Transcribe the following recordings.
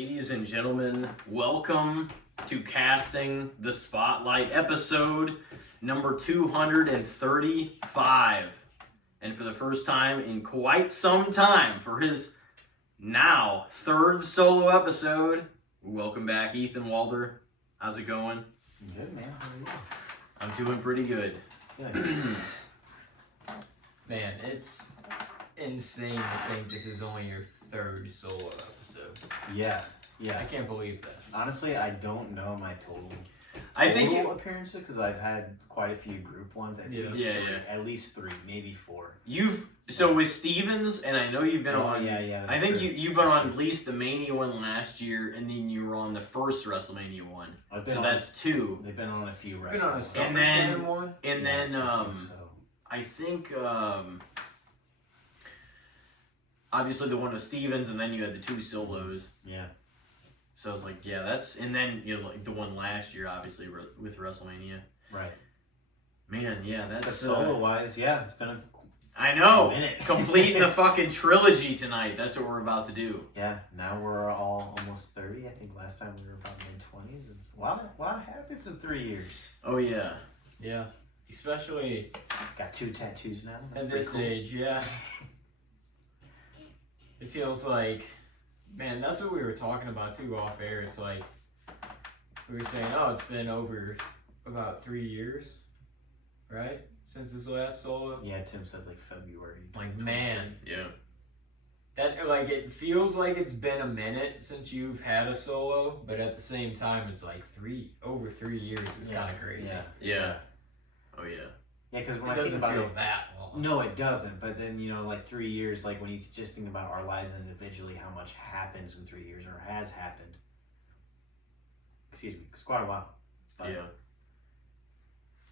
Ladies and gentlemen, welcome to Casting the Spotlight, episode number 235. And for the first time in quite some time, for his now third solo episode, we welcome back Ethan Walther. How's it going? Good, man. How are you? I'm doing pretty good. Good. Man, it's insane to think this is only your third solo episode. Yeah. I can't believe that. Honestly, I don't know my total appearances because I've had quite a few group ones. At least three, maybe four. So with Stevens, and I know you've been on. Yeah. I think you've been on at least the Mania one last year, and then you were on the first WrestleMania one. That's two. They've been on a few Been on a SummerSlam one. And then I think obviously the one with Stevens, and then you had the two solos. Yeah. So I was like, yeah, and then like the one last year, obviously with WrestleMania. Right. Man, yeah, that's but solo wise, it's been I know. minute. Completing the fucking trilogy tonight. That's what we're about to do. Yeah. Now we're all almost 30. I think last time we were about mid-20s. It's a lot happens in 3 years. Oh yeah. Yeah. Especially got 2 tattoos now. That's at this age, yeah. It feels like, man, that's what we were talking about too off air. It's like we were saying, it's been over about 3 years, right? Since his last solo. Yeah, Tim said like February. Like, man. Yeah. That, it feels like it's been a minute since you've had a solo, but at the same time, it's like over 3 years is kind of crazy. Yeah. Oh yeah. Yeah, because when It I think doesn't about feel it, that long. no, it doesn't. But then, 3 years, like when you just think about our lives individually, how much happens in 3 years or has happened. Excuse me, it's quite a while. But, yeah.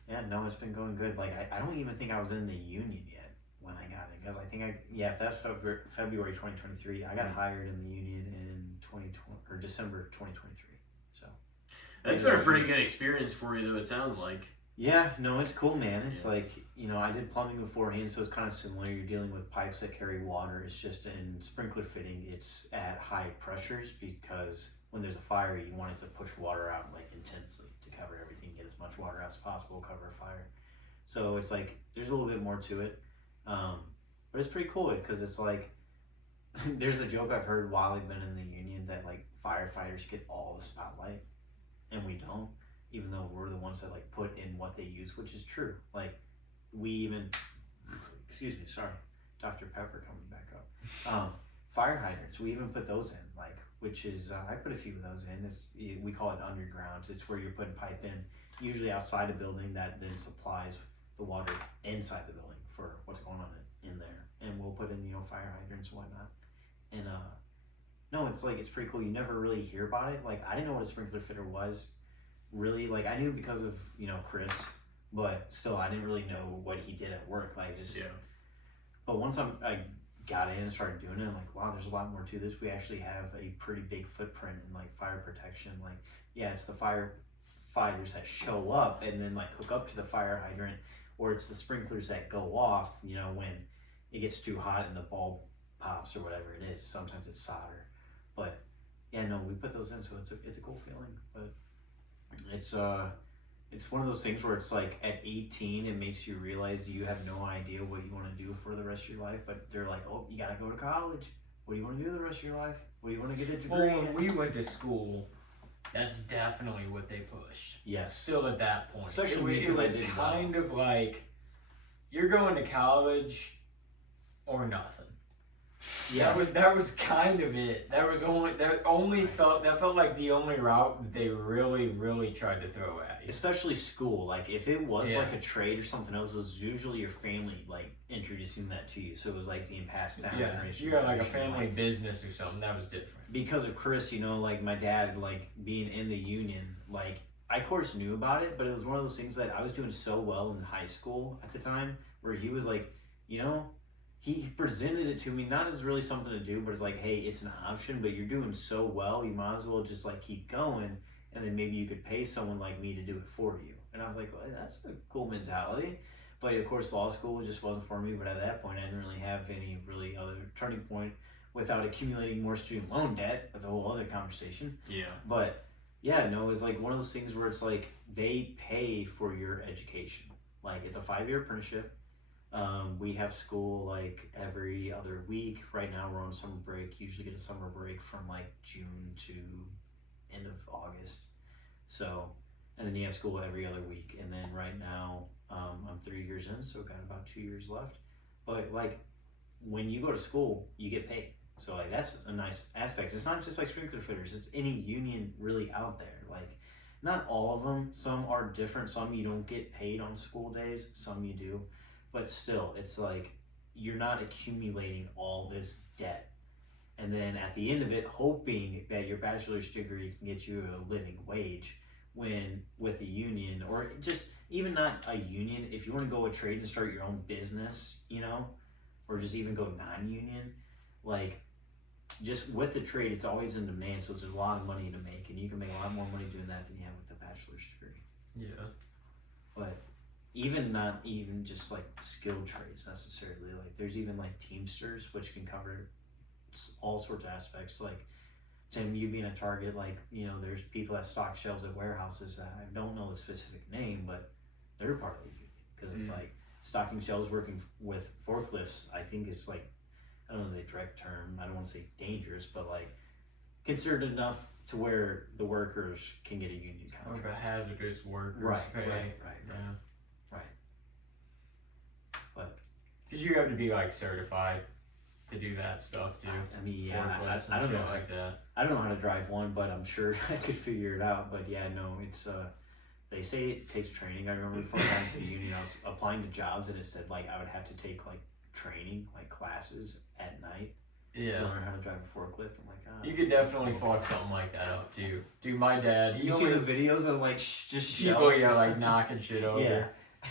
Yeah, no, it's been going good. Like, I don't even think I was in the union yet when I got it. Because I think if that's February 2023, I got hired in the union in December 2023. So. That's been a pretty good experience for you, though, it sounds like. Yeah, no, it's cool, man. It's like, I did plumbing beforehand, so it's kind of similar. You're dealing with pipes that carry water. It's just in sprinkler fitting, it's at high pressures because when there's a fire, you want it to push water out like intensely to cover everything, get as much water out as possible, cover a fire. So it's like, there's a little bit more to it. But it's pretty cool because it's like, there's a joke I've heard while I've been in the union that like firefighters get all the spotlight and we don't. Even though we're the ones that like put in what they use, which is true. Like we even, excuse me, sorry, Dr. Pepper coming back up. Fire hydrants, we even put those in, like, which is, I put a few of those in. We call it underground. It's where you're putting pipe in, usually outside a building that then supplies the water inside the building for what's going on in there. And we'll put in, fire hydrants and whatnot. And no, it's like, it's pretty cool. You never really hear about it. Like I didn't know what a sprinkler fitter was. Really, like I knew because of Chris, but still I didn't really know what he did at work. Like But once I got in and started doing it, I'm like, wow, there's a lot more to this. We actually have a pretty big footprint in like fire protection. Like, yeah, it's the firefighters that show up and then like hook up to the fire hydrant, or it's the sprinklers that go off. When it gets too hot and the bulb pops or whatever it is. Sometimes it's solder, but yeah, no, we put those in, so it's a cool feeling, but. It's one of those things where it's like at 18 it makes you realize you have no idea what you want to do for the rest of your life, but they're like, oh, you gotta go to college. What do you want to do the rest of your life? What do you want to get a degree? Well, when we went to school, that's definitely what they pushed. Yes. Still at that point. Especially it was kind of like you're going to college or nothing. Yeah, that was kind of it. That felt like the only route that they really tried to throw at you. Especially school. Like if it was like a trade or something else, it was usually your family like introducing that to you. So it was like being passed down. Yeah, you got like a family business or something. That was different. Because of Chris, like my dad, like being in the union, like I of course knew about it, but it was one of those things that I was doing so well in high school at the time, where he was like, he presented it to me not as really something to do, but it's like, hey, it's an option, but you're doing so well, you might as well just like keep going, and then maybe you could pay someone like me to do it for you. And I was like, well, that's a cool mentality. But of course, law school just wasn't for me. But at that point, I didn't really have any really other turning point without accumulating more student loan debt. That's a whole other conversation. Yeah. But yeah, no, it's like one of those things where it's like they pay for your education. Like it's a 5-year apprenticeship. We have school like every other week. Right now we're on summer break. Usually get a summer break from like June to end of August. So, and then you have school every other week. And then right now, I'm 3 years in, so got about 2 years left. But like when you go to school, you get paid. So like that's a nice aspect. It's not just like sprinkler fitters. It's any union really out there. Like not all of them. Some are different. Some you don't get paid on school days. Some you do. But still, it's like you're not accumulating all this debt. And then at the end of it, hoping that your bachelor's degree can get you a living wage when with a union, or just even not a union, if you want to go a trade and start your own business, you know, or just even go non-union, like just with the trade, it's always in demand. So there's a lot of money to make, and you can make a lot more money doing that than you have with a bachelor's degree. Yeah. But even not even just like skilled trades necessarily, like there's even like Teamsters, which can cover all sorts of aspects. Like Tim, you being a Target, like, you know, there's people that stock shelves at warehouses that I don't know the specific name, but they're part of the union, because it's like stocking shelves working with forklifts. I think it's like, I don't know the direct term, I don't want to say dangerous, but like considered enough to where the workers can get a union contract. Like a hazardous workers Right, pay. right. But because you have to be like certified to do that stuff too. I mean, yeah, Forklifts I and don't shit know. like that. I don't know how to drive one, but I'm sure I could figure it out. But yeah, no, it's they say it takes training. I remember before I went to the union, I was applying to jobs, and it said like I would have to take like training, like classes at night to Yeah. learn how to drive a forklift. I'm like, oh. You could definitely fuck something like that up too. Dude, my dad, he You see only the videos of like just people, shelves? yeah, like knocking shit over. Yeah.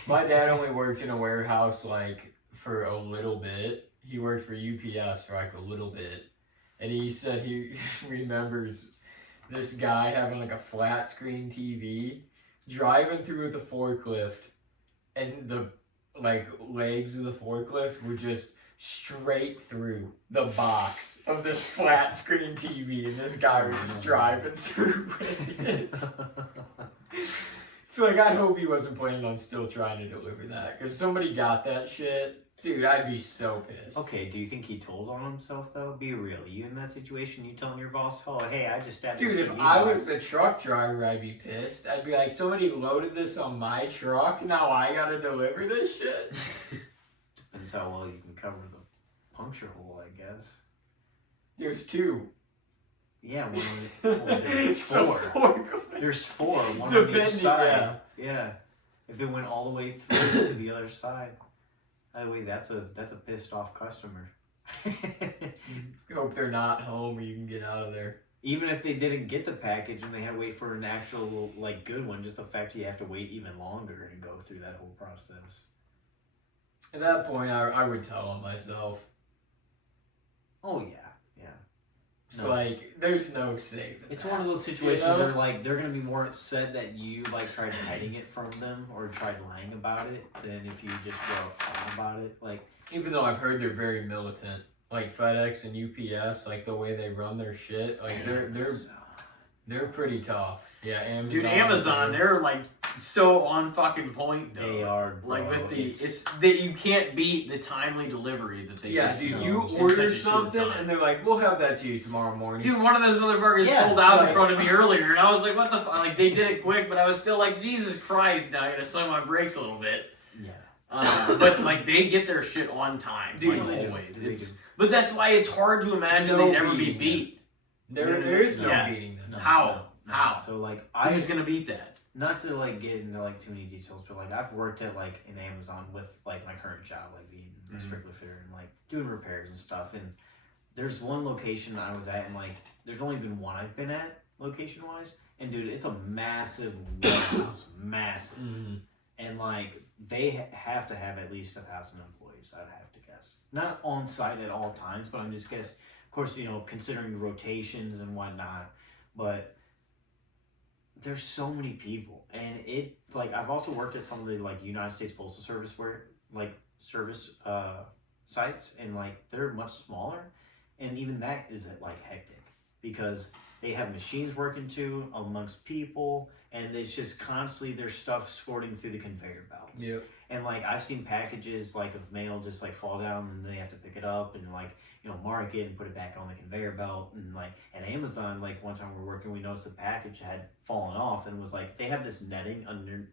My dad only worked in a warehouse like for a little bit. He worked for UPS for like a little bit. And he said he remembers this guy having like a flat screen TV driving through with a forklift, and the like legs of the forklift were just straight through the box of this flat screen TV, and this guy was just driving through with it. So like, I hope he wasn't planning on still trying to deliver that, because somebody got that shit, dude, I'd be so pissed. Okay, do you think he told on himself though? Be real. You in that situation, you telling your boss, oh hey, I just stabbed Dude, this if TV I boss. was the truck driver, I'd be pissed. I'd be like, somebody loaded this on my truck, now I gotta deliver this shit? Depends how well you can cover the puncture hole, I guess. There's two. Yeah, there's So four. There's four, one on Depending, each side. Yeah. If it went all the way through to the other side. By the way, that's a pissed off customer. Hope they're not home or you can get out of there. Even if they didn't get the package and they had to wait for an actual like good one, just the fact you have to wait even longer and go through that whole process. At that point, I would tell on myself. Oh yeah. It's No. like, there's no saving It's that. one of those situations You know? where like they're gonna be more upset that you like tried hiding it from them or tried lying about it than if you just were upfront about it. Like, Even though I've heard they're very militant. Like FedEx and UPS, like the way they run their shit, like they're pretty tough. Yeah, Amazon. Dude, Amazon, they're like so on fucking point though. they are, Like bro. with the it's that you can't beat the timely delivery that they Yeah, get dude, you you in order such a short something time. and they're like, we'll have that to you tomorrow morning. Dude, one of those motherfuckers Yeah, pulled out like- in front of me earlier, and I was like, "What the fuck?" Like they did it quick, but I was still like, "Jesus Christ!" Now I gotta slam my brakes a little bit. Yeah. But like they get their shit on time, Dude, like they do. always. They It's- do. But that's why it's hard to imagine No they'd ever be beating beat. there is no Yeah. beating them. No, How? no. How? So like Who's gonna beat that? not to like get into like too many details, but like I've worked at like in Amazon with like my current job, like being a sprinkler fitter and like doing repairs and stuff. And there's one location I was at, and like there's only been one I've been at location wise. And dude, it's a massive warehouse, massive. Mm-hmm. And like they have to have at least 1,000 employees, I'd have to guess. Not on site at all times, but I'm just guess. Of course, you know, considering the rotations and whatnot, but there's so many people, and it like I've also worked at some of the like United States Postal Service where like service sites, and like they're much smaller, and even that is like hectic because they have machines working too amongst people, and it's just constantly there's stuff sorting through the conveyor belt. Yep. And like I've seen packages like of mail just like fall down, and they have to pick it up and like mark it and put it back on the conveyor belt. And like at Amazon, like one time we were working, we noticed the package had fallen off, and was like they have this netting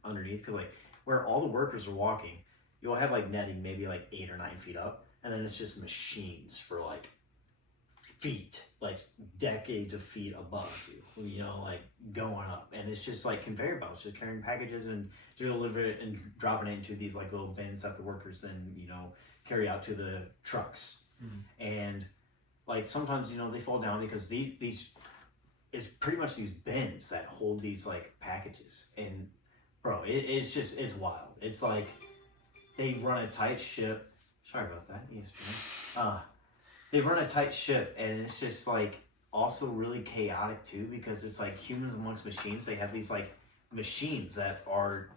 underneath because like where all the workers are walking, you'll have like netting maybe like 8 or 9 feet up, and then it's just machines for like feet, like decades of feet above you, like going up, and it's just like conveyor belts just carrying packages and delivering it and dropping it into these like little bins that the workers then carry out to the trucks. And like sometimes they fall down because these it's pretty much these bins that hold these like packages, and bro, it's wild. It's like they run a tight ship. Sorry about that, ESPN. They run a tight ship, and it's just like also really chaotic too, because it's like humans amongst machines. They have these like machines that are,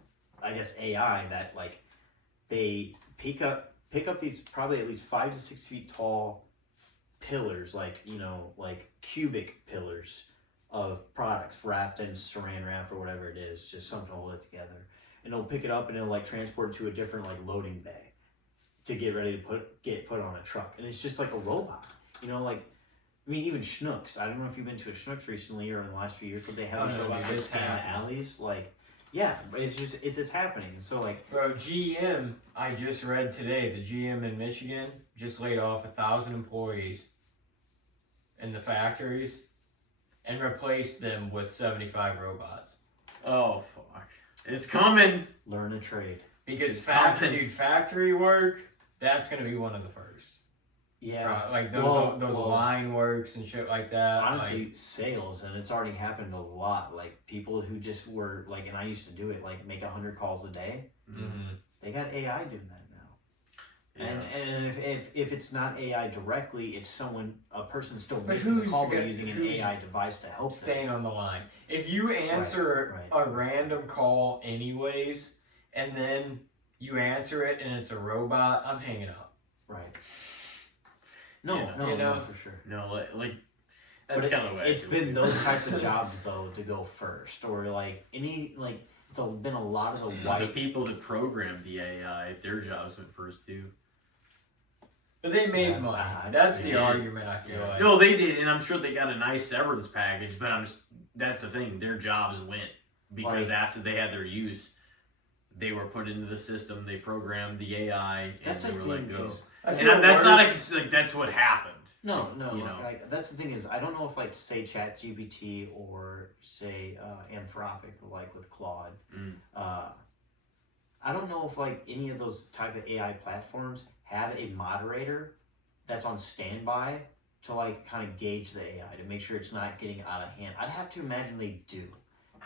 I guess, AI that like they pick up these probably at least 5 to 6 feet tall pillars, like like cubic pillars of products wrapped in saran wrap or whatever it is, just something to hold it together. And they'll pick it up and they'll like transport it to a different like loading bay to get ready to get put on a truck. And it's just like a robot, like, I mean, even Schnucks. I don't know if you've been to a Schnucks recently or in the last few years, but they have these robots in the alleys. Like, yeah, but it's happening. So like, bro, GM, I just read today, the GM in Michigan just laid off 1,000 employees in the factories and replaced them with 75 robots. Oh fuck! It's coming. Learn a trade. Because factory work, that's gonna be one of the first. Yeah, like those line works and shit like that. Honestly, like, sales, and it's already happened a lot. Like people who just were like, and I used to do it, like make 100 calls a day. mm-hmm. They got AI doing that now. Yeah. And if it's not AI directly, it's a person still But making the who's call, gonna- but using an who's AI device to help them. Staying on the line. If you answer a random call anyways, and then you answer it and it's a robot, I'm hanging up. Right. No, Yeah. no, for sure. No, like that's kind of the way. It's been those type of jobs though to go first, or like it's been a lot of the the white people that programmed the AI, their jobs went first too. But they made money. That's the did. argument, I feel like. No, they did, and I'm sure they got a nice severance package. But that's the thing. Their jobs went because after they had their use, they were put into the system. They programmed the AI, and they were let go. That's what happened. No, you know. like, that's the thing is I don't know if like say ChatGPT or say Anthropic like with Claude. I don't know if like any of those type of AI platforms have a moderator that's on standby to like kind of gauge the AI to make sure it's not getting out of hand. I'd have to imagine they do.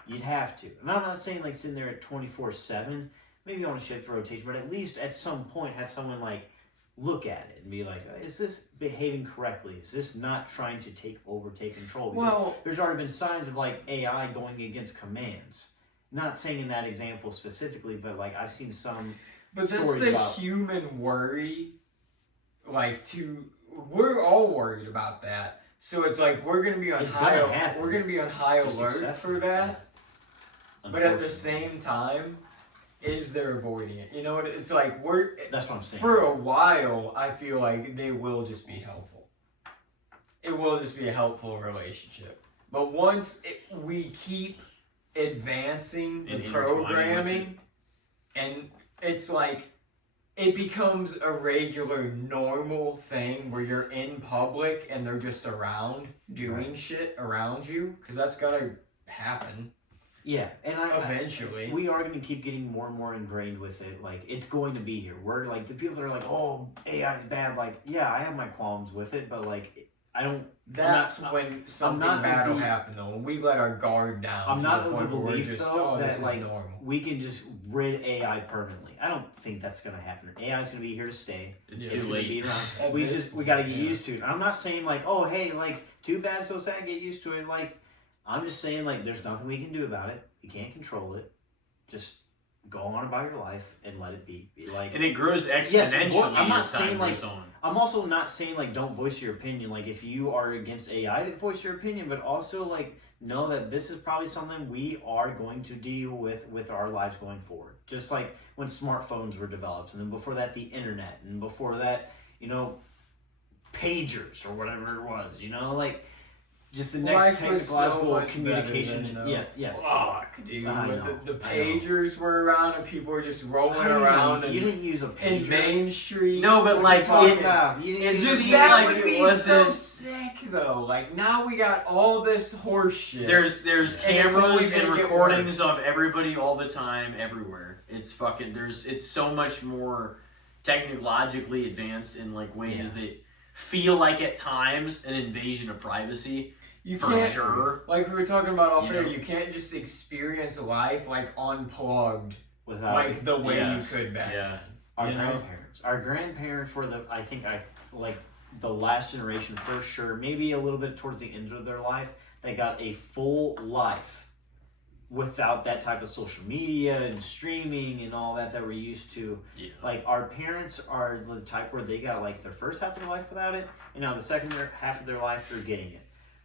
You'd have to. And I'm not saying like sitting there at 24/7, maybe on a shift rotation, but at least at some point have someone like look at it and be like, is this behaving correctly? Is this not trying to take control? Because there's already been signs of like AI going against commands. Not saying in that example specifically, but like I've seen some. But that's the human worry. We're all worried about that. So it's like we're gonna be on high alert for that. But at the same time, is they're avoiding it? You know what? It's like That's what I'm saying. For a while, I feel like they will just be helpful. It will just be a helpful relationship. But once we keep advancing the programming, and it's like it becomes a regular, normal thing where you're in public and they're just around doing shit around you, because that's gonna happen. Yeah, and eventually we are going to keep getting more and more ingrained with it. Like it's going to be here. We're like the people that are like, "Oh, AI is bad." Like, yeah, I have my qualms with it, but like, I don't. That's when something bad will happen, though. When we let our guard down. I'm not of the belief though that like normal. We can just rid AI permanently. I don't think that's going to happen. AI is going to be here to stay. It's too late. Be around. We got to get used to it. I'm not saying like, oh, hey, like too bad, so sad. Get used to it. Like, I'm just saying like, there's nothing we can do about it. We can't control it. Just go on about your life and let it be. Like, and it grows exponentially. I'm not as saying time like goes on. I'm also not saying like don't voice your opinion. Like if you are against AI, then voice your opinion. But also like know that this is probably something we are going to deal with our lives going forward. Just like when smartphones were developed, and then before that the internet, and before that, you know, pagers or whatever it was. You know, like just the next technological communication. Yes. Fuck, dude. Know, the pagers were around and people were just rolling around. You didn't use a pager. In Main Street. No, but like it just that like would it be wasn't. so sick though. Like now we got all this horse shit. There's And it's only cameras gonna and get recordings worse. of everybody all the time, everywhere. It's fucking. It's so much more technologically advanced in like ways that feel like at times an invasion of privacy. You for can't, sure. Like we were talking about off air, know? you can't just experience life like unplugged, without like the way Yes. you could back then. Our grandparents were like the last generation for sure, maybe a little bit towards the end of their life, that got a full life without that type of social media and streaming and all that we're used to. Yeah. Like our parents are the type where they got like their first half of their life without it, and now the second half of their life they're getting it.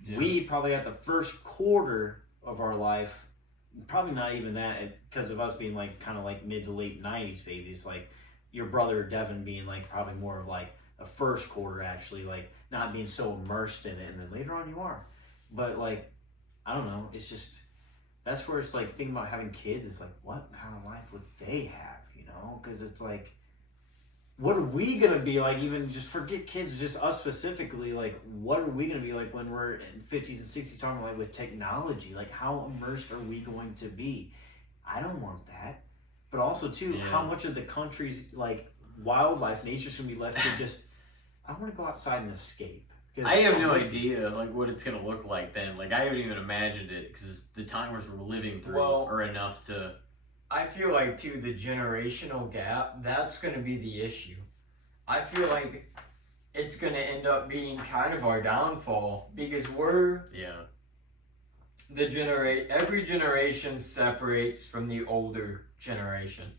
Yeah. We probably got the first quarter of our life, probably not even that, because of us being like kind of like mid to late 90s babies. Like your brother Devin being like probably more of like the first quarter, actually, like not being so immersed in it, and then later on you are. But like, I don't know, it's just that's where it's like thinking about having kids is like, what kind of life would they have, you know? Because it's like, what are we gonna be like? Even just forget kids, just us specifically. Like, what are we gonna be like when we're in 50s and 60s, talking like with technology? Like, how immersed are we going to be? I don't want that. But also too, how much of the country's like wildlife, nature's gonna be left to just, I want to go outside and escape. I have no idea like what it's gonna look like then. Like I haven't even imagined it because the times we're living through are enough to. I feel like too the generational gap, that's going to be the issue. I feel like it's going to end up being kind of our downfall because every generation separates from the older generation.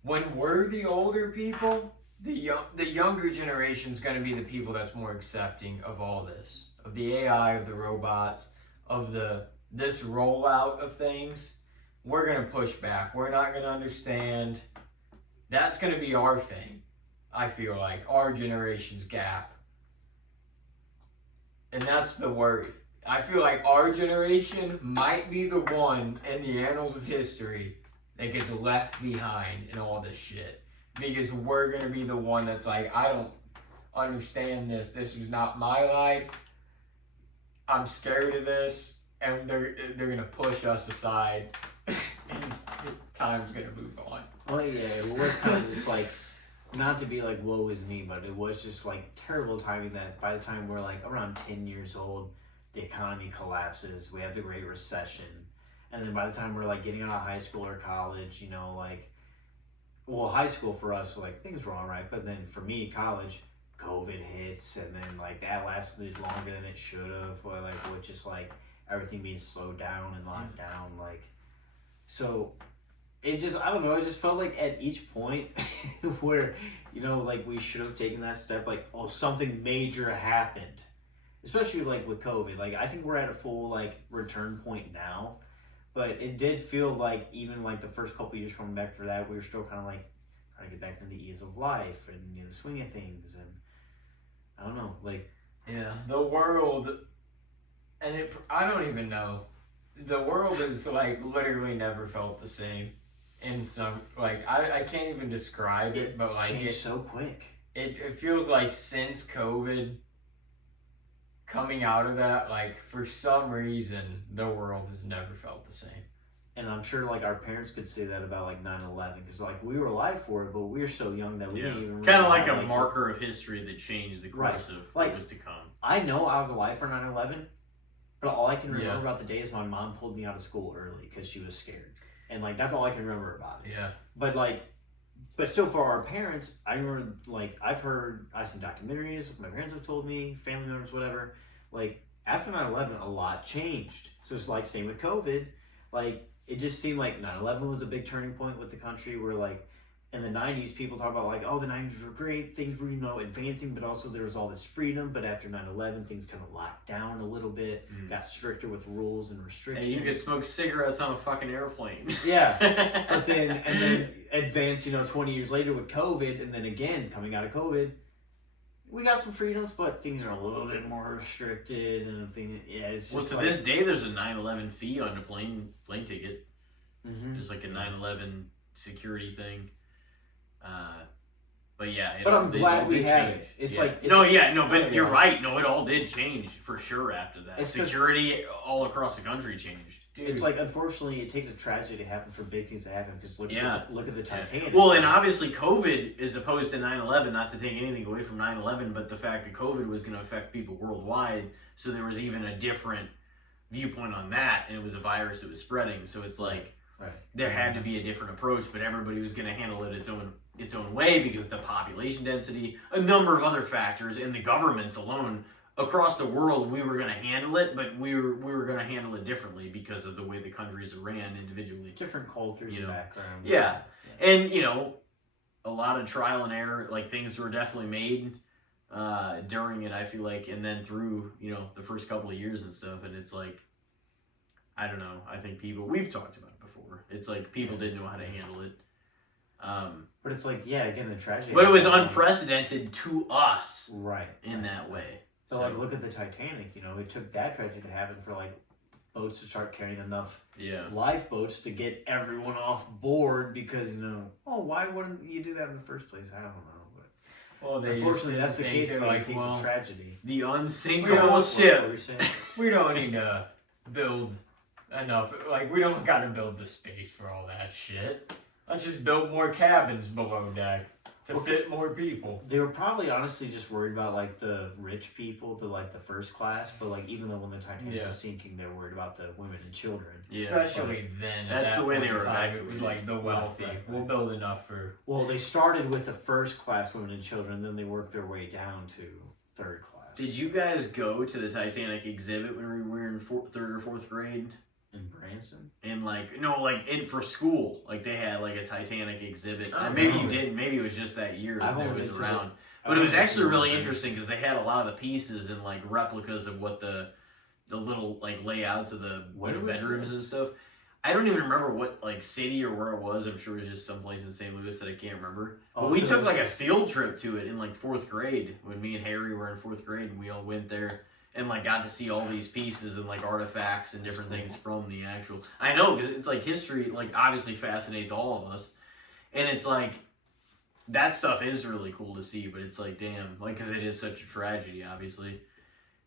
When we're the older people, the younger generation's going to be the people that's more accepting of all this, of the AI, of the robots, of this rollout of things. We're going to push back. We're not going to understand. That's going to be our thing, I feel like. Our generation's gap. And that's the worry. I feel like our generation might be the one in the annals of history that gets left behind in all this shit. Because we're going to be the one that's like, I don't understand this. This is not my life. I'm scared of this. And they're going to push us aside. And time's gonna move on. Oh yeah, it was kind of just like, not to be like woe is me, but it was just like terrible timing that by the time we're like around 10 years old, the economy collapses, we have the Great Recession, and then by the time we're like getting out of high school or college, you know, like, well, high school for us, like things were all right, but then for me, college, COVID hits, and then like that lasted longer than it should have, or like with just like everything being slowed down and locked down, like. So, it just, I don't know, it just felt like at each point where, you know, like we should have taken that step, like, oh, something major happened. Especially like with COVID. Like, I think we're at a full, like, return point now. But it did feel like even like the first couple years coming back for that, we were still kind of like trying to get back into the ease of life and, you know, the swing of things. And I don't know, like. Yeah, the world, and I don't even know. The world is like literally never felt the same in some, like, I can't even describe it, but like changed so quick. It feels like since COVID, coming out of that, like for some reason the world has never felt the same. And I'm sure like our parents could say that about like 9/11 because like we were alive for it, but we were so young that we didn't even kind of like have, a marker of history that changed the course of what was to come. I know I was alive for 9/11. But all I can remember about the day is my mom pulled me out of school early because she was scared. And, like, that's all I can remember about it. Yeah. But still for our parents, I remember, like, I've seen documentaries, my parents have told me, family members, whatever. Like, after 9/11, a lot changed. So it's like, same with COVID. Like, it just seemed like 9/11 was a big turning point with the country where like in the 90s people talk about like, oh, the 90s were great, things were, you know, advancing, but also there was all this freedom. But after 9/11 things kind of locked down a little bit, got stricter with rules and restrictions. And you could smoke cigarettes on a fucking airplane. Yeah. But then advance, you know, 20 years later with COVID, and then again coming out of COVID, we got some freedoms, but things are a little bit more restricted, and it's just well, to this day, there's a 9/11 fee on the plane ticket. Mm-hmm. There's like a 9/11 security thing. But yeah, but I'm glad we have it. It's like but you're right. No, it all did change for sure after that. Security all across the country changed. Dude. It's like, unfortunately, it takes a tragedy to happen for big things to happen. Because look at the Titanic. Well, and obviously COVID is opposed to 9/11, not to take anything away from 9/11, but the fact that COVID was going to affect people worldwide, so there was even a different viewpoint on that, and it was a virus that was spreading, so it's like there had to be a different approach, but everybody was going to handle it its own way because of the population density, a number of other factors, and the governments alone. Across the world, we were going to handle it, but we were going to handle it differently because of the way the countries ran individually. Different cultures and backgrounds. Yeah. And, you know, a lot of trial and error, like things were definitely made during it, I feel like, and then through, you know, the first couple of years and stuff, and it's like, I don't know, I think we've talked about it before, it's like people didn't know how to handle it. But it's like, again, the tragedy. But it was unprecedented to us. Right. In that way. So, like, look at the Titanic, you know, it took that tragedy to happen for, like, boats to start carrying enough lifeboats to get everyone off board because, you know, why wouldn't you do that in the first place? I don't know. But unfortunately, that's the case. Like, it takes a tragedy. The unsinkable ship. We don't need to build enough. Like, we don't got to build the space for all that shit. Let's just build more cabins below deck. To fit more people. They were probably honestly just worried about like the rich people to like the first class, but like even though when the Titanic was sinking, they were worried about the women and children. Yeah. Especially then. That's the way they were acting. It was like the wealthy. Right. We'll build enough for. Well, they started with the first class women and children, then they worked their way down to third class. Did you guys go to the Titanic exhibit when we were in third or fourth grade? In Branson? And for school, like they had like a Titanic exhibit. Maybe you didn't. Maybe it was just that year that it was around. But it was actually really interesting because they had a lot of the pieces and like replicas of what the little like layouts of the bedrooms and stuff. I don't even remember what like city or where it was. I'm sure it was just someplace in St. Louis that I can't remember. But we took like a field trip to it in like fourth grade when me and Harry were in fourth grade, and we all went there. And like got to see all these pieces and like artifacts and different things from the actual. I know because it's like history, like obviously fascinates all of us, and it's like that stuff is really cool to see. But it's like damn, like because it is such a tragedy, obviously,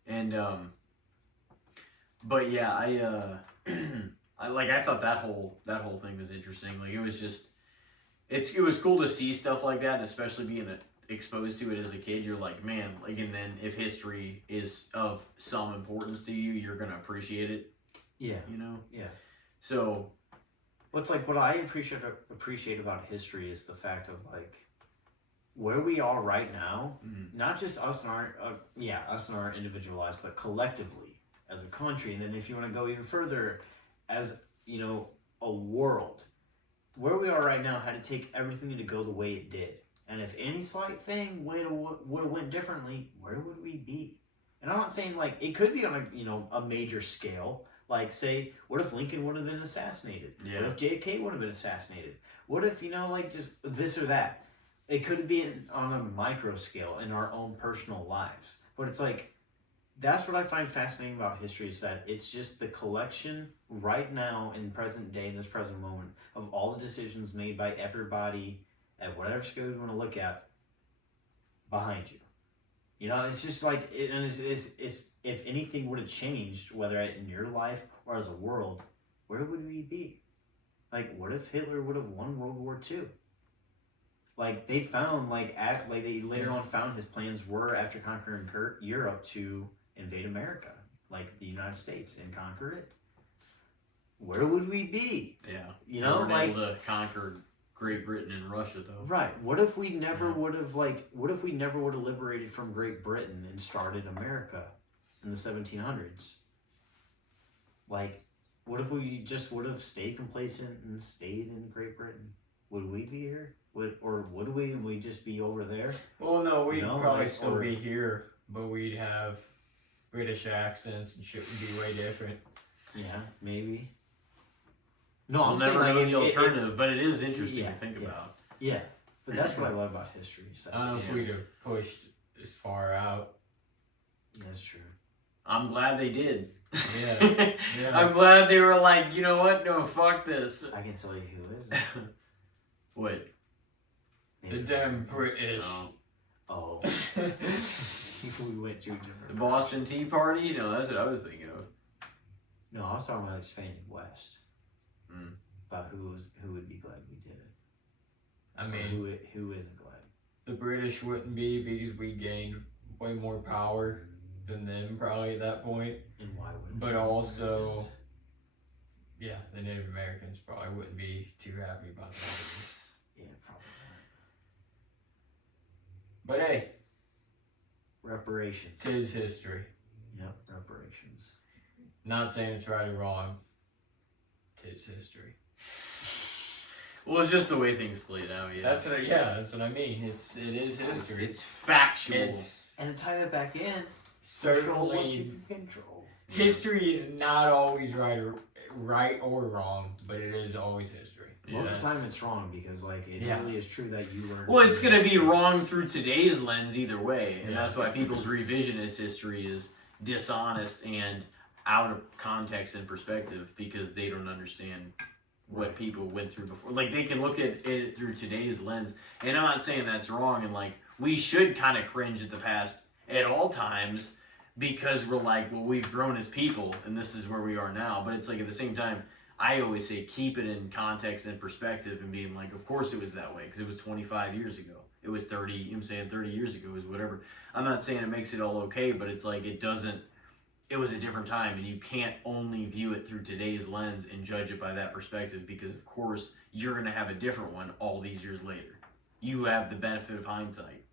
and but yeah, I thought that whole thing was interesting. Like it was just, it was cool to see stuff like that, and especially being exposed to it as a kid, you're like, man, like, and then if history is of some importance to you, you're gonna appreciate it. Yeah. You know? Yeah. So what's like what I appreciate about history is the fact of like where we are right now, not just us and our individual lives, but collectively as a country. And then if you want to go even further, as you know, a world, where we are right now had to take everything to go the way it did. And if any slight thing would have went differently, where would we be? And I'm not saying like it could be on a major scale. Like say, what if Lincoln would have been assassinated? Yeah. What if JFK would have been assassinated? What if like just this or that? It could be on a micro scale in our own personal lives. But it's like that's what I find fascinating about history is that it's just the collection right now in present day in this present moment of all the decisions made by everybody. At whatever scale you want to look at, behind you. You know, it's just like, it's if anything would have changed, whether in your life or as a world, where would we be? Like, what if Hitler would have won World War II? Like, they found, they later on found his plans were, after conquering Europe, to invade America, like the United States, and conquer it. Where would we be? Yeah. You know, like... able to conquer Great Britain and Russia, though. Right. What if we never would have liberated from Great Britain and started America in the 1700s? Like, What if we just would have stayed complacent and stayed in Great Britain? Would we be here? Would we just be over there? Well, no, we'd probably like, still be here, but we'd have British accents and shit would be way different. Yeah, maybe. No, I'll I'm never saying, know like, the alternative, but it is interesting yeah, to think yeah. about. Yeah, but that's what I love about history. So I don't know if we'd have pushed as far out. That's true. I'm glad they did. Yeah. Yeah. I'm glad they were like, you know what? No, fuck this. I can tell you who is. What? The damn British. Oh. We went to different. The Boston Tea Party? No, that's what I was thinking of. No, I was talking about expanding west. Mm. About who would be glad we did it. I mean, who isn't glad? the British wouldn't be because we gained way more power than them probably at that point. And why would? But also, yeah, the Native Americans probably wouldn't be too happy about that. Yeah, probably not. But hey, Reparations. 'tis history. Yep, reparations. Not saying it's right or wrong. 'Tis history. Well, it's just the way things played out, yeah. That's what I mean. It is history. It's factual. It's And to tie that back in, control what you certainly can control. history is not always right or wrong, but it is always history. Most of the Yes. time it's wrong because like it Yeah. really is true that you learn. Well, it's from going to be mistakes. wrong through today's lens either way, and Yeah. that's why people's revisionist history is dishonest and out of context and perspective because they don't understand what people went through before. Like, they can look at it through today's lens, and I'm not saying that's wrong, and like, we should kind of cringe at the past at all times because we're like, well, we've grown as people, and this is where we are now, but it's like, at the same time, I always say keep it in context and perspective and being like, of course it was that way because it was 25 years ago. It was 30, you know what I'm saying, 30 years ago is whatever. I'm not saying it makes it all okay, but it's like it was a different time and you can't only view it through today's lens and judge it by that perspective because of course you're going to have a different one all these years later. You have the benefit of hindsight.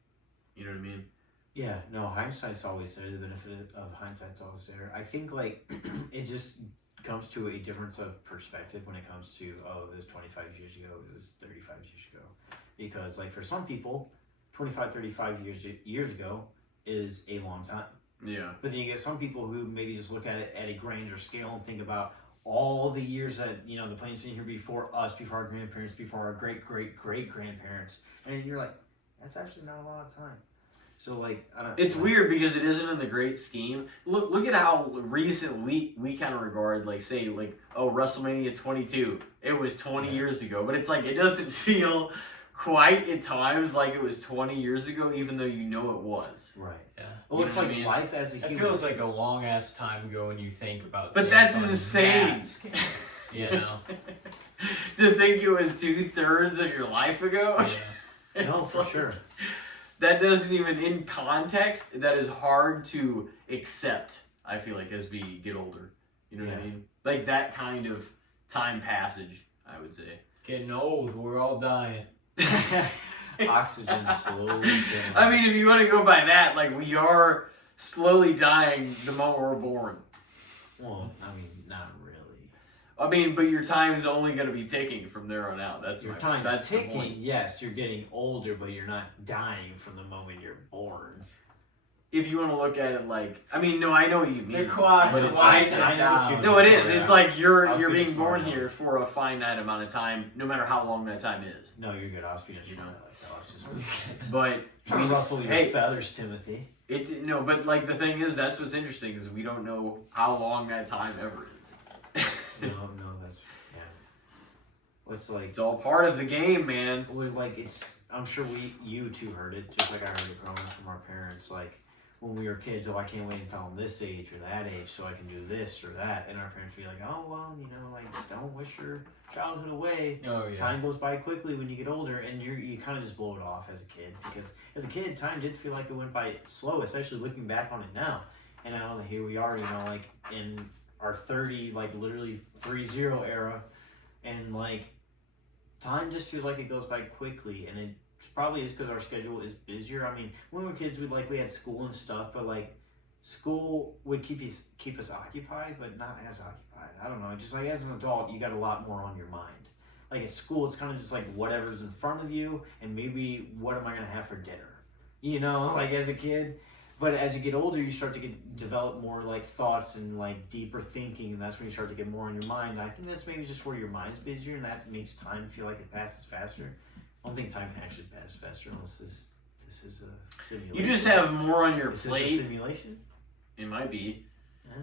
You know what I mean? Yeah, no, hindsight's always there. The benefit of hindsight's always there. I think like it just comes to a difference of perspective when it comes to it was 25 years ago, it was 35 years ago, because like for some people 25 35 years ago is a long time, Yeah. but then you get some people who maybe just look at it at a grander scale and think about all the years that the plane's been here before us, before our grandparents, before our great grandparents, and you're like, that's actually not a lot of time. So like, I don't. It's weird because it isn't in the great scheme. Look at how recent we kind of regard, like, say, like, oh, WrestleMania 22. It was 20 years ago, but it's like it doesn't feel quite at times like it was 20 years ago, even though you know it was. Right. Yeah. Well, You it's know like what I mean? life as a human. It feels like a long ass time ago when you think about. But things that's on insane. that scale. You know. To think it was 2/3 of your life ago. Yeah. No, It's for like- sure. That doesn't even, in context, that is hard to accept, I feel like, as we get older. You know what I Yeah. mean? Like that kind of time passage, I would say. Getting old, we're all dying. Oxygen slowly getting. I mean, if you want to go by that, like, we are slowly dying the moment we're born. Well, I mean, not really. I mean, but your time's only going to be ticking from there on out. That's Your my, time's that's the ticking. point. Yes, you're getting older, but you're not dying from the moment you're born. If you want to look at it like, I mean, no, I know what you mean. The clock's But it's winding like- I know what down. you mean. No, it is. Yeah. It's like I you're was being being smart born about here it. for a finite amount of time, no matter how long that time is. No, you're good. I was being You smart. know. Like that. I was just But trying to ruffle your hey. feathers, Timothy. it's no, but like the thing is, that's what's interesting is we don't know how long that time ever is. No, that's yeah. Well, it's like It's all part of the game, man. we're like it's. I'm sure you two heard it, just like I heard it growing up from our parents. Like when we were kids, I can't wait until I'm this age or that age so I can do this or that, and our parents would be like, oh well, like don't wish your childhood away. Oh yeah. Time goes by quickly when you get older, and you kind of just blow it off as a kid, because as a kid, time did feel like it went by slow, especially looking back on it now. And now that here we are, like in our 30, like literally 3-0 era, and like time just feels like it goes by quickly, and it probably is because our schedule is busier. I mean, when we were kids, we had school and stuff, but like school would keep us occupied, but not as occupied. I don't know. Just like as an adult, you got a lot more on your mind. Like at school, it's kind of just like whatever's in front of you, and maybe what am I gonna have for dinner? You know, like as a kid. But as you get older, you start to develop more like thoughts and like deeper thinking, and that's when you start to get more on your mind. I think that's maybe just where your mind's busier, and that makes time feel like it passes faster. I don't think time actually passes faster unless this is a simulation. You just have more on your Is plate. this a simulation? It might be. Yeah.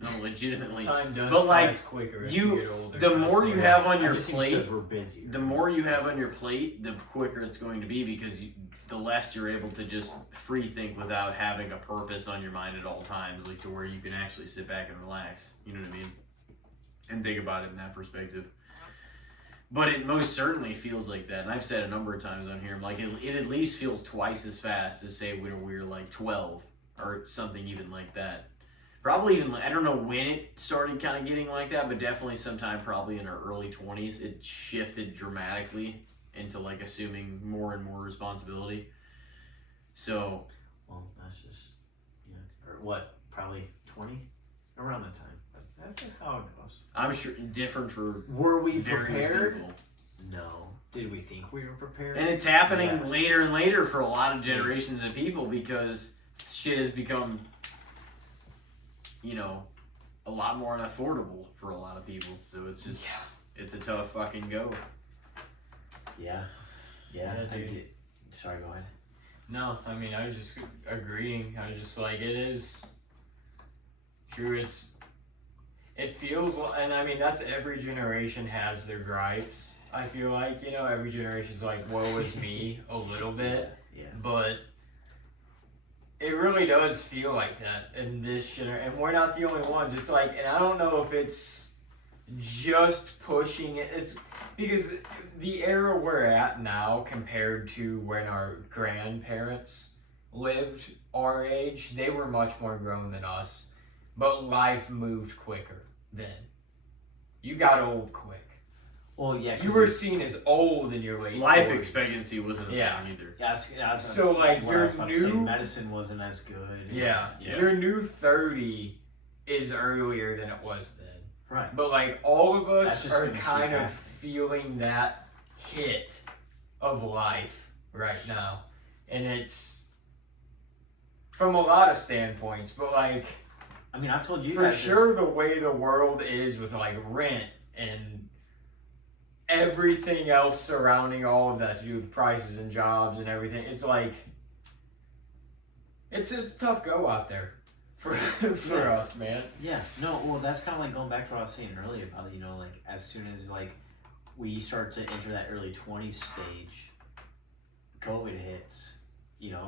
No, legitimately. Time does But, like, pass quicker as you- you get older. The I more you swear. have on I your just think plate, because we're busy. the more you have on your plate, the quicker it's going to be because the less you're able to just free think without having a purpose on your mind at all times, like to where you can actually sit back and relax. You know what I mean? And think about it in that perspective. But it most certainly feels like that, and I've said a number of times on here, like it at least feels twice as fast as say when we were like 12 or something even like that. Probably even, I don't know when it started kind of getting like that, but definitely sometime probably in our early 20s, it shifted dramatically into like assuming more and more responsibility. So, Well, that's just, or what, probably 20? Around that time. But that's just how it goes. I'm sure different for Were we various prepared? people. No. Did we think we were prepared? And it's happening Yes. later and later for a lot of generations of people because shit has become, a lot more unaffordable for a lot of people. So it's just, it's a tough fucking go. Yeah. Yeah, I dude. did. Sorry, go ahead. No, I mean, I was just agreeing. I was just like, it is true. It feels, and I mean, that's every generation has their gripes. I feel like, every generation's like, woe is me a little bit. Yeah. But it really does feel like that in this generation. And we're not the only ones. It's like, and I don't know if it's just pushing it. It's because the era we're at now compared to when our grandparents lived our age, they were much more grown than us. But life moved quicker then. You got old quick. Well, yeah. You were seen as old in your late Life 40s. expectancy wasn't as Yeah. long either. So, like, what I your was about to say, new- medicine wasn't as good. Yeah. Yeah. Your new 30 is earlier than it was then. Right. But like all of That's us just are gonna keep kind of happening. feeling that hit of life right now. And it's from a lot of standpoints, but like I mean, I've told you for guys sure the way the world is with like rent and everything else surrounding all of that to do with prices and jobs and everything, it's like it's a tough go out there for Yeah. us, man. Yeah, no, well, that's kind of like going back to what I was saying earlier about, like, as soon as, like, we start to enter that early 20s stage, COVID hits,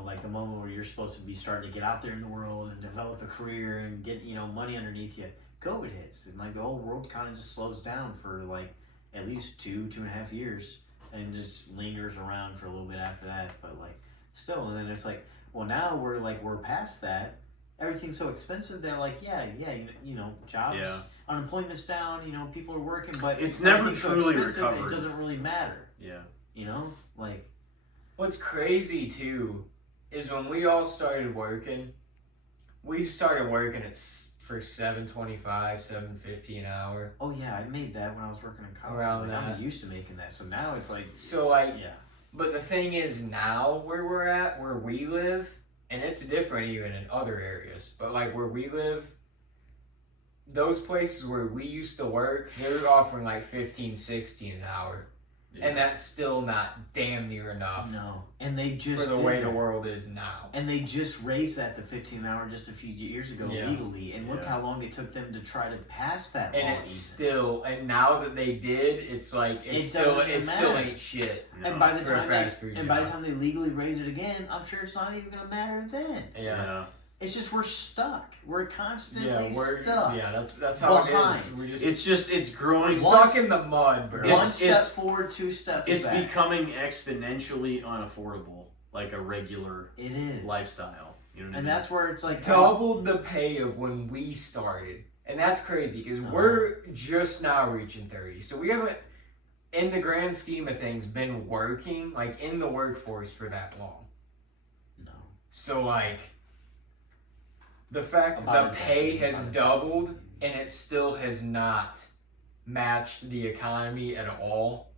like the moment where you're supposed to be starting to get out there in the world and develop a career and get, money underneath you, COVID hits, and, like, the whole world kind of just slows down for, like, at least 2.5 years, and just lingers around for a little bit after that, but, like, still, and then it's like, well, now we're past that. Everything's so expensive that, like, jobs, Yeah. unemployment's down, people are working, but It's never everything's so truly expensive, recovered. It doesn't really matter, Yeah. like, What's crazy too is when we all started working, we started working for $7.25, $7.50 an hour. oh yeah, I made that when I was working in college. Around like, I'm that. used to making that, so now it's like, So like, yeah, but the thing is now where we're at, where we live, and it's different even in other areas, but like where we live, those places where we used to work, they're offering like 15, 16 an hour. Yeah. And that's still not damn near enough no, and they just for the did way that. the world is now. And they just raised that to 15 an hour just a few years ago Yeah. legally, and look Yeah. how long it took them to try to pass that law. And it's even. still, and now that they did, it's like It it still doesn't still matter. ain't shit. No. And by the For a time fast food by the job. time they legally raise it again, I'm sure it's not even gonna matter then. Yeah, It's just we're stuck. We're constantly we're stuck. that's how it Behind. is. We're just it's growing. we're stuck in the mud, bro. One It's- step forward, 2 steps It's back. becoming exponentially unaffordable, like a regular It is lifestyle. You know what I and mean? that's where it's like Doubled the pay of when we started, and that's crazy because we're just now reaching 30, so we haven't, in the grand scheme of things, been working like in the workforce for that long. No. So like, the fact that About the a pay decade, has about a doubled and it still has not matched the economy at all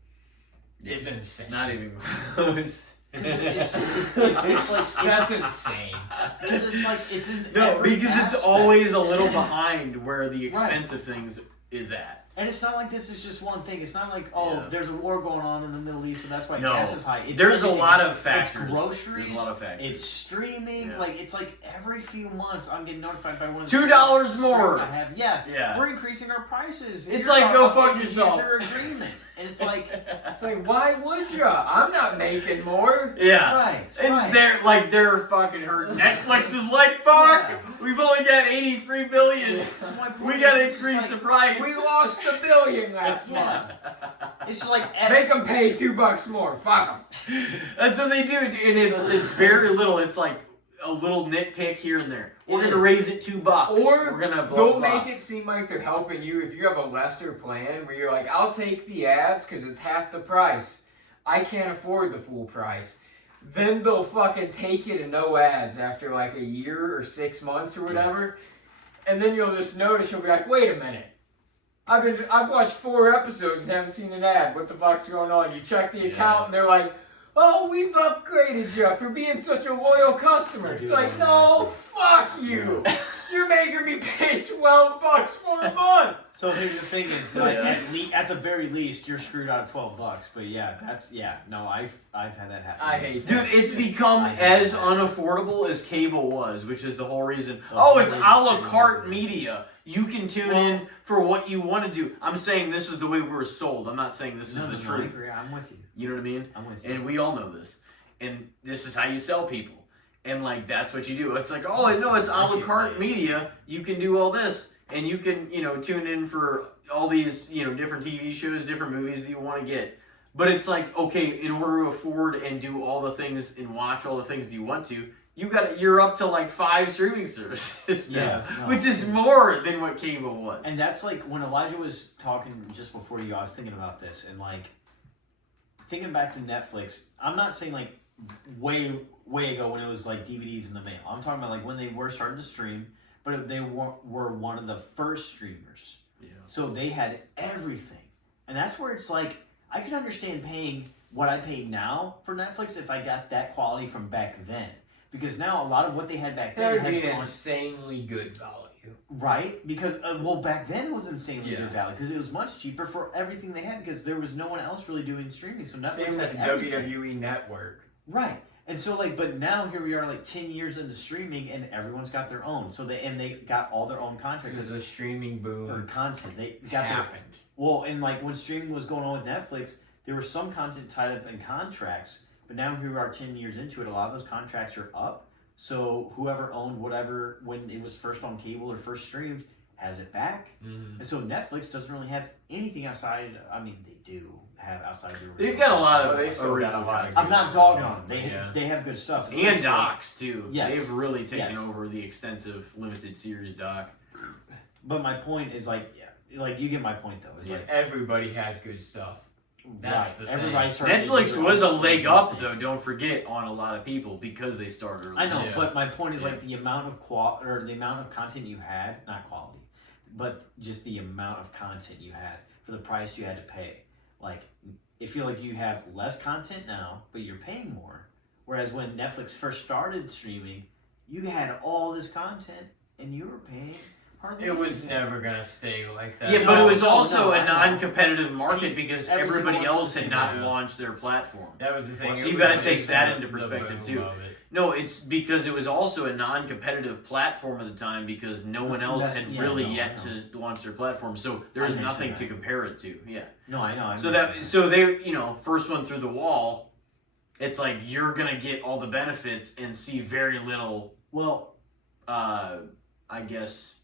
is insane. Not even close. It's like That's insane. because it's like it's in No, every because it's aspect. always a little behind where the expensive things is at. And it's not like this is just one thing. It's not like there's a war going on in the Middle East, so that's why No. gas is high. It's There's a everything. lot It's- of factors. It's groceries. There's a lot of factors. It's streaming. Yeah. Like it's like every few months I'm getting notified by one of the $2 streaming more. I have. Yeah, Yeah. we're increasing our prices. It's You're like, not go up fuck in yourself. User agreement, and it's like It's like, why would ya? I'm not making more. Yeah. right, And right. they're fucking hurt. Netflix is like, fuck, Yeah. we've only got 83 billion. So my point We is, gotta it's just increase like- the price. We lost $1 billion last Yeah. month. It's just like Make them pay $2 more. Fuck them. That's what they do, and it's very little. It's like a little nitpick here and there. We're It gonna is. raise it $2. Or we're gonna blah, they'll blah. make it seem like they're helping you if you have a lesser plan where you're like, I'll take the ads because it's half the price. I can't afford the full price. Then they'll fucking take you to no ads after like a year or 6 months or whatever. And then you'll just notice, you'll be like, wait a minute. I've watched 4 episodes and haven't seen an ad. What the fuck's going on? You check the account and they're like, oh, we've upgraded you for being such a loyal customer. It's like, no, fuck you. You're making me pay $12 for a month. So here's the thing: is like at the very least, you're screwed out $12. But I've had that happen. I hate Dude, that it's shit. become I hate as that. unaffordable as cable was, which is the whole reason. Oh, Oh, it's really? a la carte media. You can tune in for what you want to do. I'm saying this is the way we were sold. I'm not saying this is the I truth. agree. I'm with you. You know what I mean? I'm with you. And we all know this. And this is how you sell people. And like that's what you do. It's like, oh, no, it's a la carte media. You can do all this. And you can, tune in for all these, different TV shows, different movies that you want to get. But it's like, okay, in order to afford and do all the things and watch all the things you want to, you're up to like 5 streaming services now, which is more than what cable was. And that's like when Elijah was talking just before you, I was thinking about this and like thinking back to Netflix. I'm not saying like way ago when it was like DVDs in the mail. I'm talking about like when they were starting to stream, but they were one of the first streamers. Yeah. So they had everything. And that's where it's like, I could understand paying what I pay now for Netflix if I got that quality from back then. Because now a lot of what they had back That then would has be an gone... insanely good value. Right? Because, back then it was insanely Yeah. good value. Because it was much cheaper for everything they had. Because there was no one else really doing streaming. So Netflix Same had with everything. WWE Network. Right. And so but now here we are 10 years into streaming and everyone's got their own. So they got all their own content. This is a streaming boom. Or content. They got happened. Well, and when streaming was going on with Netflix, there was some content tied up in contracts. But now here we are 10 years into it. A lot of those contracts are up. So whoever owned whatever when it was first on cable or first streamed has it back. Mm-hmm. And so Netflix doesn't really have anything outside. I mean, they do have outside their. They've got a lot of. Well, they still got a original lot of content. I'm not stuff. dogging on them. Yeah. They have good stuff. And docs too. Yes. They've really taken Yes. over the extensive limited series doc. But my point is you get my point though. It's Everybody has good stuff. That's the thing. everybody started Netflix making was a their own leg thing. up though. Don't forget on a lot of people because they started early. I know, Yeah. but my point is Yeah. the amount of the amount of content you had, not quality, but just the amount of content you had for the price you had to pay. Like, I feel like you have less content now, but you're paying more. Whereas when Netflix first started streaming, you had all this content and you were paying hardly It was anything. never gonna stay like that. Yeah, but it was No, also I a know. non-competitive market because Every everybody single else had one's not yeah. launched their platform. That was the thing. Well, so It you was gotta take just that the- into the perspective, boom too. of it. No, it's because it was also a non-competitive platform at the time because no one else That's- had yeah, really no, I yet know. to launch their platform. So there I was mentioned nothing that. to compare it to. Yeah. No, I know. I So mentioned so they first one through the wall. It's like you're gonna get all the benefits and see very little. Well, I guess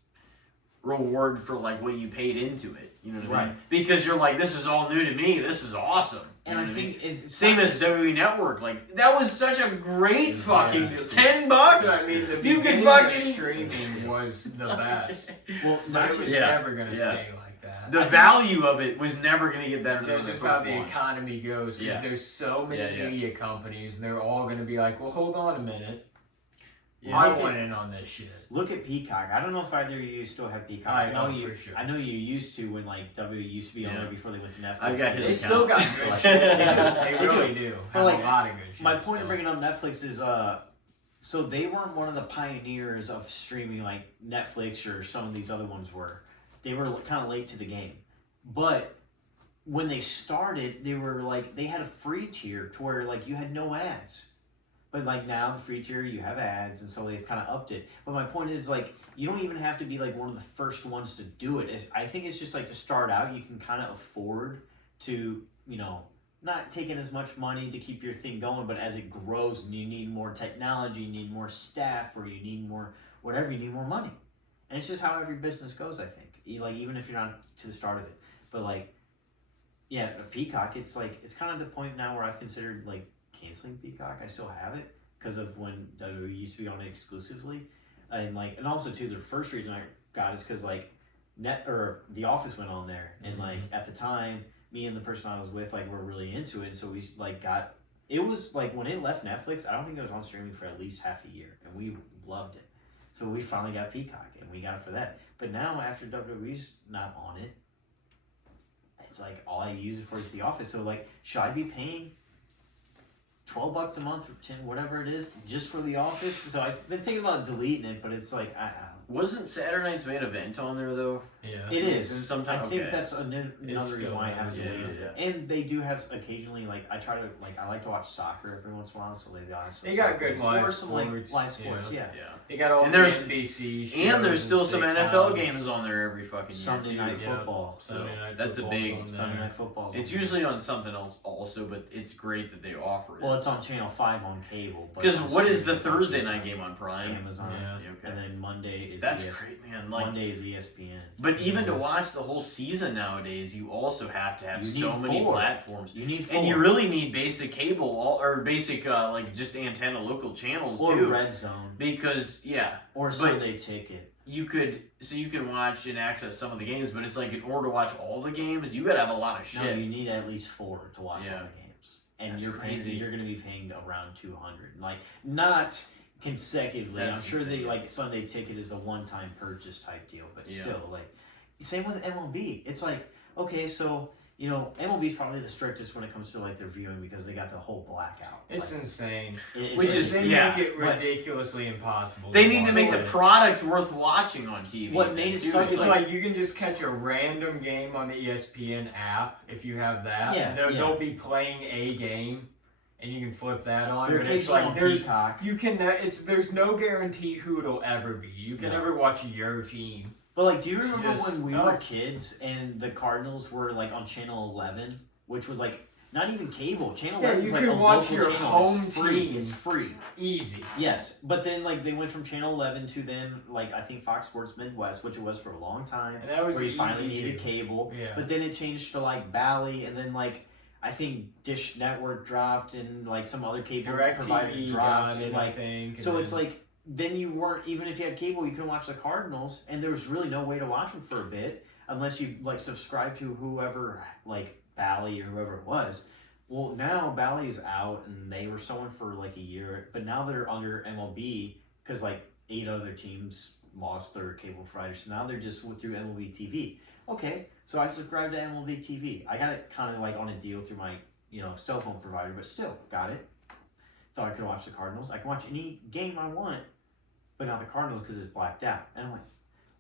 reward for like what you paid into it. You know what I mean? Right. Because you're like, this is all new to me. This is awesome. You and know I what I mean? think it's Same not as just- WWE Network. Like that was such a great fucking deal. Yes. $10. So, I mean, the You could beginning fucking- of streaming was the best. well, But not it was just Yeah. never gonna Yeah. stay like that. The value of it was never gonna get better So than it's when it just first how the launched. economy goes because Yeah. there's so many Yeah, yeah. media companies and they're all going to be like, well, hold on a minute. Yeah. I went in on this shit. Look at Peacock. I don't know if either of you still have Peacock. I know know you. for sure. I know you used to when like W used to be on there before they went to Netflix. I've got They his still account. got good shit. They really do. But, Have like, a lot of good shit. My point of bringing up Netflix is so they weren't one of the pioneers of streaming like Netflix or some of these other ones were. They were kind of late to the game, but when they started, they were like they had a free tier to where like you had no ads. But like now the free tier you have ads, and so they've kind of upped it. But my point is like you don't even have to be like one of the first ones to do it. I think it's just like to start out, you can kind of afford to not taking as much money to keep your thing going. But as it grows and you need more technology, you need more staff, or you need more whatever, you need more money. And it's just how every business goes. I think like even if you're not to the start of it, but like yeah, Peacock. It's like it's kind of the point now where I've considered like canceling Peacock. I still have it because of when WWE used to be on it exclusively, and also too the first reason I got is because like The Office went on there, and like at the time me and the person I was with like were really into it, and so we like got it was like when it left Netflix, I don't think it was on streaming for at least half a year, and we loved it. So we finally got Peacock, and we got it for that. But now after WWE's not on it, it's like all I use it for is The Office. So like, should I be paying $12 a month or 10, whatever it is, just for The Office? So I've been thinking about deleting it, but it's like Wasn't Saturday Night's Main Event on there though? Yeah. it is. Sometimes I think that's another reason why I haven't yeah, deleted it. And they do have occasionally like I like to watch soccer every once in a while, so they have some. They got soccer good or live some like sports, live sports, yeah. They got all And the there's- NBC shows And there's still some NFL sitcoms. games on there every fucking Sunday year night too. Yeah. football. Sunday night That's a football's big- on there. Sunday night football. It's usually on something else also, but it's great that they offer it. Well, it's on Channel 5 on cable. Because on what is the streaming, Thursday it's on night game on Prime? Amazon. Yeah. Yeah, okay. And then Monday is That's great, man. Like, Monday is ESPN. but even to watch the whole season nowadays, you also have to have You so need many 4. platforms. You need 4. And you really need basic cable or basic like just antenna local channels or too. Red Zone Because or Sunday Ticket. you can watch and access some of the games, but it's like in order to watch all the games, you gotta have a lot of No, shit. you need at least 4 to watch Yeah. all the games. And That's you're crazy. you're going to be paying around 200. Like not consecutively. That's I'm sure they insane. like Sunday Ticket is a one-time purchase type deal, but Yeah. still like same with MLB. It's like okay, so MLB is probably the strictest when it comes to like their viewing because they got the whole blackout. It's like, insane. it's Which like- is- They yeah, make it but- ridiculously impossible. They need to watch make the it. product worth watching on TV. What made it Dude, suck It's is like you can just catch a random game on the ESPN app if you have that. Yeah, They'll be playing a game, and you can flip that on. They're But it's occasionally like on there's Peacock. there's no guarantee who it'll ever be. You can No. never watch your team. But like, do you remember Just- when we no. were kids and the Cardinals were like on Channel 11, which was like not even cable. Channel Yeah, 11 you is like could a watch local your channel. home It's free. team. It's free. Easy. Yes, but then like they went from Channel 11 to then like I think Fox Sports Midwest, which it was for a long time, And that was where you easy finally needed too. cable. Yeah. But then it changed to like Bally, and then like I think Dish Network dropped, and like some other cable provider DirecTV dropped, got and it, I like think. so and it's like then you weren't, even if you had cable, you couldn't watch the Cardinals, and there was really no way to watch them for a bit unless you like subscribe to whoever, like Bally or whoever it was. Well, now Bally's out, and they were someone for like a year, but now they're under MLB because like 8 other teams lost their cable provider, so now they're just through MLB TV. Okay, so I subscribed to MLB TV. I got it kind of like on a deal through my cell phone provider, but still got it. Thought I could watch the Cardinals. I can watch any game I want, but not the Cardinals because it's blacked out. And I'm like,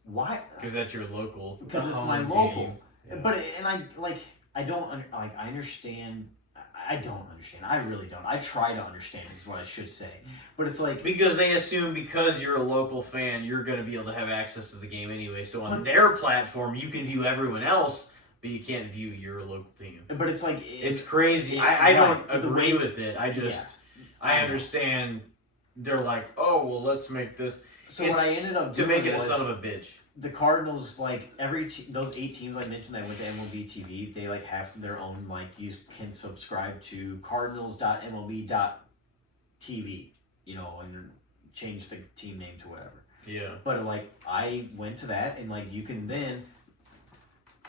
why? because that's your local. Because it's home my team. local. Yeah. But and I don't I understand. I don't understand. I really don't. I try to understand is what I should say. But it's like Because they assume because you're a local fan, you're going to be able to have access to the game anyway. So on But- their platform, you can view everyone else, but you can't view your local team. but it's like It's crazy. Yeah, I don't right. The agree weight- with it. I just, I I know. understand. They're like, oh, well, let's make this. so what I It's ended up to doing make it a was son of a bitch. the Cardinals, like those 8 teams I mentioned that went to MLB TV, they like have their own like you can subscribe to cardinals.mlb.tv, and change the team name to whatever. Yeah. But like I went to that, and like you can then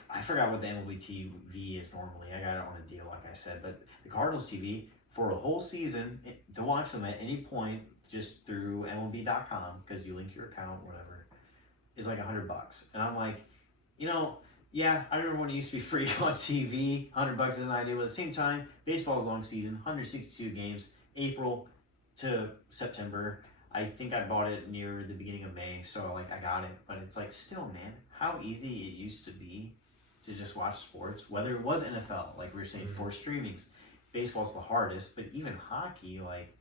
I forgot what the MLB TV is normally. I got it on a deal, like I said, but the Cardinals TV for a whole season to watch them at any point just through MLB.com, because you link your account, whatever, is like $100. And I'm like, yeah, I remember when it used to be free on TV. $100 is an idea, but at the same time, baseball's long season, 162 games, April to September. I think I bought it near the beginning of May, so like I got it. But it's like, still, man, how easy it used to be to just watch sports, whether it was NFL, like we were saying, for streamings. Baseball's the hardest, but even hockey, like,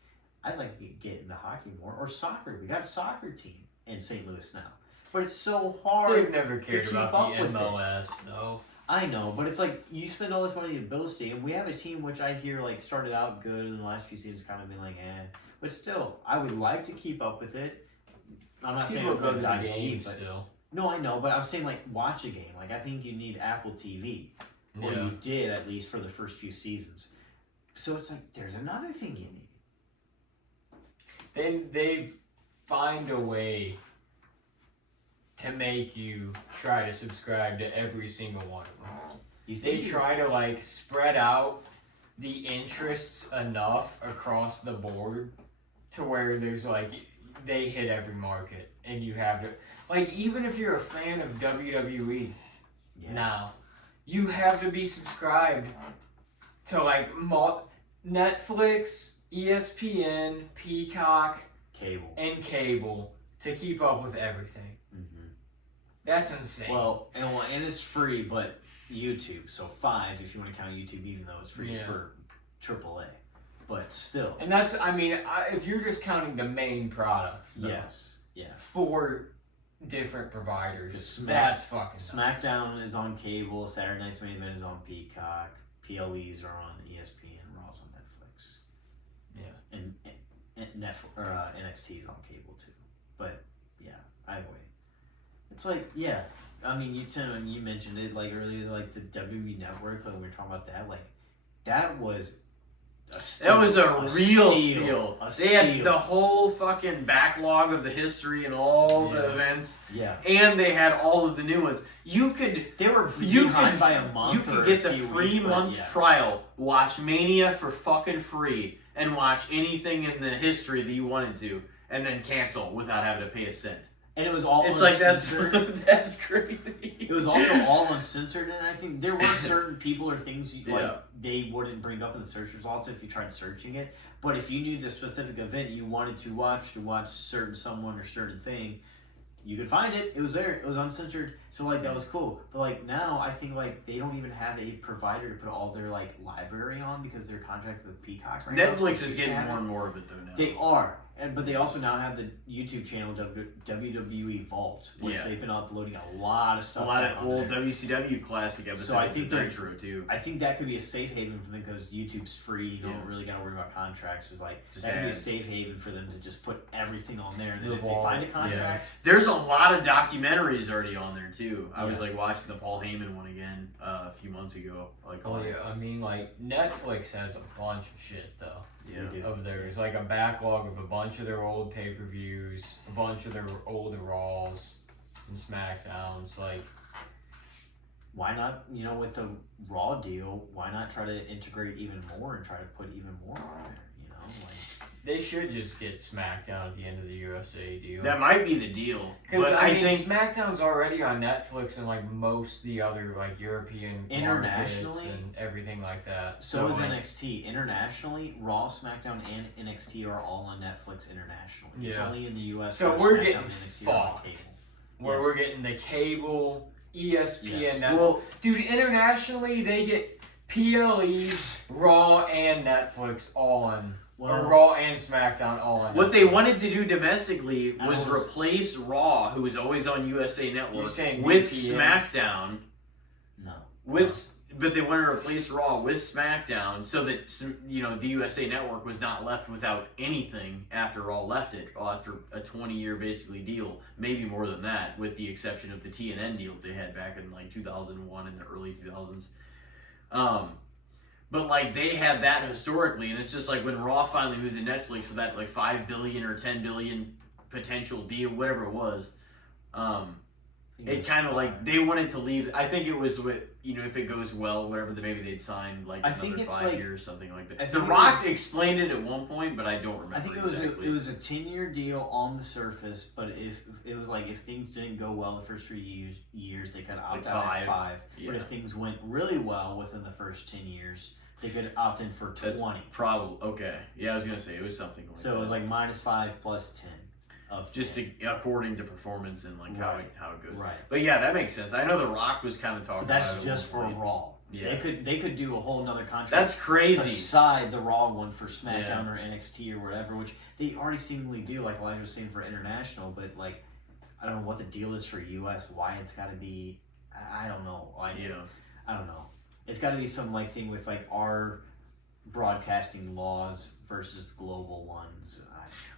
I'd like to get into hockey more. Or soccer. We got a soccer team in St. Louis now. But it's so hard. They've never cared keep about up the with MLS, though. I know, but it's like, you spend all this money to build a stadium. We have a team which I hear like started out good in the last few seasons, kind of been like, But still, I would like to keep up with it. I'm not saying People I'm go going to to the dive game deep, but still. no, I know, but I'm saying like watch a game. Like I think you need Apple TV, or you did at least for the first few seasons. So it's like there's another thing you need. They've find a way to make you try to subscribe to every single one of them. They try to like spread out the interests enough across the board to where there's like they hit every market and you have to like even if you're a fan of WWE now, you have to be subscribed to like Netflix, ESPN, Peacock, cable to keep up with everything. That's insane. Well, and it's free, but YouTube, so $5 if you want to count YouTube, even though it's free for AAA, but still. And that's, I mean, if you're just counting the main product, though, Yes, yeah. 4 different providers, That's fucking nuts. SmackDown is on cable, Saturday Night's Main Event is on Peacock, PLEs are on ESPN, Raw's on Netflix. Yeah. And NXT is on cable too. But yeah, either way. It's like, yeah, I mean, you mentioned it like earlier, like the WWE Network, like we were talking about that, like that was a steal. That was a real steal. They had steal. the whole fucking backlog of the history and all the events. Yeah. And they had all of the new ones. They were behind by a month. You could get the free month trial, watch Mania for fucking free, and watch anything in the history that you wanted to, and then cancel without having to pay a cent. And it was all It's like uncensored. that's crazy. It was also all uncensored, and I think there were certain people or things they wouldn't bring up in the search results if you tried searching it. But if you knew the specific event you wanted to watch certain someone or certain thing, you could find it. It was there. It was uncensored. So like that was cool. But like now, I think like they don't even have a provider to put all their like library on because they're contracted with Peacock right now. Netflix is getting more and more of it though now. They are. But they also now have the YouTube channel WWE Vault, which they've been uploading a lot of stuff. A lot of old WCW classic episodes. So I think they're true too. I think that could be a safe haven for them because YouTube's free. You don't really got to worry about contracts. It's like that could be a safe haven for them to just put everything on there. And then if they find a contract, there's a lot of documentaries already on there too. I was like watching the Paul Heyman one again a few months ago. I mean, like Netflix has a bunch of shit though. Yeah, of theirs, like a backlog of a bunch of their old pay-per-views, a bunch of their old Raws and SmackDowns. Like, why not? With the Raw deal, why not try to integrate even more and try to put even more on there? They should just get SmackDown at the end of the USA deal. That might be the deal. Because I think SmackDown's already on Netflix and like most of the other like European internationally and everything like that. So is NXT. Internationally, Raw, SmackDown, and NXT are all on Netflix internationally. It's only in the US. So we're getting fucked. Where we're getting the cable, ESPN, Netflix. Well, dude, internationally they get PLEs, Raw, and Netflix all on. Or Raw and SmackDown all on. What they wanted to do domestically was replace Raw, who was always on USA Network, with SmackDown. But they wanted to replace Raw with SmackDown so that the USA Network was not left without anything after Raw left it, after a 20-year basically deal, maybe more than that, with the exception of the TNN deal that they had back in like 2001 and the early 2000s. But like they had that historically, and it's just like when Raw finally moved to Netflix for that like $5 billion or $10 billion potential deal, whatever it was, It kind of like they wanted to leave. I think it was with if it goes well, whatever, then maybe they'd sign like another 5 years, something like that. The Rock explained it at one point, but I don't remember. I think it was a 10-year deal on the surface, but if it was like if things didn't go well the first 3 years, they could opt out at 5. Yeah. But if things went really well within the first 10 years, they could opt in for 20. That's probably okay. Yeah, I was gonna say it was something like that. So it was like -5 plus 10. Of just according to performance and like how it goes. Right. But yeah, that makes sense. I know The Rock was kind of talking. But that's about it just for Raw. Yeah. They could do a whole nother contract. That's crazy. Aside the Raw one for SmackDown or NXT or whatever, which they already seemingly do. Like Elijah was saying for international, but like I don't know what the deal is for US. Why it's got to be. I don't know. I don't know. It's got to be some like thing with like our broadcasting laws versus global ones.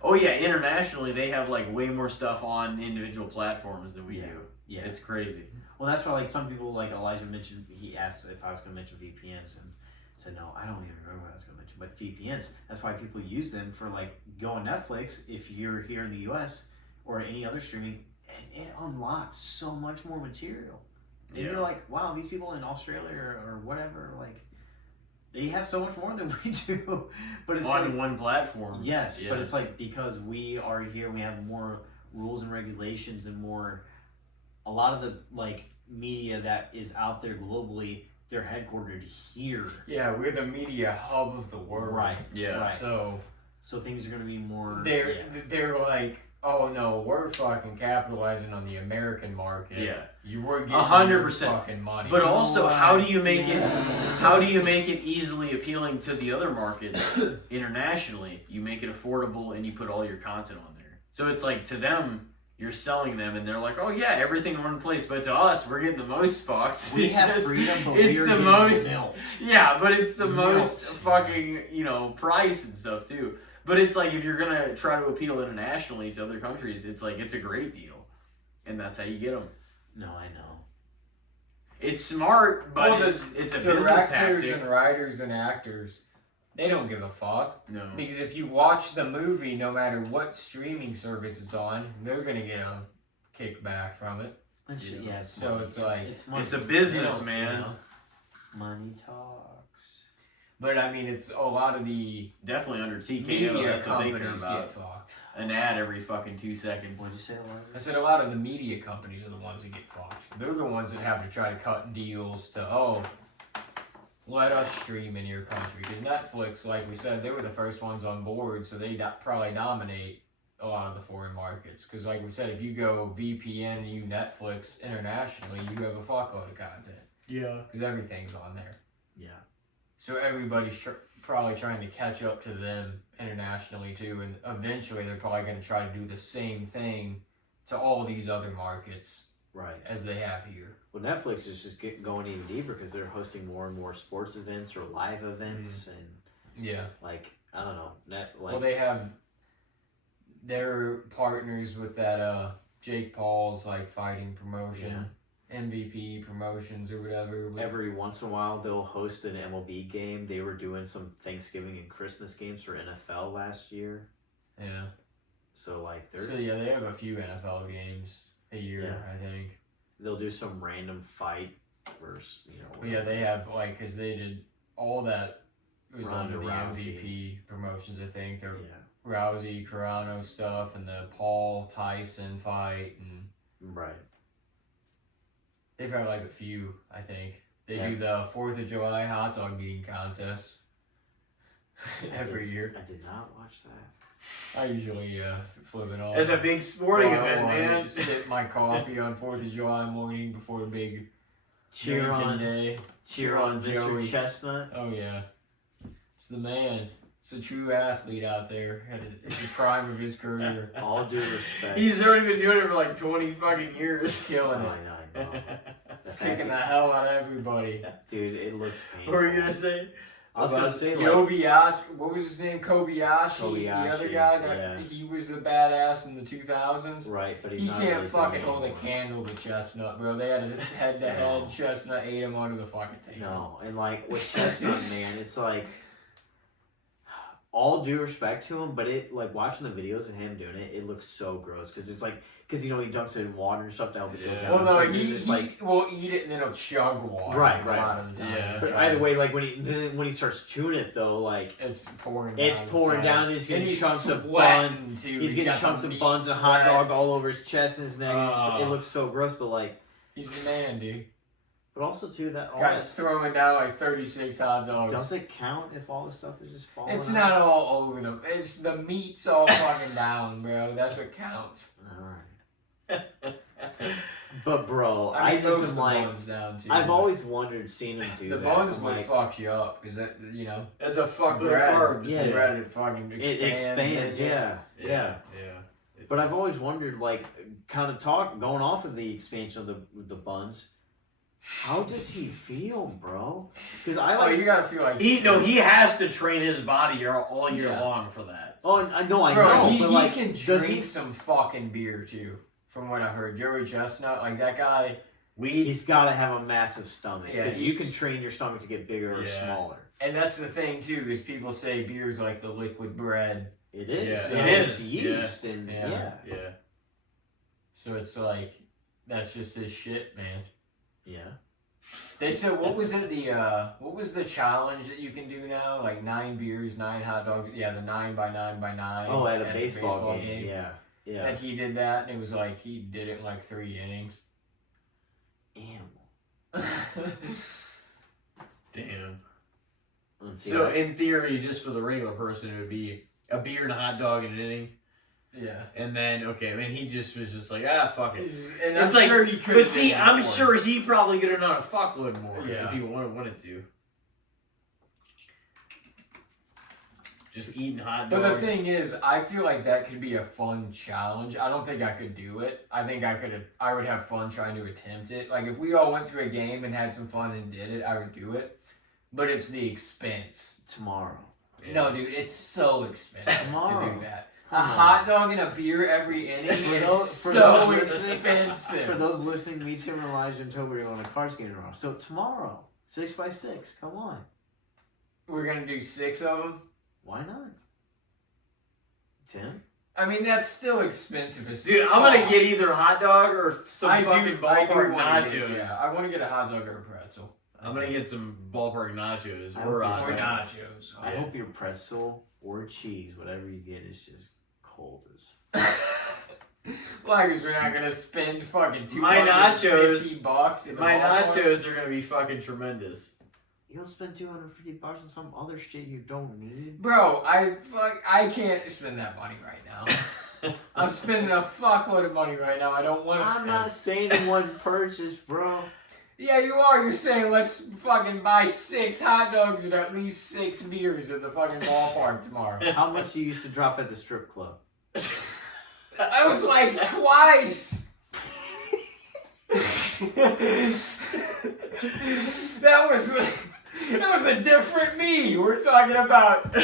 Oh yeah, internationally they have like way more stuff on individual platforms than we do. Yeah, it's crazy. Well, that's why like some people like Elijah mentioned. He asked if I was going to mention VPNs and said no. I don't even remember what I was going to mention. But VPNs. That's why people use them for like go on Netflix if you're here in the U.S. or any other streaming. And it unlocks so much more material. And you're like, wow, these people in Australia or whatever like. They have so much more than we do, but it's on like, one platform. Yes, but it's like because we are here, we have more rules and regulations and more. A lot of the like media that is out there globally, they're headquartered here. Yeah, we're the media hub of the world. Right. Yeah. Right. So things are gonna be more. They're like, oh no, we're fucking capitalizing on the American market. Yeah. You were getting 100% fucking money. But also, how do you make it easily appealing to the other markets internationally? You make it affordable and you put all your content on there. So it's like to them, you're selling them and they're like, oh yeah, everything in one place. But to us, we're getting the most spots. We have freedom, but it's we're the getting most. milked. Yeah, but it's the most fucking price and stuff too. But it's like if you're gonna try to appeal internationally to other countries, it's like it's a great deal, and that's how you get them. No, I know. It's smart, but it's a business tactic. Directors and writers and actors, they don't give a fuck. No. Because if you watch the movie, no matter what streaming service it's on, they're gonna get a kickback from it. Yeah, so it's like it's a business, man. Money talks. But I mean, it's a lot of the definitely under TKO. media That's what they care companies about. get fucked. An ad every fucking 2 seconds. What'd you say, Elijah? I said a lot of the media companies are the ones that get fucked. They're the ones that have to try to cut deals to, let us stream in your country. Because Netflix, like we said, they were the first ones on board, so they probably dominate a lot of the foreign markets. Because like we said, if you go VPN and you Netflix internationally, you have a fuckload of content. Yeah. Because everything's on there. Yeah. So everybody's probably trying to catch up to them internationally too, and eventually they're probably going to try to do the same thing to all these other markets, right, as they have here. Well, Netflix is just going even deeper because they're hosting more and more sports events or live events, and like I don't know, well, they have their partners with that Jake Paul's like fighting promotion. MVP promotions or whatever. Every once in a while they'll host an MLB game. They were doing some Thanksgiving and Christmas games for NFL last year. Yeah. So like they have a few NFL games a year, I think. They'll do some random fight versus, they have like because they did all that. It was Ronda under the Rousey. MVP promotions, I think. The Rousey, Carano stuff, and the Paul Tyson fight, and right. They've had like a few, I think. They do the 4th of July hot dog eating contest every year. I did not watch that. I usually flip it on. It's a big sporting event, man. I sip my coffee on 4th of July morning before a big cheer on day. Cheer on Mr. Chestnut. Oh yeah, it's the man. It's a true athlete out there at the prime of his career. All due respect. He's already been doing it for like 20 fucking years. Killing it. I know. It's kicking the hell out of everybody. Dude, it looks painful. What were you gonna say? I was gonna say Kobayashi. What was his name? Kobayashi. The other guy that he was a badass in the 2000s. Right, but he can't really fucking hold a candle to Chestnut, bro. They had a head-to-head. Chestnut ate him under the fucking table. No, and like with Chestnut, man, it's like all due respect to him, but it like watching the videos of him doing it, it looks so gross because it's like he dunks it in water and stuff to help it go down. Well, no, and he like will eat it and then he'll chug water. Right. A lot of the time. Yeah. But either way, like when he starts chewing it though, like it's pouring. it's pouring down, and he's getting chunks of buns. Too. He's getting chunks of buns and hot dog all over his chest and his neck. It looks so gross, but like he's the man, dude. But also too that all Guy's throwing down like 36 hot dogs. does it count if all the stuff is just falling? It's out? not all over them. It's the meat's all fucking down, bro. That's what counts. All right. But bro, I just am like, down too, I've always wondered seeing him do the that. buns I'm would like, fuck you up because that That's a fuckload of bread. carbs. Yeah. bread it fucking expands. it expands, yeah. But I've always wondered, like, kind of going off of the expansion of the buns. How does he feel, bro? Because I like. you gotta feel like He has to train his body all year long for that. Oh, no, I Bro, know, he, but he like, can does drink he? some fucking beer too. From what I heard, Joey Chestnut, like that guy, He's got to have a massive stomach Yeah, because you can train your stomach to get bigger or smaller. and that's the thing too, because people say beer's like the liquid bread. It is. Yeah. It It's is. yeast and Yeah. Yeah. So it's like that's just his shit, man. yeah. They said what was it what was the challenge that you can do now? Like 9 beers, 9 hot dogs. Yeah, the 9 by 9 by 9. Oh, at a the baseball game. Yeah. Yeah. And he did that, and it was like he did it in like 3 innings. Animal. Damn. Let's see. So in theory, just for the regular person, it would be a beer and a hot dog in an inning. Yeah. And then he just was just like, fuck it. And It's I'm like, sure he could. But see, I'm sure he probably could have done a fuckload more Yeah. if he wanted to. Just eating hot dogs. But the thing is, I feel like that could be a fun challenge. I don't think I could do it. I think I would have fun trying to attempt it. Like if we all went to a game and had some fun and did it, I would do it. But it's the expense. Tomorrow. Yeah. No, dude, it's so expensive Tomorrow. to do that. Come A on. hot dog and a beer every inning is For so those listening- expensive. For those listening, me, Tim, and Elijah and Toby are on a Cars game tomorrow. So tomorrow, 6x6. Come on. We're gonna do 6 of them. Why not? Tim? I mean, that's still expensive as Dude, I'm gonna get either a hot dog or some fucking ballpark nachos. I want to get a hot dog or a pretzel. I'm gonna get some ballpark nachos I or hope hot Or dog. nachos. I hope your pretzel or cheese, whatever you get, is just cold as. Like, we're not gonna spend fucking My $250 nachos- in the My ballpark? nachos are gonna be fucking tremendous. You'll spend $250 on some other shit you don't need. Bro, I can't spend that money right now. I'm spending a fuckload of money right now. I don't want to I'm spend. not saying in one purchase, bro. Yeah, you are. You're saying let's fucking buy 6 hot dogs and at least 6 beers at the fucking ballpark tomorrow. How much you used to drop at the strip club? I was like twice. That was a different me. We're talking about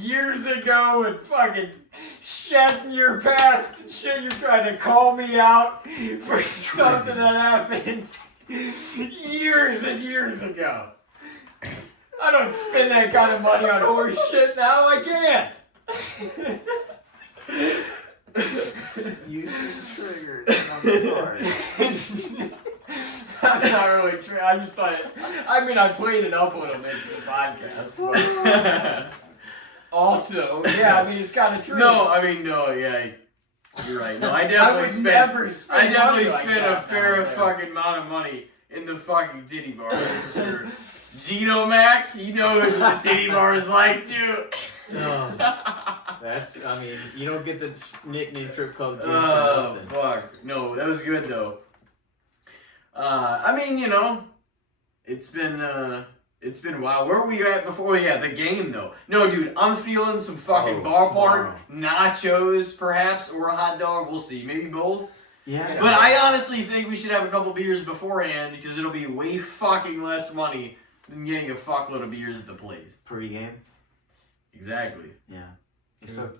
years ago and fucking shit in your past, shit you're trying to call me out for something that happened years and years ago. I don't spend that kind of money on horse shit now. I can't. You seem triggered. I'm sorry. I'm not really true. I just thought I played it up a little bit for the podcast. But also, yeah, it's kind of true. Yeah, you're right. No, I definitely spent a fair fucking amount of money in the fucking titty bar for sure. Gino Mac, he knows what the titty bar is like too. You don't get the nickname strip club G for Oh nothing. fuck! No, that was good though. It's been a while. Where were we at before? Yeah, the game though. No, dude, I'm feeling some fucking ballpark nachos, perhaps, or a hot dog. We'll see. Maybe both. Yeah. But I honestly think we should have a couple beers beforehand because it'll be way fucking less money than getting a fuckload of beers at the place. Pre-game? Exactly. Yeah.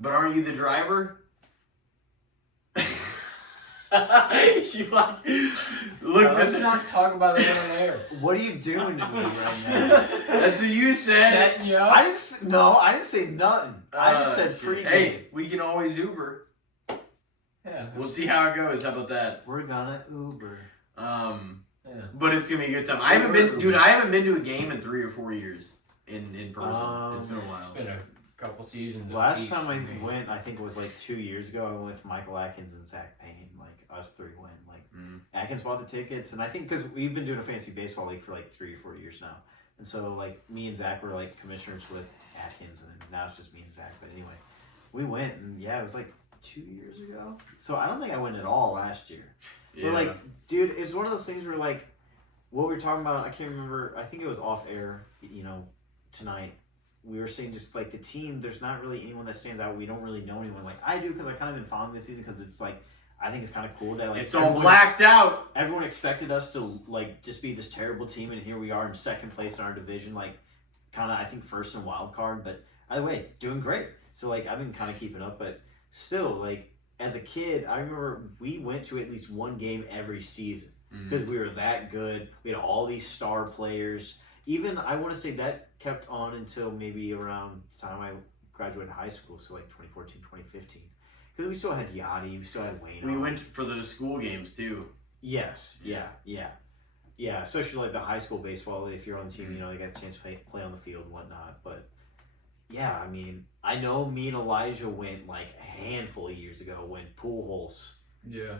But aren't you the driver? She like looked Let's at not talk about this on air. What are you doing to me right now? That's what you said. Setting you up. I didn't say nothing. I just said pre-game. Hey, we can always Uber. Yeah. We'll see how it goes. How about that? We're gonna Uber. Yeah. But it's gonna be a good time. I haven't been to a game in 3 or 4 years in person. It's been a while. It's been a couple seasons. Last time I went, I think it was like 2 years ago. I went with Michael Atkins and Zach Payne. Like us three went. Like Atkins bought the tickets, and I think because we've been doing a fantasy baseball league for like 3 or 4 years now, and so like me and Zach were like commissioners with Atkins, and now it's just me and Zach. But anyway, we went, and yeah, it was like 2 years ago. So I don't think I went at all last year. Yeah. But like, dude, it's one of those things where like, what we were talking about, I can't remember. I think it was off air, tonight. We were saying just like the team, there's not really anyone that stands out. We don't really know anyone. Like I do because I kind of been following this season because it's like, I think it's kind of cool that like it's all blacked out. Everyone expected us to like just be this terrible team, and here we are in second place in our division, like kind of I think first in wild card. But either way, doing great. So like I've been kind of keeping up, but still like as a kid, I remember we went to at least one game every season because we were that good. We had all these star players. Even I want to say that kept on until maybe around the time I graduated high school, so like 2014, 2015. Because we still had Yachty, we still had Wayne. We went for those school games too. Yes, yeah. Especially like the high school baseball. If you're on the team, they got a chance to play on the field and whatnot. But yeah, I mean, I know me and Elijah went like a handful of years ago when Pujols. Yeah.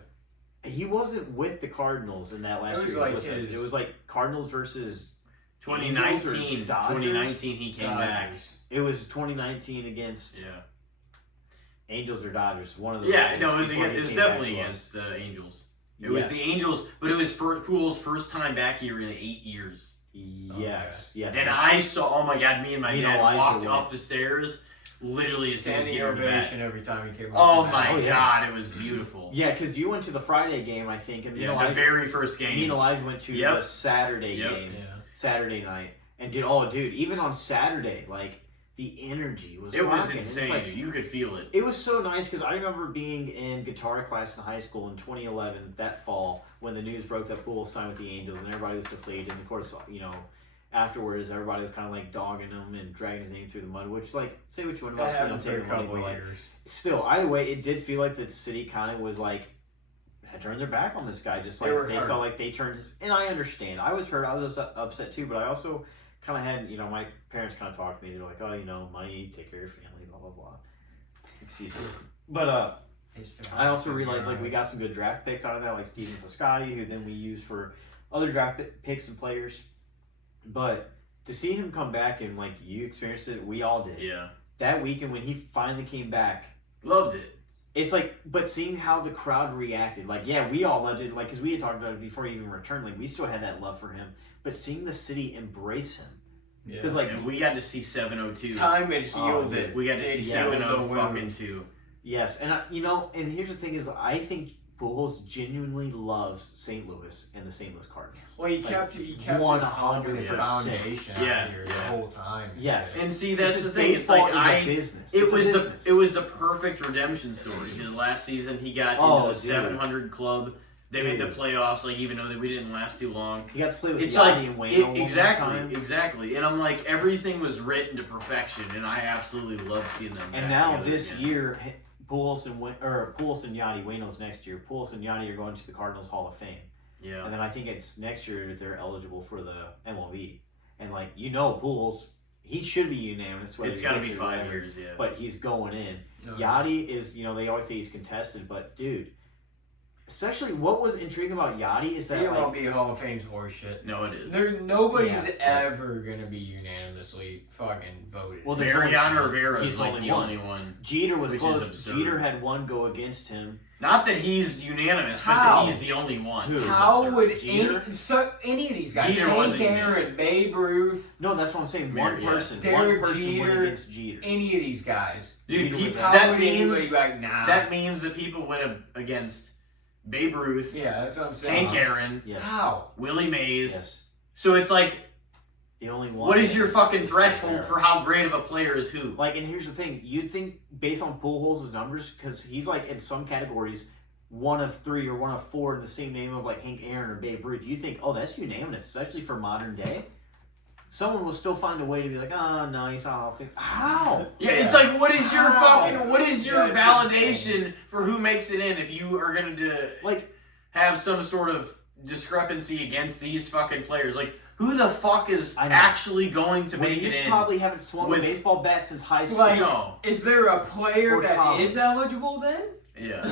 He wasn't with the Cardinals in that last year. It was like Cardinals versus 2019. 2019 he came back. It was 2019 against Angels or Dodgers. One of those. Yeah, no, it was definitely against the Angels. It was the Angels, but it was Pujols' first time back here in 8 years. Yes. And I saw, oh my God, me and my dad walked up the stairs, literally standing ovation every time he came. Oh my God, it was beautiful. Yeah, because you went to the Friday game, I think, and the very first game. Me and Elijah went to the Saturday game, Saturday night, and dude, even on Saturday, like the energy was. It was insane. Like, you could feel it. It was so nice because I remember being in guitar class in high school in 2011 that fall when the news broke that Pujols signed with the Angels and everybody was deflated. And of course, afterwards everybody was kind of like dogging him and dragging his name through the mud. Which, like, say what you want about taking the money, but like, still, either way, it did feel like the city kind of was like had turned their back on this guy. Just like they felt like they turned his. And I understand. I was hurt. I was upset too. But I also kind of had, my parents kind of talked to me. They're like, oh, money, take care of your family, blah, blah, blah. Excuse me. But I also realized, like, we got some good draft picks out of that, like Steven Piscotty, who then we used for other draft picks and players. But to see him come back and, like, you experienced it, we all did. Yeah. That weekend when he finally came back. Loved it. It's like, but seeing how the crowd reacted, like, yeah, we all loved it, like, because we had talked about it before he even returned, like, we still had that love for him. But seeing the city embrace him, because and we got to see 702. Time had healed it. We got to see 702 fucking 2. Yes, and and here's the thing is, I think Pujols genuinely loves St. Louis and the St. Louis Cardinals. Well, he kept his foundation out here the whole time. Yes, and see that's the thing. It's like business. It was the perfect redemption story. His last season, he got into the 700 club. They made the playoffs, like even though we didn't last too long. He got to play with Yachty and Wayne. Exactly. And I'm like, everything was written to perfection, and I absolutely love seeing them. And now this year, Pujols and Yachty, Wayno's next year. Pujols and Yachty are going to the Cardinals Hall of Fame. Yeah. And then I think it's next year they're eligible for the MLB. And like Pujols, he should be unanimous. It's got to be 5 years, yeah. But he's going in. Yachty is, they always say he's contested, but dude. Especially what was intriguing about Yachty is that the MLB Hall of Fame's horseshit. No, it is. Nobody's ever gonna be unanimously fucking voted. Well, Mariano Rivera is like the only one. Jeter was close. Jeter had one go against him. Not that he's unanimous, but that he's the only one. How would any of these guys? Hank Aaron, Babe Ruth. No, that's what I'm saying. One person went against Jeter. Any of these guys, dude. That means that people went against Babe Ruth. Yeah, that's what I'm saying. Hank Aaron. Yes. How? Willie Mays. Yes. So it's like, the only one. What is your fucking threshold for how great of a player is who? Like, and here's the thing. You'd think, based on Pujols' numbers, because he's like, in some categories, one of 3 or one of 4 in the same name of like Hank Aaron or Babe Ruth, you think, oh, that's unanimous, especially for modern day. Someone will still find a way to be like, oh no, he's not Hall of Fame. How? Yeah, it's like, what is your Yeah, validation for who makes it in if you are gonna Like, have some sort of discrepancy against these fucking players? Like, who the fuck is I know. actually going to make you it in? probably haven't swung with- a baseball bat since high So, school. like, No. is there a player Or that college. is eligible then? Yeah.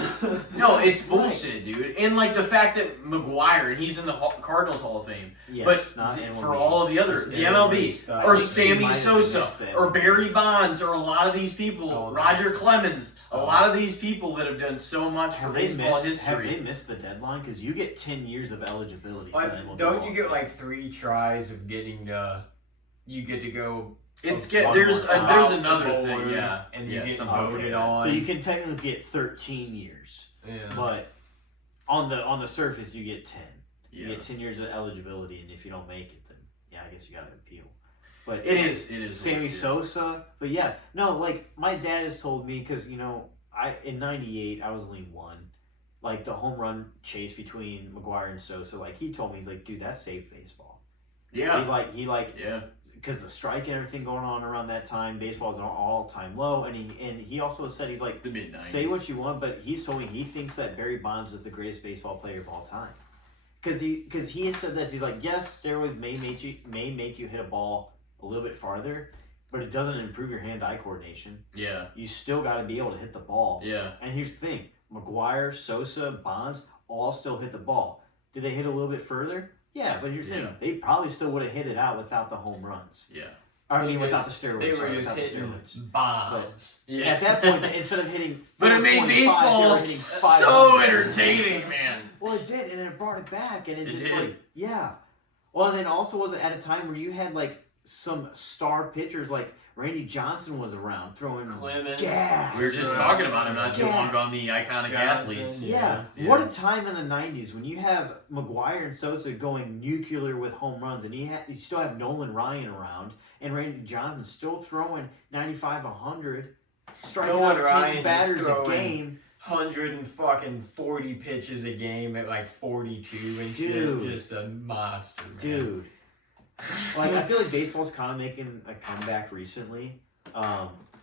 No, it's bullshit, dude. And like the fact that McGuire, and he's in the Cardinals Hall of Fame, Yes, but not MLB. for all of the others, the Steroid MLB, stuff. or I think he Sammy might have missed Sosa, the or MLB. Barry Bonds, or a lot of these people, All Roger that Clemens, stuff. a lot of these people that have done so much for Have they baseball missed history. the deadline? Because you get 10 years of eligibility for Like, the MLB. don't Hall you of get Fame. like 3 tries of getting you get to go? It's one there's more time there's out another the thing, board, yeah, and yeah, you get something- voted Okay. on. So you can technically get 13 years, Yeah. but on the surface you get 10. You Yeah. get 10 years of eligibility, and if you don't make it, then yeah, I guess you got to appeal. But It is Sammy bullshit. Sosa. But yeah, no, like my dad has told me, because in '98 I was only 1. Like the home run chase between McGuire and Sosa, like he told me, he's like, dude, that saved baseball. Yeah, He like yeah. because the strike and everything going on around that time, baseball was an all-time low, and he also said, he's like, The mid-90s. say what you want, but he's told me he thinks that Barry Bonds is the greatest baseball player of all time. Because he has said this, he's like, yes, steroids may make you hit a ball a little bit farther, but it doesn't improve your hand-eye coordination. Yeah, You still got to be able to hit the ball. yeah. And here's the thing: McGuire, Sosa, Bonds all still hit the ball. Did they hit a little bit further? Yeah, but here's the Yeah. thing: they probably still would have hit it out without the home runs. Yeah. I mean, They without the just- steroids. They were sorry, just without the hitting steroids. bombs. Yeah. At that point, instead of hitting, But it made 425, they were baseball hitting so 500. entertaining, man. Well, it did, and it brought it back, and it It just did. like, yeah. Well, and then also was it at a time where you had like some star pitchers, like Randy Johnson was around throwing Clemens. gas. We were just talking about him not too Yes. long ago on the iconic Johnson. athletes. Yeah. Yeah. What a time in the '90s when you have McGuire and Sosa going nuclear with home runs, and you still have Nolan Ryan around, and Randy Johnson still throwing 95, 100, striking Nolan out Ryan 10 just batters a throwing game. 140 pitches a game at like 42 and shit. Dude. Just a monster, man. Dude. Like, I feel like baseball's kind of making a comeback recently.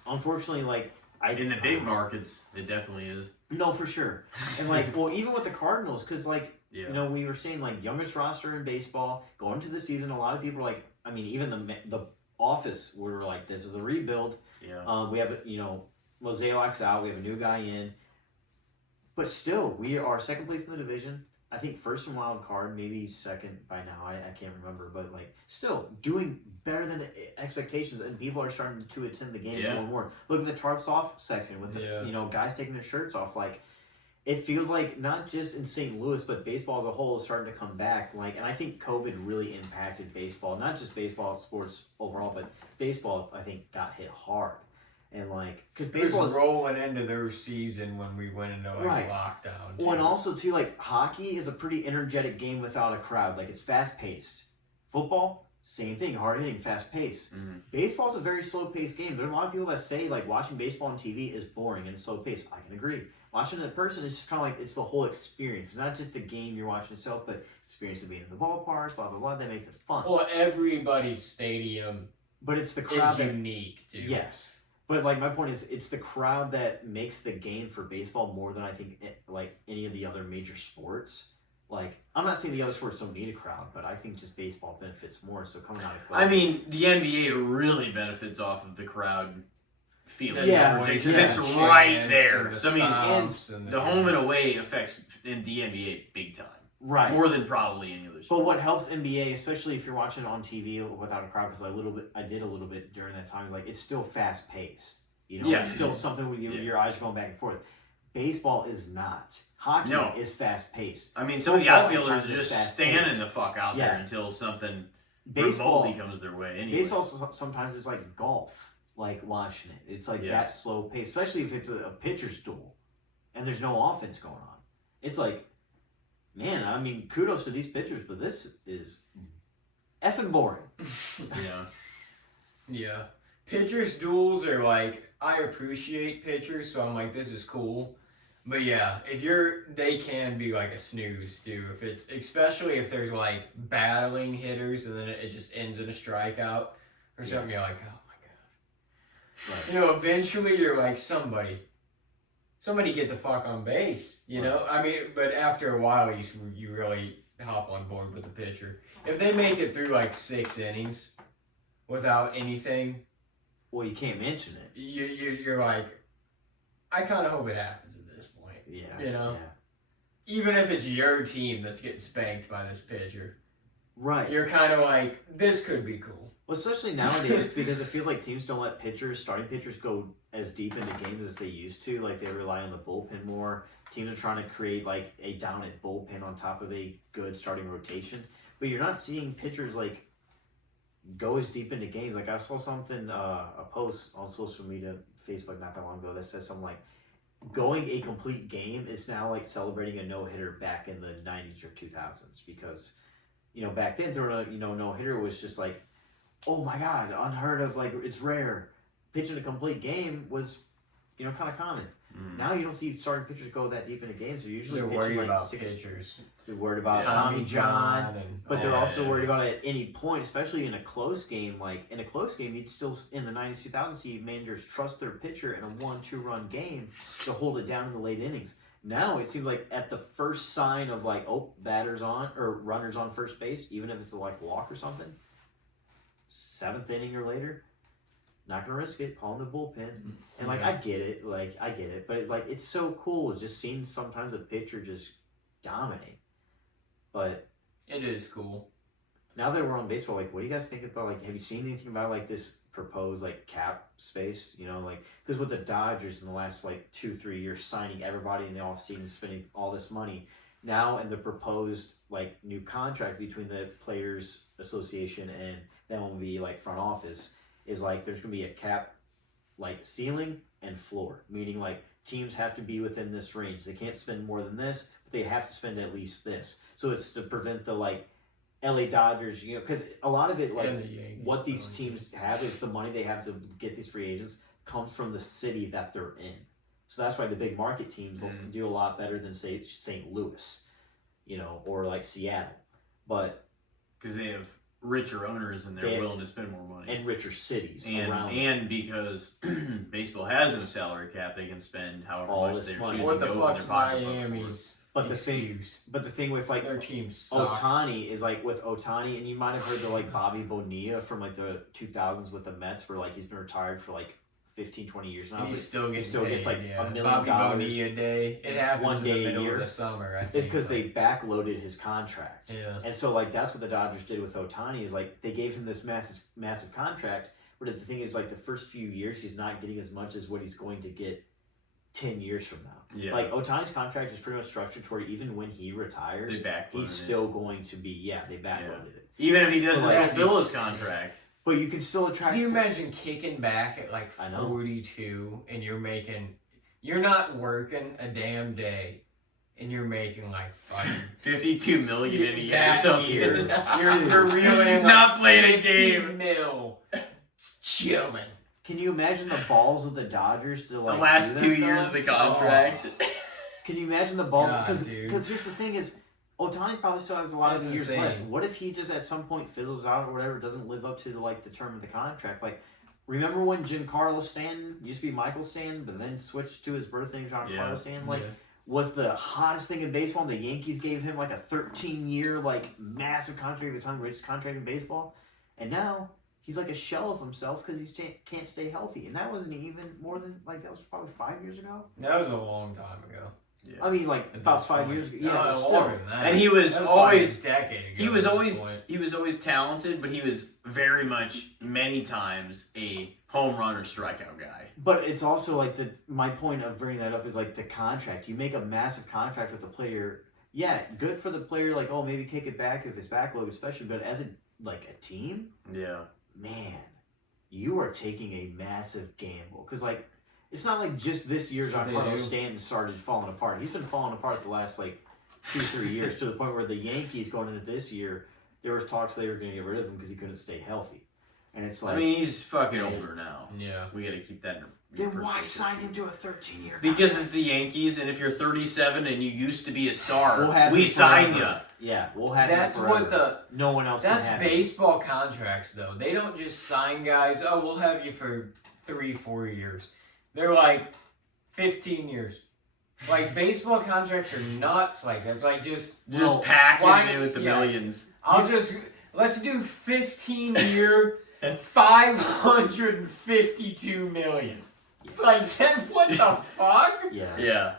Unfortunately, like, In the big markets, it definitely is. No, for sure. And, like, well, even with the Cardinals, because, like, Yeah. we were saying, like, youngest roster in baseball, going into the season, a lot of people are like, I mean, even the office were like, this is a rebuild. Yeah. We have, Mozeliak's out, we have a new guy in. But still, we are second place in the division. I think first in wild card, maybe second by now. I can't remember, but like still doing better than expectations, and people are starting to attend the game Yeah. more and more. Look at the tarps off section with the guys taking their shirts off. Like it feels like not just in St. Louis, but baseball as a whole is starting to come back. Like, and I think COVID really impacted baseball, not just baseball, sports overall, but baseball I think got hit hard. And like, because It was baseball is rolling into their season when we went into like Right. lockdown. Well, and too. also too, like hockey is a pretty energetic game without a crowd. Like it's fast paced. Football, same thing, hard hitting, fast paced. Mhm. Baseball's a very slow paced game. There's a lot of people that say like watching baseball on TV is boring and slow paced. I can agree. Watching it in person is just kind of like it's the whole experience. It's not just the game you're watching itself, but experience of being in the ballpark, blah blah blah. That makes it fun. Well, everybody's stadium But it's the crowd is that unique, too. Yes. But like my point is, it's the crowd that makes the game for baseball more than I think like any of the other major sports. Like I'm not saying the other sports don't need a crowd, but I think just baseball benefits more. So coming out of COVID, I mean, the NBA really benefits off of the crowd feeling. Yeah, because yeah. it's right there. And the So I mean, stomps and the home and away affects in the NBA big time, right. more than probably any other sport. But what helps NBA, especially if you're watching it on TV without a crowd, because I did a little bit during that time. Is like it's still fast paced. Yeah. It's still something where your eyes are going back and forth. Baseball is not. Hockey No. is fast paced. I mean, some of the Football outfielders sometimes are is just fast standing paced. the fuck out Yeah. there until something Baseball remotely comes their way. Anyway. Baseball sometimes is like golf, like watching it. It's like that slow pace, especially if it's a pitcher's duel and there's no offense going on. It's like, man, I mean, kudos to these pitchers, but this is effing boring. Yeah. Yeah. Pitchers' duels are like, I appreciate pitchers, so I'm like, this is cool. But yeah, they can be like a snooze too. Especially if there's like battling hitters and then it just ends in a strikeout or something. You're like, oh my god. Right. Eventually you're like, somebody get the fuck on base. I mean, but after a while you really hop on board with the pitcher. If they make it through like 6 innings without anything, well, you can't mention it. You're like, I kind of hope it happens. Yeah. Even if it's your team that's getting spanked by this pitcher, right? You're kind of like, this could be cool. Well, especially nowadays because it feels like teams don't let starting pitchers, go as deep into games as they used to. Like they rely on the bullpen more. Teams are trying to create like a dominant bullpen on top of a good starting rotation, but you're not seeing pitchers like go as deep into games. Like I saw something, a post on social media, Facebook, not that long ago, that says something like, going a complete game is now like celebrating a no-hitter back in the 90s or 2000s because, back then throwing a no-hitter was just like, oh my god, unheard of, like it's rare. Pitching a complete game was, kind of common. Now you don't see starting pitchers go that deep into games. They're usually pitching like about pitchers. They're worried about Tommy John, but they're also worried about it at any point, especially in a close game. Like in a close game, you'd still in the 90s, 2000s see managers trust their pitcher in a 1-2 run game to hold it down in the late innings. Now it seems like at the first sign of like, batters on or runners on first base, even if it's a like walk or something, 7th inning or later, not gonna risk it, call in the bullpen. And like I get it, but it's so cool just seeing sometimes a pitcher just dominate. But it is cool. Now that we're on baseball, like what do you guys think about, like, have you seen anything about like this proposed like cap space? Because with the Dodgers in the last like 2-3 years signing everybody in the offseason, spending all this money, now in the proposed like new contract between the Players Association and the MLB like front office is like there's gonna be a cap like ceiling and floor, meaning like teams have to be within this range. They can't spend more than this, but they have to spend at least this. So it's to prevent the like LA Dodgers, because a lot of it, like what these teams have is the money they have to get these free agents comes from the city that they're in. So that's why the big market teams do a lot better than say St. Louis, or like Seattle, but because they have richer owners and they're willing to spend more money, and richer cities around and because baseball has no salary cap, they can spend however all much this they're money. choosing. What the to fuck's Miami's? But the thing with like their team sucks. Otani is like with Otani, and you might have heard the like Bobby Bonilla from like the 2000s with the Mets, where like he's been retired for like 15-20 years now. He still gets like $1 million. Bobby Bonilla Day. It happens one day in the middle a year of the summer. I think. It's because they backloaded his contract. Yeah. And so like that's what the Dodgers did with Otani is like they gave him this massive contract. But the thing is like the first few years he's not getting as much as what he's going to get 10 years from now. Yeah. Like Otani's contract is pretty much structured toward even when he retires, he's still going to be they backloaded it. Even if he doesn't fulfill his contract. But you can still attract. Can you imagine kicking back at like 42 and you're not working a damn day and you're making like fucking $52 million in a year or something. You're reeling not playing a game. $50 million. Chilling. Can you imagine the balls of the Dodgers to like the last 2 years of the contract? Can you imagine the balls? Because here's the thing is, Otani probably still has a lot of years left. What if he just at some point fizzles out or whatever, doesn't live up to the term of the contract? Like, remember when Giancarlo Stanton used to be Michael Stanton, but then switched to his birth name Giancarlo Stanton? Like, was the hottest thing in baseball. The Yankees gave him like a 13-year like massive contract at the time, richest contract in baseball, and now he's like a shell of himself because he can't stay healthy. And that wasn't even more than that was probably 5 years ago. That was a long time ago. Yeah. I mean, like about 5 years ago. Yeah, longer than that. And he was always a decade ago. He was always talented, but he was very much many times a home run or strikeout guy. But it's also like my point of bringing that up is like the contract. You make a massive contract with a player. Yeah, good for the player. Like, maybe kick it back if it's backload, especially. But as a team, man, you are taking a massive gamble because like. It's not like just this year Giancarlo Stanton started falling apart. He's been falling apart the last like 2-3 years to the point where the Yankees going into this year, there was talks they were going to get rid of him because he couldn't stay healthy. And it's like, I mean, he's fucking older now. Yeah. We got to keep that in then why sign him to a 13-year contract? Because it's the Yankees, and if you're 37 and you used to be a star, We'll we sign you. Yeah, we'll have That's him forever. what the. No one else can That's have baseball contracts, though. They don't just sign guys. Oh, we'll have you for 3-4 years. They're like 15 years. Like baseball contracts are nuts. Like that's like just packing why- it with the yeah. millions. Let's do 15-year, $552 million. It's like, what the fuck? Yeah. Yeah.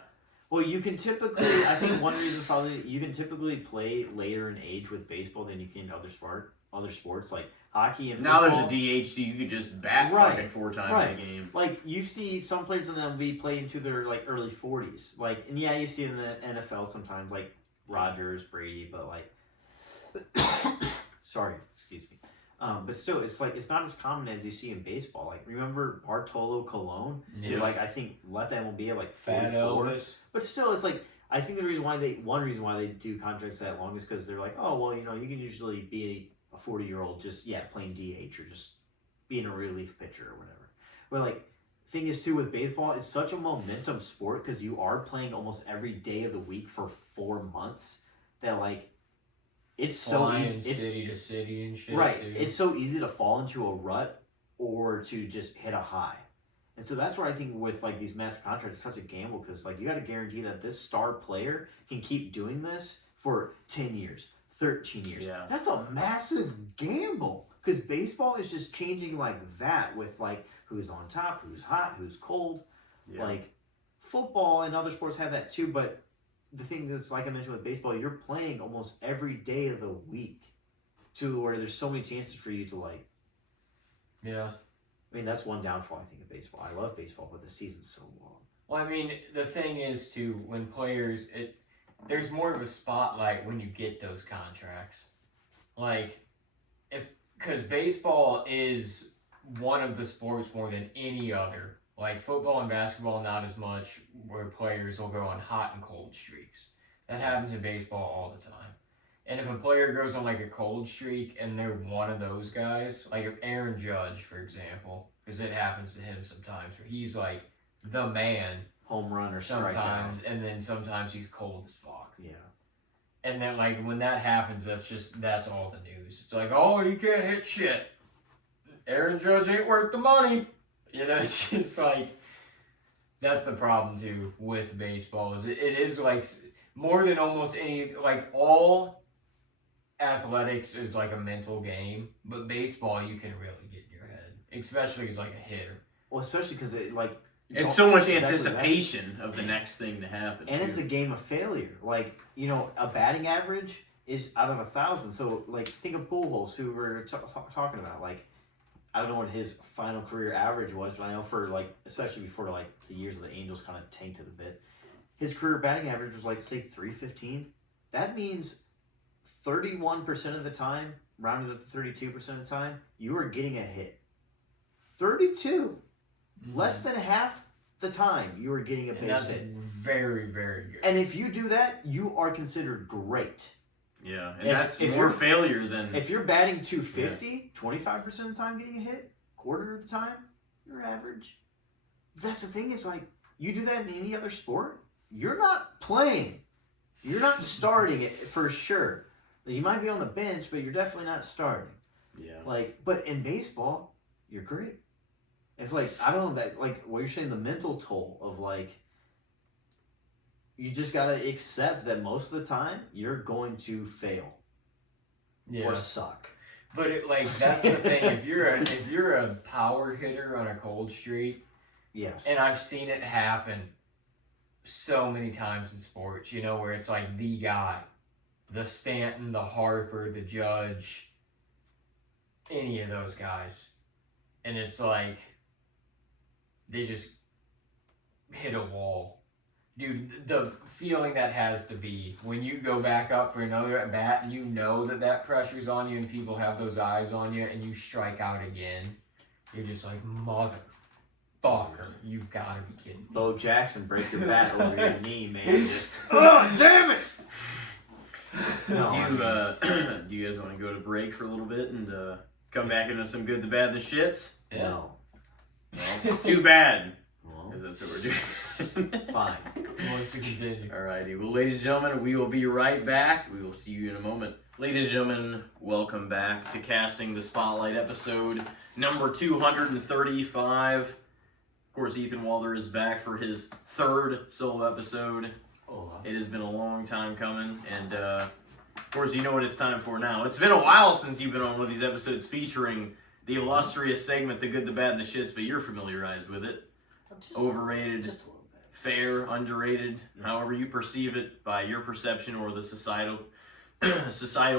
Well, you can typically, I think one reason is probably you can typically play later in age with baseball than you can in other sports like hockey and Now football. there's a DH, you could just bat Right. fucking 4 times Right. a game. Like you see some players in the MLB play into their like early 40s. Like, and yeah, you see it in the NFL sometimes, like Rodgers, Brady, but like, sorry, excuse me. But still, it's like it's not as common as you see in baseball. Like, remember Bartolo Colon? Yeah. Like, I think left the MLB at like Fat 44. Elvis. But still, it's like I think one reason why they do contracts that long is because they're like, oh well, you know, you can usually be a 40-year-old just playing DH or just being a relief pitcher or whatever. But like, thing is too with baseball, it's such a momentum sport because you are playing almost every day of the week for 4 months that like. It's Flying so easy. city to city and shit. Right. Too. It's so easy to fall into a rut or to just hit a high. And so that's where I think with like these massive contracts, it's such a gamble because like you got to guarantee that this star player can keep doing this for 10 years, 13 years. Yeah. That's a massive gamble because baseball is just changing like that with like who's on top, who's hot, who's cold. Yeah. Like football and other sports have that too, but the thing that's like I mentioned with baseball, you're playing almost every day of the week to where there's so many chances for you to like. Yeah. I mean, that's one downfall I think of baseball. I love baseball, but the season's so long. Well, I mean, the thing is too, when players, there's more of a spotlight when you get those contracts. Like, because baseball is one of the sports more than any other. Like football and basketball, not as much, where players will go on hot and cold streaks. That happens in baseball all the time. And if a player goes on like a cold streak and they're one of those guys, like Aaron Judge, for example, because it happens to him sometimes, where he's like the man Home run or sometimes, strikeout. and then sometimes he's cold as fuck. Yeah. And then like when that happens, that's all the news. It's like, oh, you can't hit shit. Aaron Judge ain't worth the money. You know, it's just like, that's the problem too with baseball. Is it is like more than almost any, like all athletics is like a mental game, but baseball you can really get in your head, especially as like a hitter. Well, especially because it like It's so much exactly anticipation of the next thing to happen. and too. it's a game of failure. Like, you know, a batting average is out of 1,000. So like, think of Pujols, who we're talking about. Like, I don't know what his final career average was, but I know for like, especially before like the years of the Angels kind of tanked it a bit, his career batting average was like say 315. That means 31% of the time, rounded up to 32% of the time, you are getting a hit. 32, less than half the time you are getting a And base that's hit. very, very good. And if you do that, you are considered great. Yeah, and If- that's if more you're- failure than. If you're batting 250, 25% of the time getting a hit, quarter of the time, you're average. That's the thing, is like, you do that in any other sport, you're not playing. You're not starting it for sure. You might be on the bench, but you're definitely not starting. Yeah. Like, but in baseball, you're great. It's like, I don't know, that, like, what you're saying, the mental toll of like, you just gotta accept that most of the time you're going to fail or suck. But that's the thing. If you're a power hitter on a cold streak, Yes. and I've seen it happen so many times in sports, you know, where it's like the guy, the Stanton, the Harper, the Judge, any of those guys, and it's like they just hit a wall. Dude, the feeling that has to be when you go back up for another at bat and you know that pressure's on you and people have those eyes on you and you strike out again, you're just like, motherfucker, you've got to be kidding me. Bo Jackson, break your bat over your knee, man. Just, oh, damn it! No, Do you guys want to go to break for a little bit and come back into some good, the bad, and the shits? No. Well, too bad. Well, Because that's what we're doing. fine. Wants to continue. Alrighty. Well, ladies and gentlemen, we will be right back. We will see you in a moment. Ladies and gentlemen, welcome back to Casting the Spotlight episode number 235. Of course, Ethan Walther is back for his third solo episode. Hola. It has been a long time coming, and of course, you know what it's time for now. It's been a while since you've been on one of these episodes featuring the illustrious segment, The Good, the Bad, and the Shits, but you're familiarized with it. Overrated, Just a little bit. fair, underrated, however you perceive it by your perception or the societal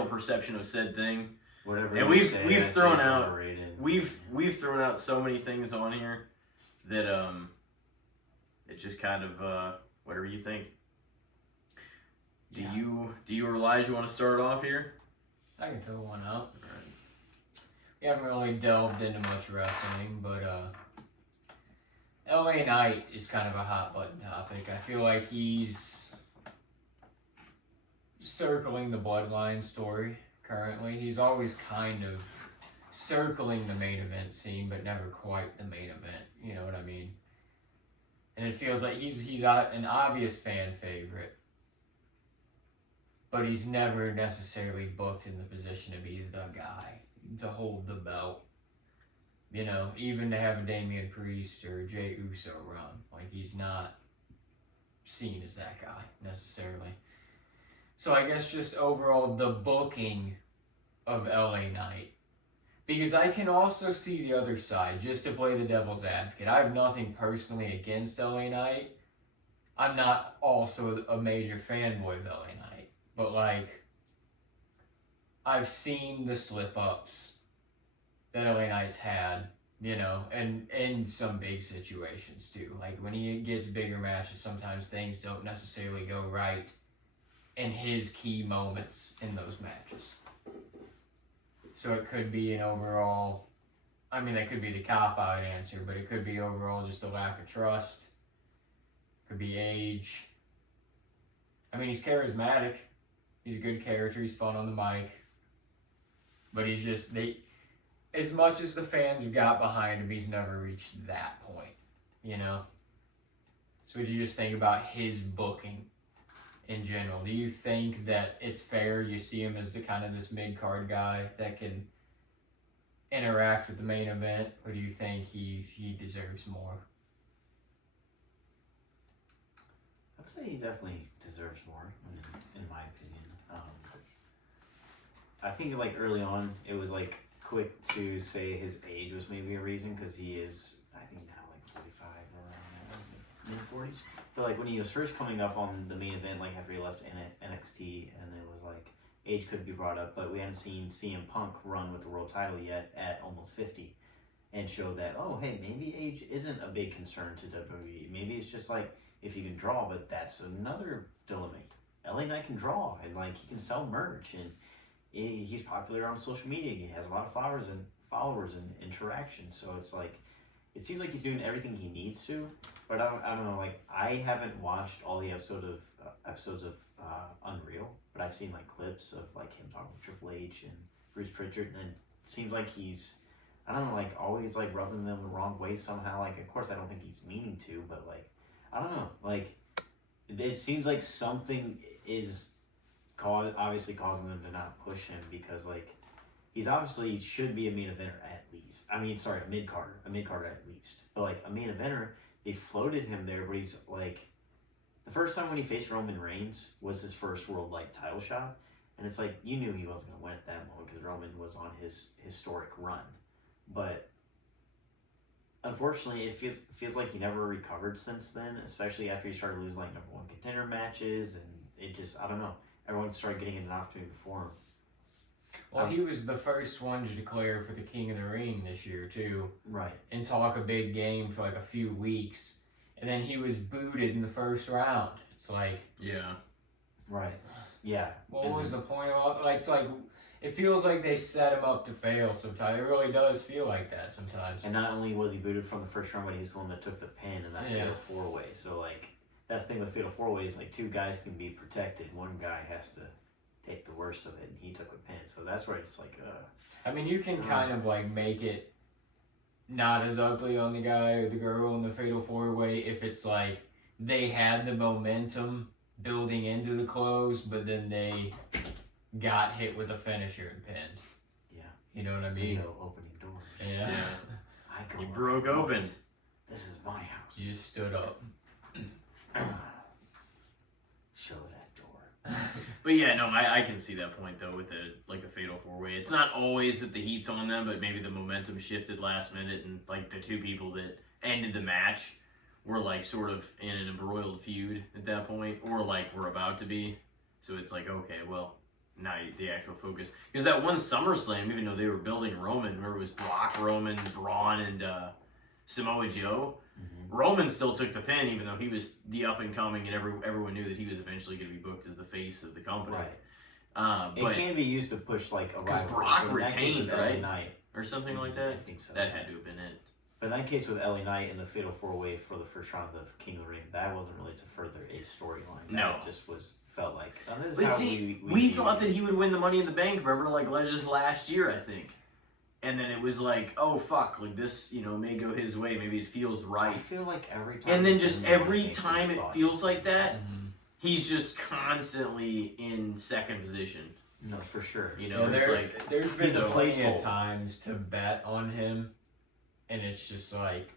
perception of said thing. Whatever. And you we've say, I say thrown it's out overrated. we've thrown out so many things on here that it's just kind of whatever you think. Do you or Elijah want to start off here? I can throw one out. We haven't really delved into much wrestling, but LA Knight is kind of a hot button topic. I feel like he's circling the Bloodline story currently. He's always kind of circling the main event scene, but never quite the main event. You know what I mean? And it feels like he's an obvious fan favorite, but he's never necessarily booked in the position to be the guy to hold the belt. You know, even to have a Damian Priest or Jey Uso run, like he's not seen as that guy necessarily. So I guess just overall the booking of LA Knight. Because I can also see the other side, just to play the devil's advocate. I have nothing personally against LA Knight. I'm not also a major fanboy of LA Knight. But like, I've seen the slip-ups that LA Knight's had, you know, and in some big situations too. Like when he gets bigger matches, sometimes things don't necessarily go right in his key moments in those matches. So it could be an overall, I mean, that could be the cop-out answer, but it could be overall just a lack of trust. Could be age. I mean, he's charismatic. He's a good character. He's fun on the mic. But he's just, as much as the fans have got behind him, he's never reached that point, you know? So what do you just think about his booking in general? Do you think that it's fair you see him as the kind of this mid-card guy that can interact with the main event, or do you think he deserves more? I'd say he definitely deserves more, in my opinion. I think like early on, it was like quick to say his age was maybe a reason, because he is, I think now like 45 or around mid-40s. But like when he was first coming up on the main event, like after he left NXT, and it was like age could be brought up, but we hadn't seen CM Punk run with the world title yet at almost 50, and show that, oh hey, maybe age isn't a big concern to WWE. Maybe it's just like if you can draw, but that's another dilemma. LA Knight can draw, and like he can sell merch, and he's popular on social media. He has a lot of followers and interactions. So it's like, it seems like he's doing everything he needs to. But I don't know. Like I haven't watched all the episodes of Unreal, but I've seen like clips of like him talking with Triple H and Bruce Pritchard, and it seems like he's, I don't know, like always like rubbing them the wrong way somehow. Like of course I don't think he's meaning to, but like I don't know. Like it seems like something is obviously causing them to not push him, because like he's obviously should be a main eventer at least. I mean, sorry, a mid-carder at least. But like a main eventer, they floated him there, but he's like, the first time when he faced Roman Reigns was his first world like title shot, and it's like you knew he wasn't gonna win at that moment because Roman was on his historic run. But unfortunately, it feels like he never recovered since then, especially after he started losing like number one contender matches, and it just, I don't know. Everyone started getting an opportunity before him. Well, he was the first one to declare for the King of the Ring this year, too. Right. And talk a big game for like a few weeks. And then he was booted in the first round. It's like... Yeah. Right. Yeah. What was the point of it? Like, it's like, it feels like they set him up to fail sometimes. It really does feel like that sometimes. And not only was he booted from the first round, but he's the one that took the pin in that fatal four-way. So, like, that's the thing with fatal four-ways, like, two guys can be protected. One guy has to take the worst of it, and he took the pin. So that's where it's like, I mean, you can kind of like make it not as ugly on the guy or the girl in the Fatal 4-Way if it's like they had the momentum building into the close, but then they got hit with a finisher and pinned. Yeah. You know what I mean? Leo opening doors. Yeah. I go You where broke I want. open. This is my house. You just stood up. Show that door. But yeah, no, I can see that point though with a fatal 4-way. It's not always that the heat's on them, but maybe the momentum shifted last minute, and like the two people that ended the match were like sort of in an embroiled feud at that point, or like we're about to be. So it's like, okay, well, now the actual focus, because that one SummerSlam, even though they were building Roman, where it was Brock, Roman, Braun, and Samoa Joe. Roman still took the pin, even though he was the up and coming, and everyone knew that he was eventually going to be booked as the face of the company. Right. But it can be used to push like a because rivalry. Brock But in that case retained, with LA right, Knight, or something like that. I think so. That had to have been it. But in that case with LA Knight and the Fatal 4-Way for the first round of the King of the Ring, that wasn't really to further a storyline. No. It just felt like. This is But how see, we we thought that he would win the Money in the Bank. Remember, like just last year, I think. And then it was like, oh fuck, like this, may go his way. Maybe it feels right. I feel like every time. And then just every time it feels like that, Mm-hmm. he's just constantly in second position. No, for sure. Yeah, It's like there's been he's a plenty of placeholder. times to bet on him, and it's just like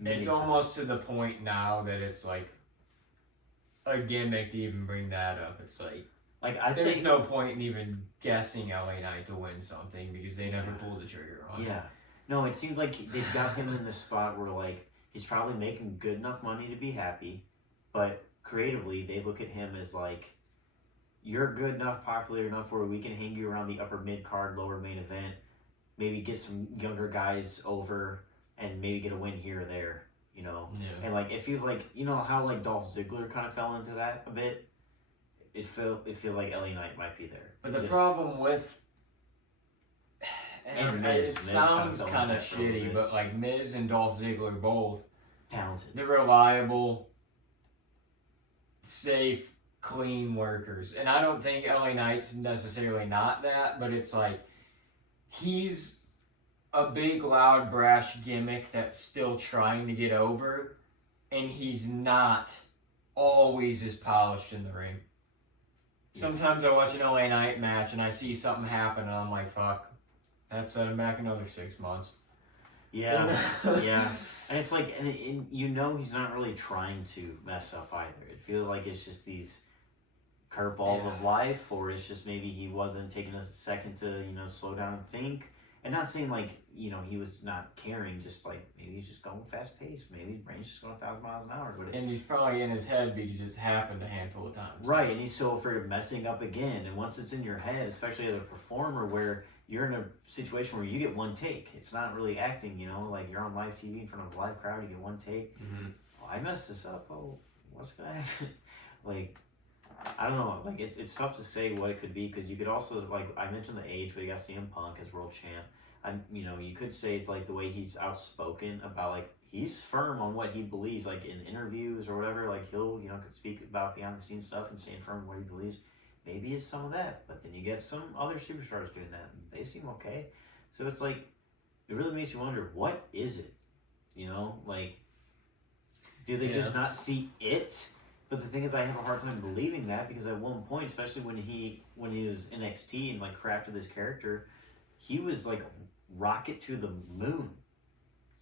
Many it's times. almost to the point now that it's like a gimmick to even bring that up. It's like I'd there's say no point in even guessing LA Knight to win something because they never pulled the trigger on it. Yeah. No, it seems like they've got him in this spot where like he's probably making good enough money to be happy, but creatively they look at him as like, you're good enough, popular enough where we can hang you around the upper mid card, lower main event, maybe get some younger guys over and maybe get a win here or there, Yeah. And like it feels like how like Dolph Ziggler kind of fell into that a bit. It feels like LA Knight might be there. But the problem with And and Miz. it Miz sounds kinda fell kind into of that for a little shitty, bit. but like Miz and Dolph Ziggler both, Talented. they're reliable, safe, clean workers. And I don't think LA Knight's necessarily not that, but it's like he's a big, loud, brash gimmick that's still trying to get over, and he's not always as polished in the ring. Sometimes I watch an LA Knight match and I see something happen and I'm like, fuck, that set him back another 6 months. Yeah, yeah. And it's like, and he's not really trying to mess up either. It feels like it's just these curveballs of life, or it's just maybe he wasn't taking a second to, slow down and think. And not saying like, he was not caring, just like maybe he's just going fast paced. Maybe his brain's just going 1,000 miles an hour. But And he's probably in his head because it's happened a handful of times. right, and he's so afraid of messing up again. And once it's in your head, especially as a performer, where you're in a situation where you get one take. It's not really acting, like you're on live TV in front of a live crowd, you get one take. Mm-hmm. Oh, I messed this up. Oh, what's gonna happen? Like, I don't know. Like, it's tough to say what it could be, because you could also, like, I mentioned the age, but you got CM Punk as world champ. You could say it's like the way he's outspoken about, like, he's firm on what he believes, like in interviews or whatever. Like, he'll, could speak about behind the scenes stuff and stand firm on what he believes. Maybe it's some of that, but then you get some other superstars doing that, and they seem okay. So it's like, it really makes you wonder, what is it? Like, do they just not see it? But the thing is, I have a hard time believing that, because at one point, especially when he was NXT and like crafted this character, he was like rocket to the moon,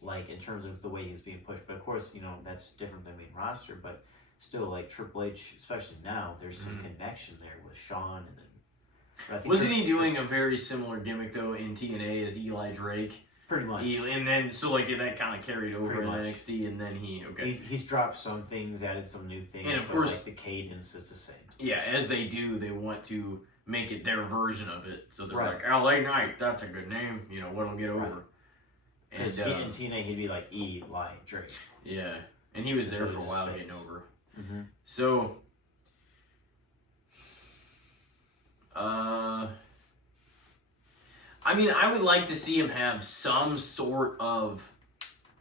like in terms of the way he was being pushed. But of course, that's different than main roster, but still, like Triple H, especially now, there's some connection there with Shawn, and then. But I think Wasn't he doing a very similar gimmick though in TNA as Eli Drake? pretty much? And then so like that kind of carried over Pretty in much. NXT, and then He's dropped some things, added some new things, And of but course- like the cadence is the same. Yeah, as they do, they want to make it their version of it. So they're Right. like, LA Knight, that's a good name. What'll get over. And Because in TNA, he'd be like Eli Drake. yeah, and he was there So for he a just while fits. getting over. Mm-hmm. So, I mean, I would like to see him have some sort of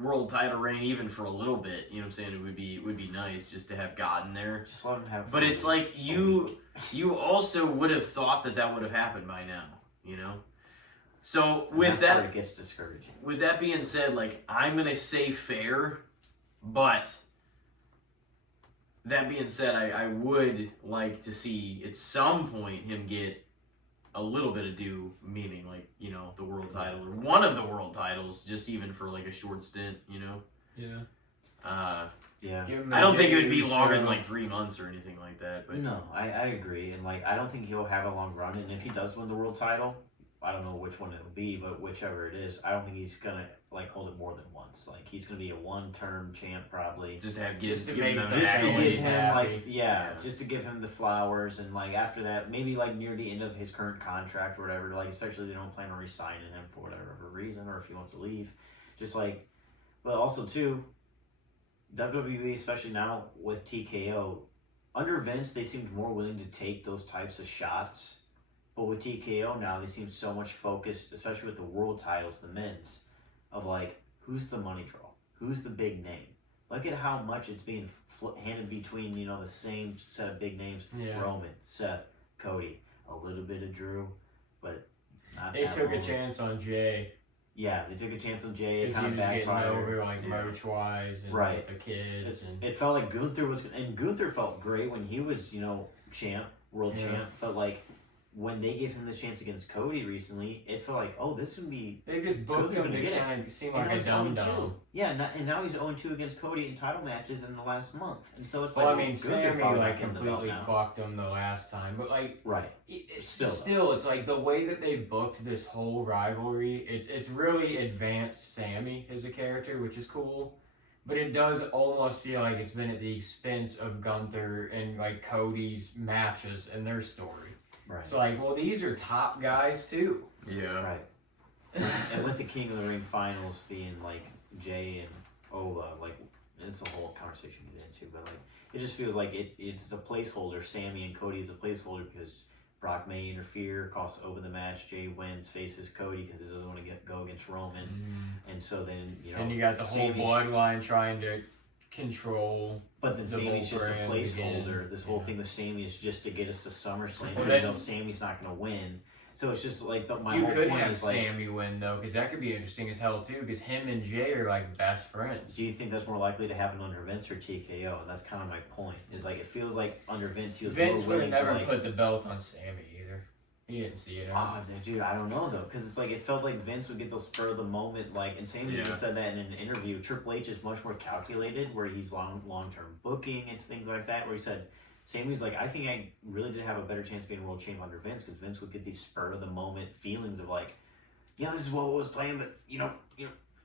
world title reign even for a little bit. You know what I'm saying? It would be nice just to have gotten there. Just let him have. But it's like you also would have thought that would have happened by now. You know. So with that's that, where it gets discouraging. with that being said, like I'm gonna say fair, but that being said, I would like to see at some point him get a little bit of due, meaning like, you know, the world title or one of the world titles, just even for like a short stint, you know. Yeah. Yeah. I don't think it would be longer than like 3 months or anything like that. But No, I agree, and like I don't think he'll have a long run. And if he does win the world title, I don't know which one it'll be, but whichever it is, I don't think he's gonna like hold it more than once. Like he's gonna be a one-term champ probably. just to have Just to give make them the an Just to accolade. give him happy. yeah, just to give him the flowers, and like after that, maybe like near the end of his current contract or whatever, like especially if they don't plan on re-signing him for whatever reason, or if he wants to leave, just like, but also too, WWE, especially now with TKO, under Vince they seemed more willing to take those types of shots, but with TKO now they seem so much focused, especially with the world titles, the men's, of like who's the money draw, who's the big name. Look at how much it's being handed between, you know, the same set of big names. Yeah. Roman, Seth, Cody, a little bit of Drew, but not They that took a long. chance on Jay Yeah, they took a chance on Jay. It because he kind of was getting backfired. over like Yeah. merch wise and Right. with the kids and It felt like Gunther was, and Gunther felt great when he was, you know, world Yeah. champ. But like when they gave him this chance against Cody recently, it felt like, oh, this would be. they just booked Cody's him gonna to get it. kind of seem And like now a he's dumb 0-2. dumb. Yeah, and now he's 0-2 against Cody in title matches in the last month, and so it's Well, like. I mean, Gunther Sammy probably like not getting the belt completely now. fucked him the last time, but like Right. it's Still, still, it's like the way that they booked this whole rivalry. It's really advanced Sammy as a character, which is cool, but it does almost feel like it's been at the expense of Gunther and like Cody's matches and their story. Right. It's like, well, these are top guys too. Yeah. Right. And with the King of the Ring finals being like Jay and Ola, like it's a whole conversation we get into, but like it just feels like it's a placeholder. Sammy and Cody is a placeholder because Brock may interfere, costs Oba the match. Jay wins, faces Cody because he doesn't want to go against Roman, and so then you know. And you got the whole Sammy's- bloodline trying to control. But then the Sammy's whole just a brand placeholder. again. This whole Yeah. thing with Sammy is just to get us to SummerSlam. Well, So then- you know Sammy's not going to win. So it's just like my You whole could point have is like, Sammy win though, because that could be interesting as hell too. Because him and Jay are like best friends. do you think that's more likely to happen under Vince or TKO? And that's kind of my point. Is like it feels like under Vince he was Vince more would have willing to never like. put the belt on Sammy either. He didn't see it. Oh, dude, I don't know though, because it's like it felt like Vince would get those spur of the moment, like, and Sammy even Yeah. said that in an interview. Triple H is much more calculated, where he's long term booking and things like that. Where he said, Sammy's like, I think I really did have a better chance of being world champ under Vince, because Vince would get these spur of the moment feelings of like, yeah, this is what was playing, but you know,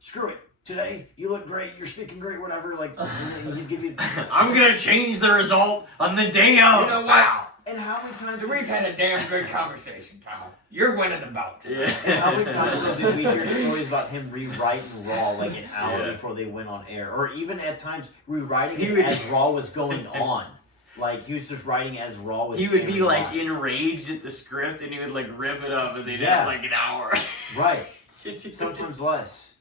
screw it. Today you look great. You're speaking great. Whatever. Like, and he'd give you. I'm gonna change the result on the day of. You know what? Wow. And how many times? We've had a damn good conversation, pal. You're winning the belt. Yeah. And how many times did we hear stories about him rewriting Raw like an hour Yeah. before they went on air, or even at times rewriting He it would- as Raw was going on? Like he was just writing as Raw was. He would be airing like live. enraged at the script, and he would like rip it up, and they'd Yeah. have like an hour. Right. Sometimes less,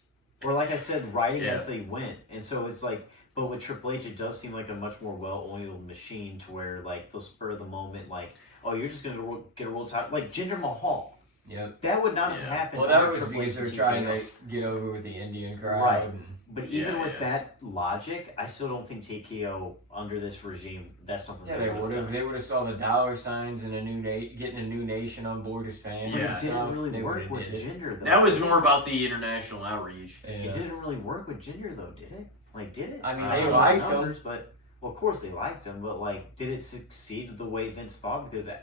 or like I said, writing Yeah. as they went, and so it's like. But with Triple H, it does seem like a much more well-oiled machine, to where like the spur of the moment, like, oh, you're just gonna get a world title, like Jinder Mahal. Yep. That would not have Yeah. happened. Well, that under was Triple because H they're trying TKO. to get over with the Indian crowd. Right. And But even Yeah, with yeah. that logic, I still don't think TKO under this regime. That's something. yeah, they would have. They would have saw the dollar signs and getting a new nation on board as fans. But Yeah. and it stuff. didn't really They work would've with did it. Jinder though. That was more about the international outreach. Yeah. It didn't really work with Jinder though, did it? Like, did it? I mean, don't they know the liked him. numbers, but well, of course they liked him. But like, did it succeed the way Vince thought? Because I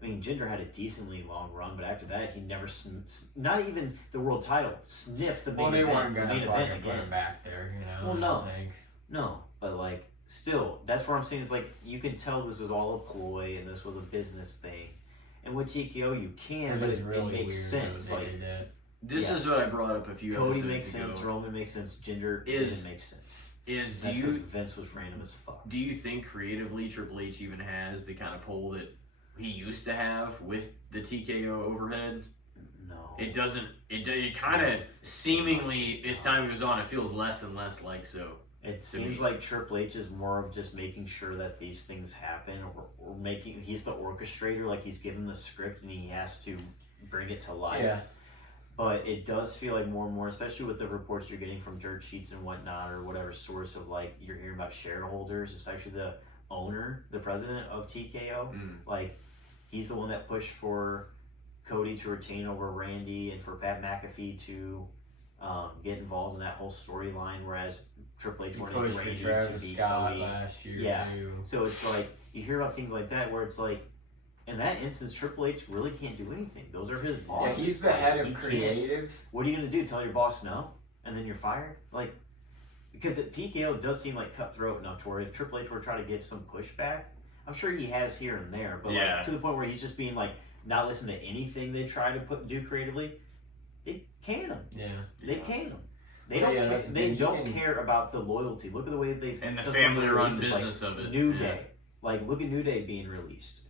mean, Jinder had a decently long run, but after that, he never, not even the world title, sniffed the main Well, they event. weren't the gonna main event fucking put again. him back there, you know. Well, I no. don't think. No, but like still, that's what I'm saying. Is like you can tell this was all a ploy and this was a business thing. And with TKO, you can, It but is it really makes weird sense. that they Like did that. This Yeah. is what I brought up a few Cody episodes makes ago. sense, Roman makes sense, Jinder Is- didn't make sense. Is That's because Vince was random as fuck. do you think creatively Triple H even has the kind of pull that he used to have with the TKO overhead? No. It doesn't. It kind of seemingly as time goes on, it feels less and less like so. It seems like Triple H is more of just making sure that these things happen, or making. He's the orchestrator, like he's given the script and he has to bring it to life. Yeah. But it does feel like more and more, especially with the reports you're getting from dirt sheets and whatnot, or whatever source of like you're hearing about shareholders, especially the owner, the president of TKO. Like he's the one that pushed for Cody to retain over Randy and for Pat McAfee to get involved in that whole storyline, whereas Triple H wanted pushed Randy for to Travis be Scott Cody. last year Yeah. too. So it's like you hear about things like that where it's like, in that instance, Triple H really can't do anything. Those are his Yeah, bosses. he's the Like, head he of can't- creative. What are you gonna do? Tell your boss no, and then you're fired? Like, because TKO does seem like cutthroat enough to where if Triple H were to try to give some pushback, I'm sure he has here and there, but Yeah. like to the point where he's just being like not listening to anything they try to do creatively, they can him. Yeah. They can him. They Well, don't. yeah, that's the They thing, you don't can- care about the loyalty. Look at the way that they've And the done some of family their run releases, business like of it. New Yeah. Day. Like look at New Day being released.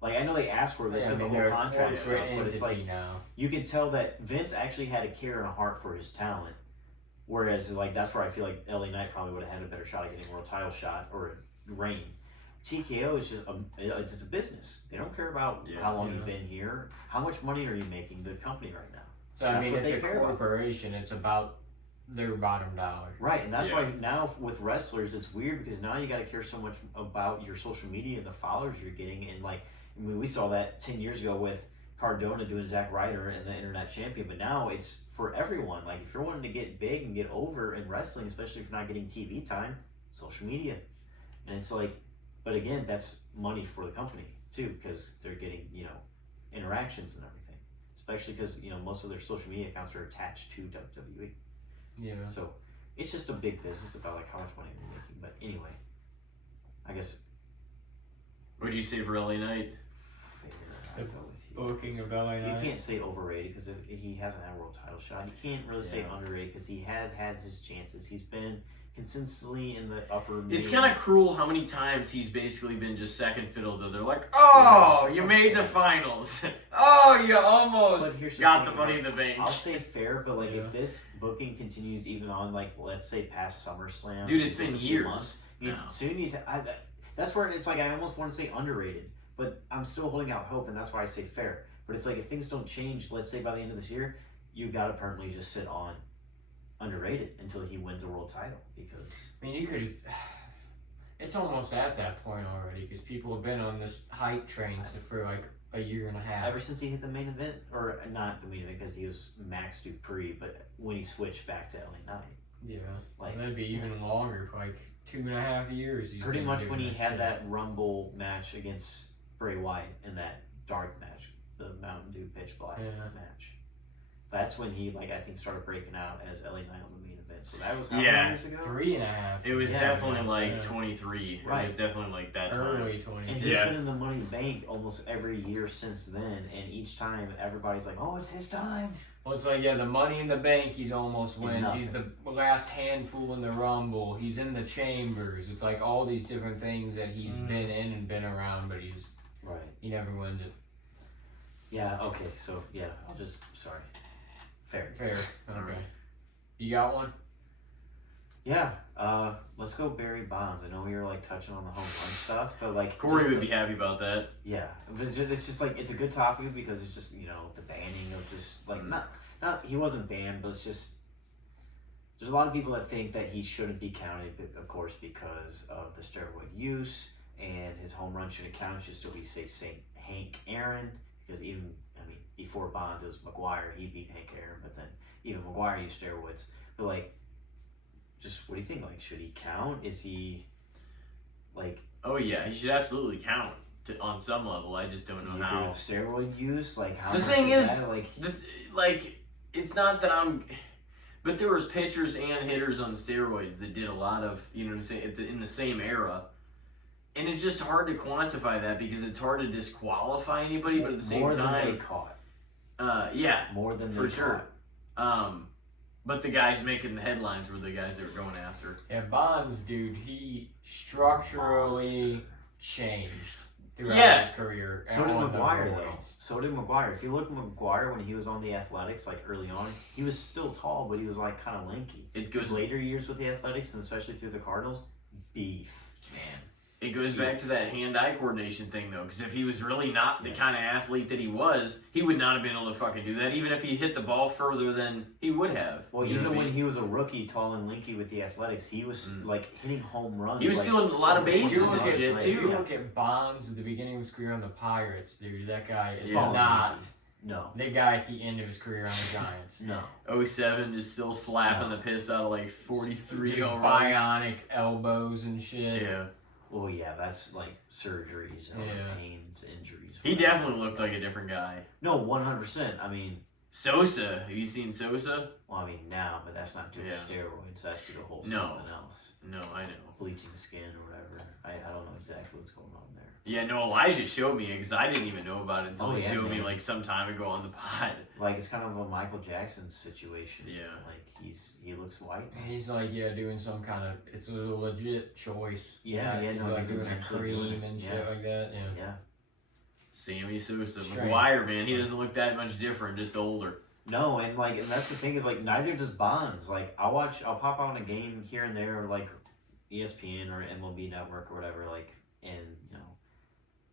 Like I know they asked for it, Yeah, I the mean, whole they're a contract stuff, corporate but it's like entity now. you can tell that Vince actually had a care and a heart for his talent. Whereas like that's where I feel like LA Knight probably would have had a better shot at getting a world title shot or a reign. TKO is just it's a business. They don't care about Yeah, how long yeah. you've been here. How much money are you making the company right now? So I That's mean, what it's they a care about. corporation. It's about their bottom dollar. Right, and that's Yeah. why now with wrestlers it's weird because now you got to care so much about your social media and the followers you're getting, and like I mean we saw that 10 years ago with Cardona doing Zack Ryder and the internet champion, but now it's for everyone. Like if you're wanting to get big and get over in wrestling, especially if you're not getting TV time, social media, and it's like, but again that's money for the company too because they're getting interactions and everything, especially because most of their social media accounts are attached to WWE. Yeah. So it's just a big business about like how much money they're making. But anyway, I guess What'd you say for LA Knight? I'd go with you. Booking of LA You Knight. can't say overrated because he hasn't had a world title shot. You can't really say Yeah. underrated because he had his chances. He's been consistently in the upper. It's mid. kind of cruel how many times he's basically been just second fiddle to. They're like, oh, Yeah, you that's made the what I'm finals. Oh, you But almost here's the got thing, the money like, in the bank. I'll say fair, but like Yeah. if this booking continues even on like let's say past SummerSlam, Dude, it's just been a few years months, now. soon that's where it's like I almost want to say underrated, but I'm still holding out hope, and that's why I say fair. But it's like if things don't change, let's say by the end of this year, you gotta permanently just sit on underrated until he wins a world title because I mean, you could. It's almost at that point already because people have been on this hype train for like a year and a half. ever since he hit the main event, or not the main event because he was Max Dupree, but when he switched back to LA Knight. Yeah. Like That'd be even longer, like 2.5 years. He's pretty been much doing when he this had shit. that Rumble match against Bray Wyatt in that dark match, the Mountain Dew Pitch Black match. That's when he I think started breaking out as LA Knight on the main event. So that was how many years ago? 3.5. It was Yeah, definitely yeah. like 23. Right. It was definitely like that time. Early 20. And he's Yeah. been in the Money in the Bank almost every year since then, and each time everybody's like, "Oh, it's his time." Well, it's like, the Money in the Bank, he's almost wins. Nothing. He's the last handful in the Rumble. He's in the Chambers. It's like all these different things that he's been in and been around, but Right. he never wins it. Yeah. Okay. So yeah, sorry. Fair. Fair. Okay. Alright. You got one? Yeah. Let's go Barry Bonds. I know we were touching on the home run stuff, but Corey just would be happy about that. Yeah, but it's just it's a good topic because it's just the banning of just not he wasn't banned, but it's just there's a lot of people that think that he shouldn't be counted, of course, because of the steroid use, and his home run shouldn't count. Should still be say Saint Hank Aaron because even before Bonds it was McGuire, he beat Hank Aaron, but then even McGuire used steroids. But just what do you think? Should he count? Is he Oh yeah, he should absolutely count on some level. I just don't know do you agree how. with steroid use? How The much thing is, that, it's not that I'm, but there was pitchers and hitters on steroids that did a lot of, you know what I'm saying, in the same era, and it's just hard to quantify that because it's hard to disqualify anybody, but at the same more time, than they caught. Yeah, More than for they sure. caught. But the guys making the headlines were the guys they were going after. Yeah, Bonds, dude, he structurally changed throughout his career. So did on the McGuire, though. roids. So did McGuire. If you look at McGuire when he was on the Athletics, like early on, he was still tall, but he was like kind of lanky. His later years with the Athletics, and especially through the Cardinals, beef, man. It goes back to that hand-eye coordination thing, though, because if he was really not the kind of athlete that he was, he would not have been able to fucking do that, even if he hit the ball further than he would have. Well, even when he was a rookie, tall and lanky with the Athletics, he was like hitting home runs. He was stealing a lot of bases and shit, If too. you look at Bonds at the beginning of his career on the Pirates, dude, that guy is Yeah. not No. the guy at the end of his career on the Giants. No. 07 is still slapping the piss out of like 43 Just home runs. bionic elbows and shit. Yeah. Well, yeah, that's like surgeries, and Yeah. pains, injuries. He whatever. definitely looked like a different guy. No, 100%. I mean, Sosa, have you seen Sosa? well, I mean now, but that's not due to Yeah. steroids. That's due to whole No. something else. No, I know. Bleaching skin or whatever. I don't know exactly what's going on there. Yeah, no, Elijah showed me because I didn't even know about it until Oh, he yeah, showed me man. like some time ago on the pod. Like it's kind of a Michael Jackson situation. Yeah. Like he looks white. He's like, doing some kind of, it's a legit choice. Yeah, he's no, like he's doing a intentionally doing cream it. and Yeah. shit like that. Yeah. Yeah. Sammy Sosa. Strange. McGuire, man, he doesn't look that much different, just older. No, and that's the thing is like neither does Bonds. Like I'll pop on a game here and there, like ESPN or MLB Network or whatever, like, and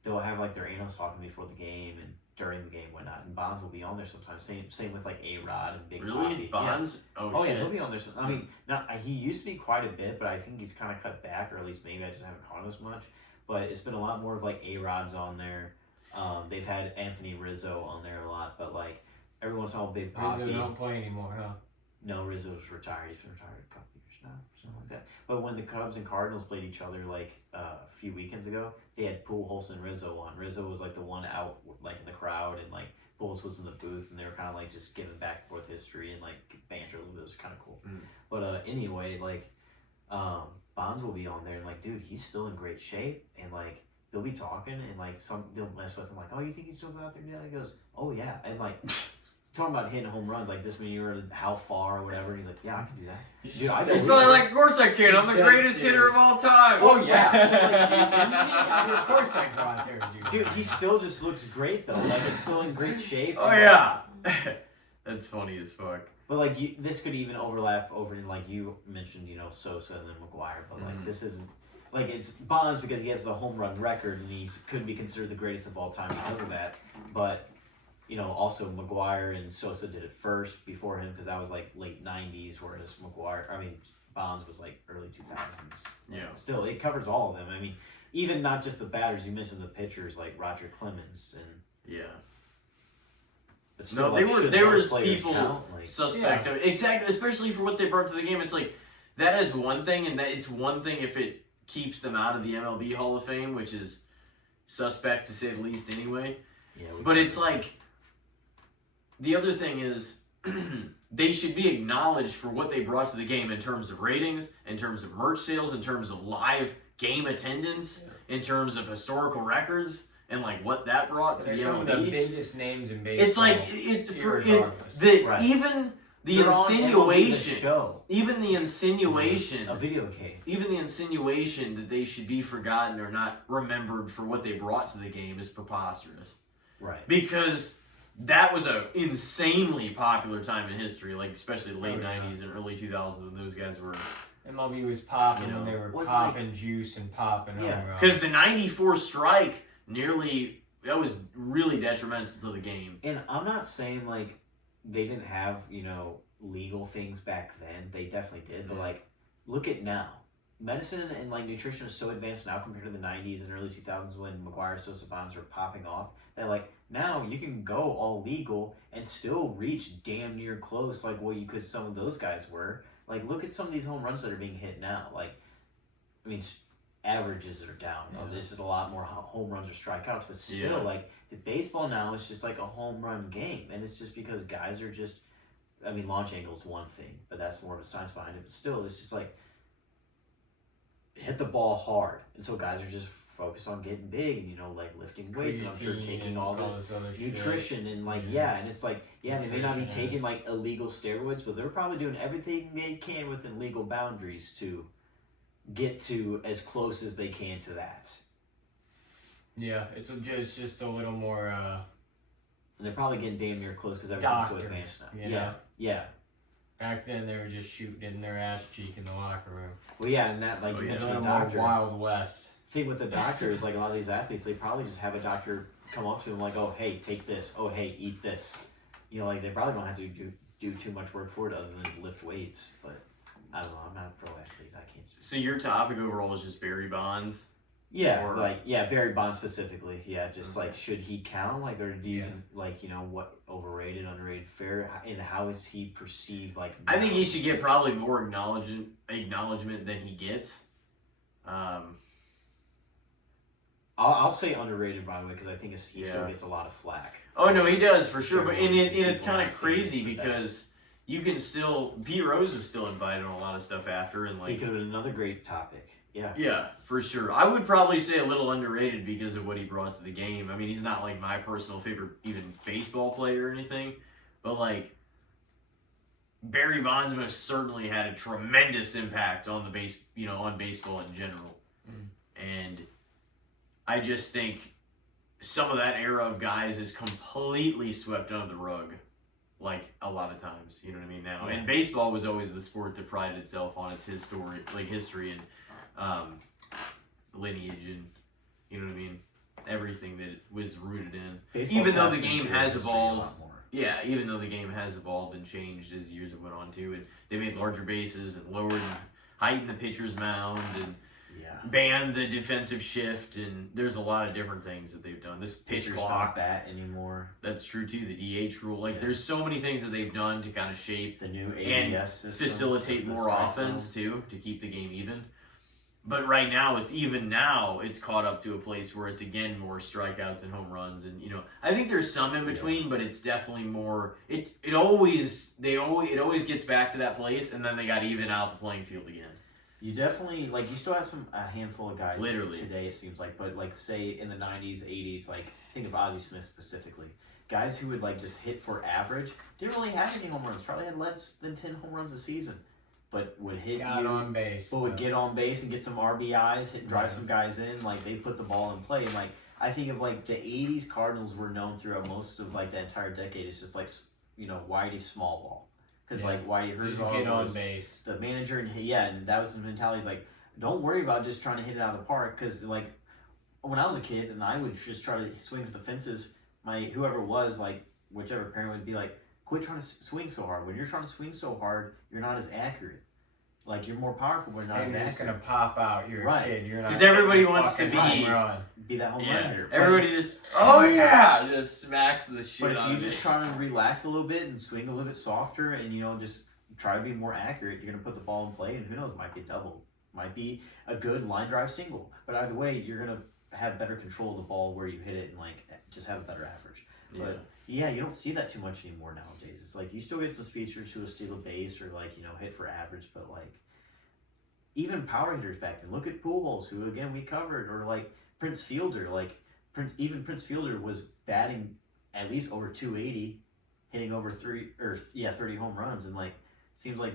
they'll have like their analysts talking before the game and during the game, whatnot, and Bonds will be on there sometimes. Same with like A-Rod and Big Really? Papi. Bonds? Yeah. Oh, Oh shit. yeah, he'll be on there. I mean, he used to be quite a bit, but I think he's kind of cut back, or at least maybe I just haven't caught him as much. But it's been a lot more of like A-Rod's on there. They've had Anthony Rizzo on there a lot, but like every once in a while, Big Rizzo Papi. don't play anymore, huh? No, Rizzo's retired. He's been retired a couple years now, something like that. But when the Cubs and Cardinals played each other like a few weekends ago, they had Pujols and Rizzo on. Rizzo was like the one out like in the crowd, and like Pujols was in the booth, and they were kind of like just giving back and forth history and like banter a little bit. It was kind of cool. But anyway, like Bonds will be on there, and like, dude, he's still in great shape, and like they'll be talking, and like they'll mess with him, like, oh, you think he's still going out there? And he goes, oh yeah, and like. Talking about hitting home runs like this many or how far or whatever, and he's like, yeah, I can do that. Dude, I He's believe probably it. like, of course I can. I'm the dead greatest hitter serious. of all time. Oh yeah. Of course I go out there and do Dude, he still just looks great though. Like it's still in great shape. Oh, yeah. That's funny as fuck. But like this could even overlap over in like you mentioned, Sosa and then McGuire. But like this isn't like it's Bonds because he has the home run record and he could be considered the greatest of all time because of that. But also McGuire and Sosa did it first before him because that was like late '90s, whereas Bonds was like early 2000s. Yeah. Still, it covers all of them. I mean, even not just the batters. You mentioned the pitchers like Roger Clemens and. Yeah. But still, There those was players people count? suspect of it. Exactly, especially for what they brought to the game. It's like, that is one thing, and that it's one thing if it keeps them out of the MLB Hall of Fame, which is suspect to say the least anyway. Yeah, But it's like, the other thing is, they should be acknowledged for what they brought to the game in terms of ratings, in terms of merch sales, in terms of live game attendance, in terms of historical records, and like what that brought to They're the some of the MLB. biggest names in baseball. It's like irregardless. Right. Even the They're on MLB insinuation, The show. even the insinuation, A video game. even the insinuation that they should be forgotten or not remembered for what they brought to the game is preposterous. Right. Because that was a insanely popular time in history, like especially the late Oh, yeah. 90s and early 2000s when those guys were. MLB was popping when they were What, popping juice and popping Yeah. home runs. Because the 94 strike that was really detrimental to the game. And I'm not saying like they didn't have, legal things back then. They definitely did. But like, look at now. Medicine and like nutrition is so advanced now compared to the 90s and early 2000s when McGuire, Sosa, Bonds were popping off. That like now you can go all legal and still reach damn near close like what you could some of those guys were. Like look at some of these home runs that are being hit now. Like, I mean, averages are down. This is a lot more home runs or strikeouts, but still like the baseball now is just like a home run game, and it's just because guys are just. I mean, launch angle is one thing, but that's more of a science behind it. But still, it's just like hit the ball hard, and so guys are just focused on getting big and like lifting weights, and I'm sure taking all this other nutrition shit. and like and it's like they may not be taking like illegal steroids, but they're probably doing everything they can within legal boundaries to get to as close as they can to that. Yeah, it's just a little more. And they're probably getting damn near close because everything's so Doctor, advanced now. you know? Yeah. Back then, they were just shooting in their ass cheek in the locker room. Well, yeah, and that, like you It's a mentioned, little the more doctor. Wild West. Thing with the doctor is like a lot of these athletes, they probably just have a doctor come up to them like, oh, hey, take this. Oh, hey, eat this. You know, like they probably don't have to do too much work for it other than lift weights. But I don't know. I'm not a pro athlete. I can't speak. So your topic overall is just Barry Bonds? Yeah, Or- Barry Bonds specifically. Yeah, just like, should he count? Like, or do you like, you know, what overrated, underrated, fair, and how is he perceived? Like, I think he should get probably more acknowledgement than he gets. I'll say underrated, by the way, because I think he still gets a lot of flack. Oh no, he does for sure. But and it's People kind of say crazy he's the because best. you can still Pete Rose was still invited on a lot of stuff after, and like He could have been another great topic. Yeah. yeah, for sure. I would probably say a little underrated because of what he brought to the game. I mean, he's not like my personal favorite even baseball player or anything, but like Barry Bonds most certainly had a tremendous impact on on baseball in general. And I just think some of that era of guys is completely swept under the rug, like a lot of times. You know what I mean? Now, and baseball was always the sport that prided itself on its history and lineage, and you know what I mean, everything that it was rooted in. Baseball even though the taps game into has history a lot evolved, more. yeah, even though the game has evolved and changed as years have went on too, and they made larger bases and lowered heightened the pitcher's mound and banned the defensive shift, and there's a lot of different things that they've done. This pitch Pitchers clock, don't bat anymore. that's true too. The DH rule, like there's so many things that they've done to kind of shape The new and ABS system, facilitate with the more strike offense zone. too, to keep the game even. But right now, it's caught up to a place where it's again more strikeouts and home runs, and I think there's some in between, but it's definitely more. It always gets back to that place, and then they got to even out the playing field again. You definitely you still have a handful of guys Literally. today, it seems like, but like say in the 90s, 80s, like think of Ozzie Smith specifically. Guys who would just hit for average didn't really have any home runs. Probably had less than 10 home runs a season, but would hit on base. But would get on base and get some RBIs, drive some guys in. Like they put the ball in play. And I think of the 80s Cardinals were known throughout most of the entire decade. It's just Whitey small ball. Because Whitey just get on base. The manager, and that was his mentality. He's don't worry about just trying to hit it out of the park. Because when I was a kid and I would just try to swing to the fences, whoever it was, whichever parent would be quit trying to swing so hard. When you're trying to swing so hard, you're not as accurate. You're more powerful, but not as you're just accurate. gonna pop out. You're a kid. You're not. Because everybody wants to be that home run hitter. Everybody just just smacks the shit. But if you just try to relax a little bit and swing a little bit softer, and just try to be more accurate, you're gonna put the ball in play, and who knows, might get doubled, might be a good line drive single. But either way, you're gonna have better control of the ball where you hit it, and just have a better average. Yeah. But yeah, you don't see that too much anymore nowadays. It's you still get some speedsters who will steal a base or hit for average, but even power hitters back then. Look at Pujols, who again we covered, or Prince Fielder. Prince Fielder was batting at least over 280, hitting over 30 home runs, and seems like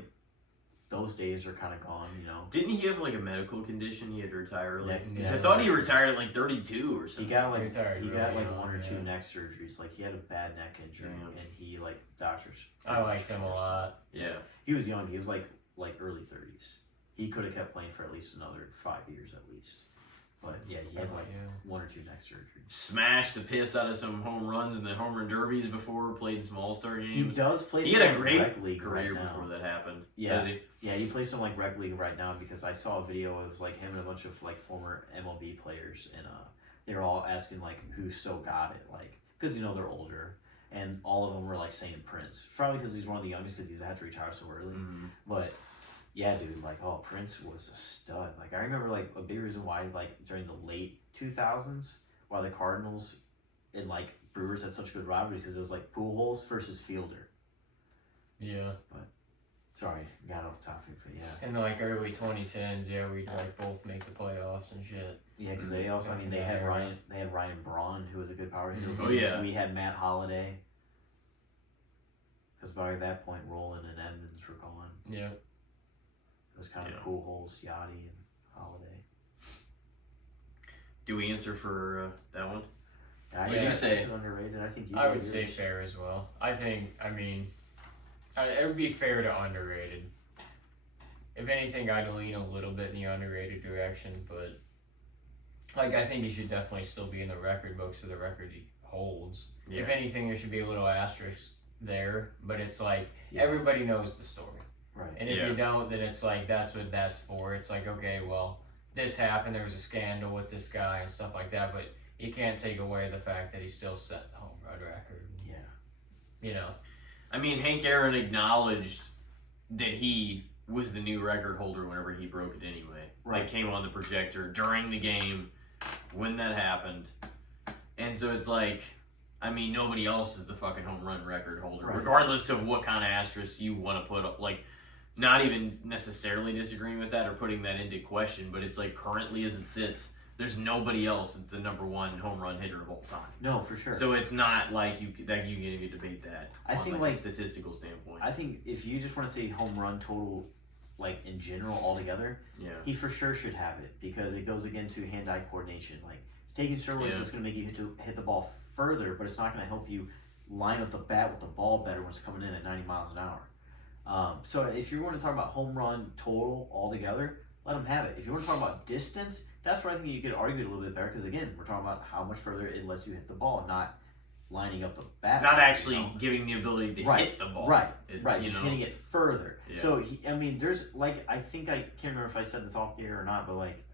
those days are kind of gone. Didn't he have a medical condition? He had to retire early. Yeah, I thought he retired at 32 or something. He got Retired he got really one or young, two yeah. neck surgeries. He had a bad neck injury, and he doctors. I liked him a lot. Yeah. He was young. He was early 30s. He could have kept playing for at least another 5 years at least. But yeah, he had one or two neck surgeries. Smashed the piss out of some home runs in the home run derbies before, played some All-Star games. He does play He some had a great rec league career right now. before that happened. Yeah. Does he? Yeah, he plays some rec league right now because I saw a video of him and a bunch of former MLB players, and they were all asking who still got it, because they're older, and all of them were saying Prince, probably because he's one of the youngest because he had to retire so early. Mm-hmm. But yeah, dude, Prince was a stud. I remember a big reason why during the late 2000s, why the Cardinals and Brewers had such good rivalries, because it was Pujols versus Fielder. Yeah. But sorry, got off topic, but yeah. In early 2010s, we'd both make the playoffs and shit. Yeah, because they also, they had Ryan Braun, who was a good power hitter. Oh, yeah. We had Matt Holliday. Because by that point, Roland and Edmonds were gone. Yeah. It was kind of Pujols, Yachty, and Holliday. Do we answer for that one? I What did you say? Underrated. I think I would say fair as well. I mean, it would be fair to underrated. If anything, I'd lean a little bit in the underrated direction, but like I think he should definitely still be in the record books of the record he holds. Yeah. If anything, there should be a little asterisk there, but it's like everybody knows the story. Right. And if you don't, then it's like that's what that's for. It's like, okay, well, this happened, there was a scandal with this guy and stuff like that, but you can't take away the fact that he still set the home run record. Yeah. You know. I mean, Hank Aaron acknowledged that he was the new record holder whenever he broke it anyway. Right. It came on the projector during the game when that happened. And so it's like, I mean, nobody else is the fucking home run record holder, right. Regardless of what kind of asterisk you want to put up. Like, not even necessarily disagreeing with that or putting that into question, but it's like currently as it sits, there's nobody else that's the number one home run hitter of all time. No, for sure. So it's not like you can even debate that. I think like like a statistical standpoint. I think if you just want to say home run total, like in general altogether, he for sure should have it because it goes again to hand-eye coordination. Like taking steroids is going to make you hit the ball further, but it's not going to help you line up the bat with the ball better when it's coming in at 90 miles an hour. So if you want to talk about home run total altogether, let him have it. If you want to talk about distance, that's where I think you could argue it a little bit better because again, we're talking about how much further it lets you hit the ball, not lining up the bat. Not actually giving the ability to hit the ball. Right, just hitting it further. Yeah. So, I mean, there's like, I think I can't remember if I said this off the air or not, but like,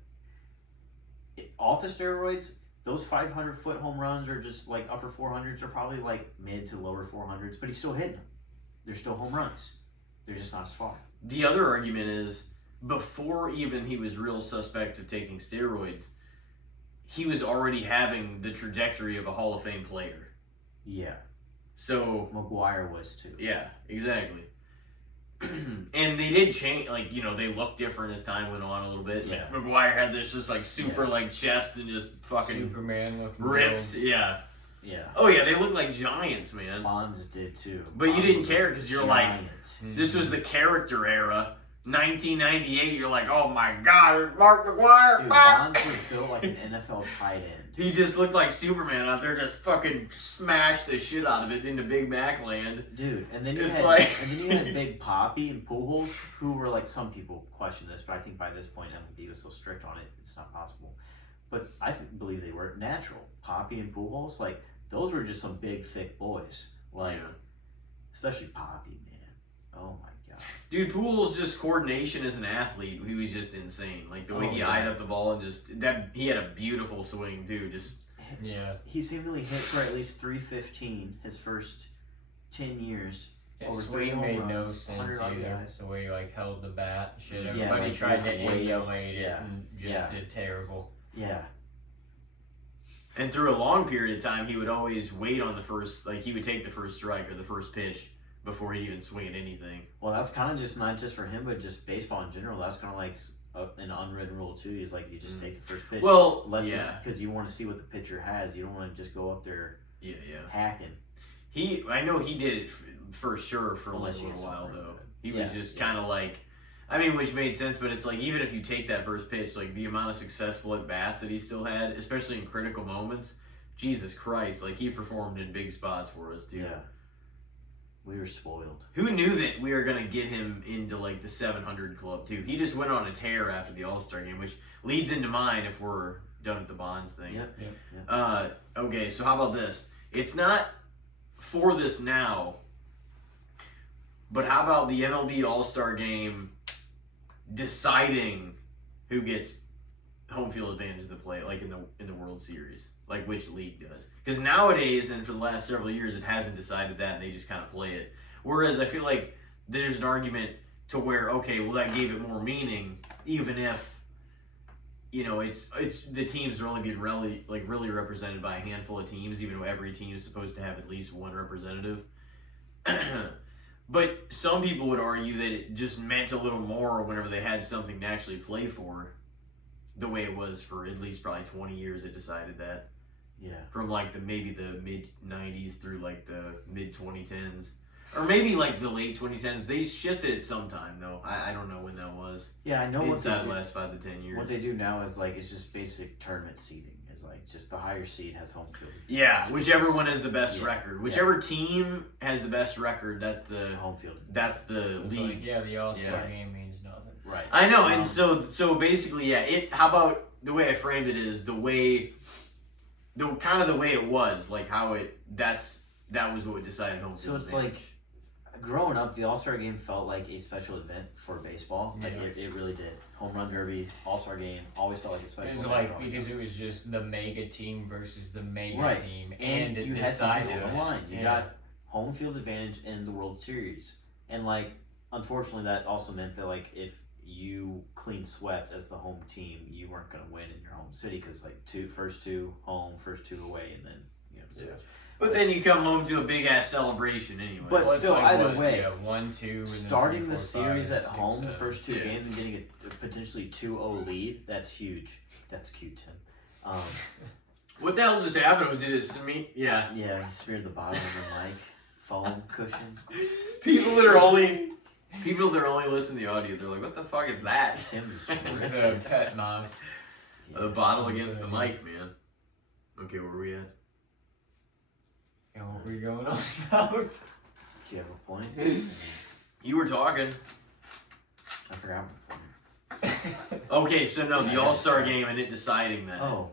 off the steroids, those 500-foot home runs are just like upper 400s are probably like mid to lower 400s, but he's still hitting them. They're still home runs. They're just not as far. The other argument is, before even he was real suspect of taking steroids, he was already having the trajectory of a Hall of Fame player. Yeah. So McGuire was too. Yeah, exactly. And they did change, like, you know, they looked different as time went on a little bit. Yeah. McGuire had this just like super like chest and just fucking Superman looking ripped. build. Yeah. Yeah. Oh yeah, they looked like giants, man. Bonds did too. But you Bonds didn't was care a because you're giant. like, this was the character era. 1998, you're like, oh my god, Mark McGuire. Dude, Bonds was built like an NFL tight end. He just looked like Superman out there, just fucking smashed the shit out of it into Big Mac land. Dude, and then you It's had like- and then you had Big Poppy and Pujols, who were like, some people question this, but I think by this point MLB was so strict on it, it's not possible. But I believe they were natural. Poppy and Pujols, like those were just some big thick boys, like Yeah. especially Poppy, man. Oh my god. Dude, Poole's just coordination as an athlete, he was just insane. Like the way he yeah. eyed up the ball and just that he had a beautiful swing too. Just Yeah. He seemingly hit for at least 315 his first 10 years. His Over 3 swing home made no runs, sense 100 either. RBIs. The way he like held the bat, shit. Yeah, Everybody like, tried he to was way up. emulate it Yeah. and just Yeah. did terrible. Yeah. and through a long period of time, he would always wait on the first, like he would take the first strike or the first pitch before he'd even swing at anything. Well, that's kind of just not just for him, but just baseball in general. That's kind of like an unwritten rule too. Is like you just take the first pitch. Well, yeah, because you want to see what the pitcher has. You don't want to just go up there yeah. hacking. I know he did it for sure for Unless a you little saw while him, though. but- He was Yeah, just yeah. kind of like, I mean, which made sense, but it's like even if you take that first pitch, like the amount of successful at bats that he still had, especially in critical moments, Jesus Christ, like he performed in big spots for us too. Yeah. We were spoiled. Who knew that we were gonna get him into like the 700 club too? He just went on a tear after the All Star game, which leads into mine if we're done with the Bonds things. Yep. Okay, so how about this? It's not for this now, but how about the MLB All Star Game deciding who gets home field advantage of the play, like in the World Series, like which league does? Because nowadays and for the last several years, it hasn't decided that, and they just kind of play it. Whereas I feel like there's an argument to where, okay, well that gave it more meaning, even if you know it's the teams are only being really represented by a handful of teams, even though every team is supposed to have at least one representative. But some people would argue that it just meant a little more whenever they had something to actually play for, the way it was for at least probably 20 years. It decided that Yeah. from like maybe the mid 90s through like the mid 2010s, or maybe like the late 2010s. They shifted it sometime though. I don't know when that was. Yeah, I know what Inside they the do. last 5 to 10 years. What they do now is like it's just basic tournament seeding. is like just the higher seed has home field. Yeah, So whichever it's- one has the best record. Whichever team has the best record, that's the home field. That's the It's league. like, yeah, the All-Star Yeah. game means nothing. Right. I know, and so basically, yeah. How about the way I framed it is the way it was, like how that was what decided home So field it's advantage. like growing up, the All-Star Game felt like a special event for baseball. Like Yeah. it really did. Home run derby, All-Star Game always felt like a special It was event. like growing because up. it was just the mega team versus the mega Right. team, and it you had decided something on the it. line. You Yeah. got home field advantage in the World Series, and like unfortunately that also meant that like if you clean swept as the home team, you weren't going to win in your home city because like first two home, first two away, and then switch. But then you come home to a big ass celebration anyway. But Well, it's still, like either what, way, yeah, 1-2, and then starting 3, the 4, 5, series at 6, home, the 7. first two Yeah. games, and getting a potentially 2-0 lead, that's huge. That's cute, Tim. What the hell just happened? Did it smear? Yeah. Yeah, he smeared the bottom of the mic, foam cushions. People that are only listening to the audio, they're like, "What the fuck is that?" Tim just It's ripped the it. pet moms. The bottle against the mic, man. Okay, where are we at? You know what we're going on about? Do you have a point? You were talking. I forgot. Okay, so no, the All-Star Game and it deciding that. Oh.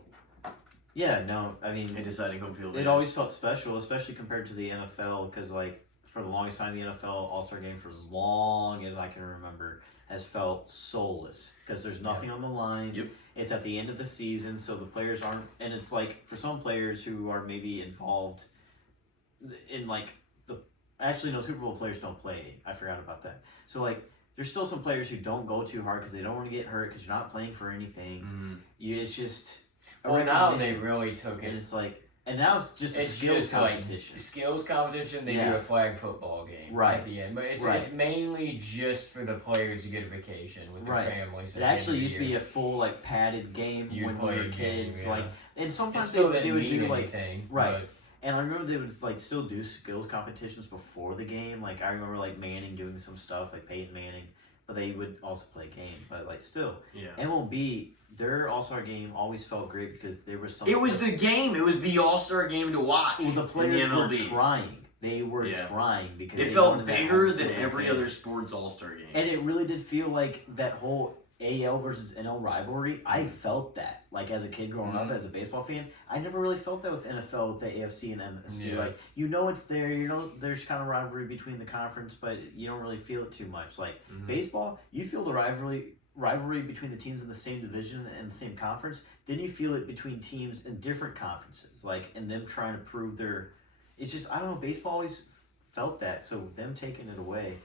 Yeah, no, I mean, It deciding home field it advantage. always felt special, especially compared to the NFL, because, like, for the longest time, the NFL All-Star Game, for as long as I can remember, has felt soulless, because there's nothing on the line. Yep. It's at the end of the season, so the players aren't, and it's like, for some players who are maybe involved in, like, actually, no, Super Bowl players don't play. I forgot about that. So, like, there's still some players who don't go too hard because they don't want to get hurt because you're not playing for anything. Mhm. It's just Well, now they recognition, really took and it. it's like, and now it's just a It's skills just like competition. skills competition. They Yeah. do a flag football game Right. at the end, but it's Right. mainly just for the players to get a vacation with their Right. families. It actually used to be a full like padded game You when we play were a game, kids. yeah. Like, and It sometimes still they didn't would mean do like, anything, right. And I remember they would like still do skills competitions before the game. Like I remember like Manning doing some stuff, like Peyton Manning, but they would also play a game. But like still, Yeah. MLB, their All-Star Game always felt great because there was some. It was the game. It was the All-Star Game to watch. Well, the in players the were MLB. trying. They were Yeah. trying because It they felt wanted that bigger home than field every advantage. other sports All-Star game. And it really did feel like that whole AL versus NL rivalry. I felt that, like as a kid growing up, as a baseball fan. I never really felt that with NFL, with the AFC and NFC. Yeah. Like it's there. There's kind of rivalry between the conference, but you don't really feel it too much. Like Mhm. baseball, you feel the rivalry between the teams in the same division and the same conference. Then you feel it between teams in different conferences, like and them trying to prove their. It's just I don't know. Baseball always felt that, so them taking it away.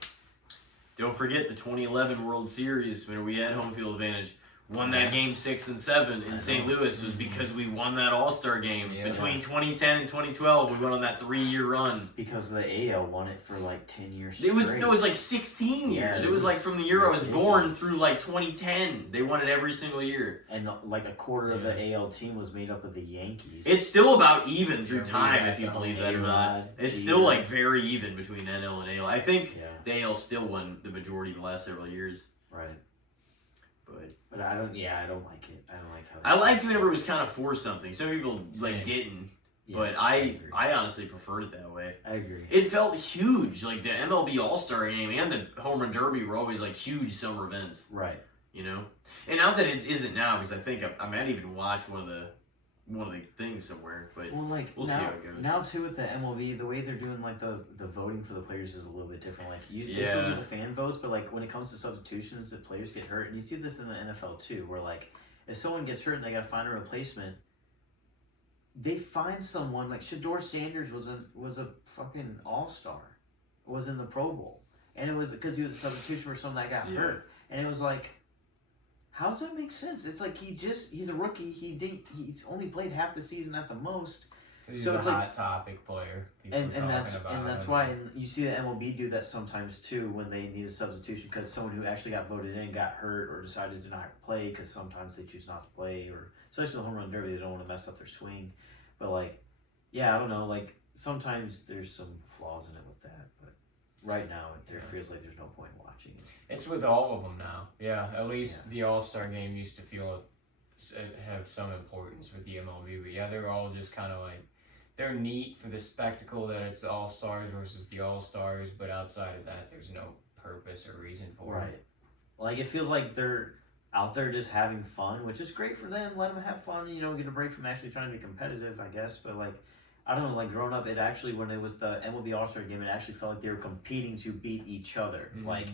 Don't forget the 2011 World Series when we had home field advantage. Won that game 6 and 7 in St. Louis was because we won that All-Star game. Yeah. Between 2010 and 2012, we went on that 3-year run. Because the AL won it for like 10 years It was straight. like 16 Yeah, years. it It was like was from the year I was born ridiculous. through like 2010. They won it every single year. And like a quarter of the AL team was made up of the Yankees. It's still about even through Yeah, time, we if you got believe the that or not. A-Rod, It's Jeter. still like very even between NL and AL. I think Yeah, the AL still won the majority of the last several years. right. But But I don't like it. I don't like how. I liked whenever it was kind of for something. Some people Same. like didn't, Yes, but agree. I honestly preferred it that way. I agree. It felt huge. Like the MLB All Star Game and the Home Run Derby were always like huge summer events, Right. you know. And not that it isn't now, because I think I might even watch one of the things somewhere. But Well, like We'll see now, how it goes. now too with the MLB, the way they're doing like the voting for the players is a little bit different. Like they still do Yeah. the fan votes, but like when it comes to substitutions, the players get hurt, and you see this in the NFL too, where like if someone gets hurt and they gotta find a replacement, they find someone like Shador Sanders was a fucking all-star, was in the Pro Bowl, and it was because he was a substitution for someone that got Yeah. hurt, and it was like. How does that make sense? It's like he's a rookie. He's only played half the season at the most. He's So a it's like- hot topic player. People And talking that's about and that's him. why you see the MLB do that sometimes too when they need a substitution because someone who actually got voted in got hurt or decided to not play because sometimes they choose not to play or especially the home run derby they don't want to mess up their swing, but like yeah I don't know like sometimes there's some flaws in it with that but right now it feels like there's no point in watching it. It's with all of them now. Yeah, at least the All Star Game used to feel have some importance with the MLB, but yeah, they're all just kind of like, they're neat for the spectacle that it's the All Stars versus the All Stars, but outside of that, there's no purpose or reason for Right. it. Like, it feels like they're out there just having fun, which is great for them. Let them have fun, get a break from actually trying to be competitive, I guess. But, like, I don't know, like, growing up, it actually, when it was the MLB All Star Game, it actually felt like they were competing to beat each other. Mhm. Like,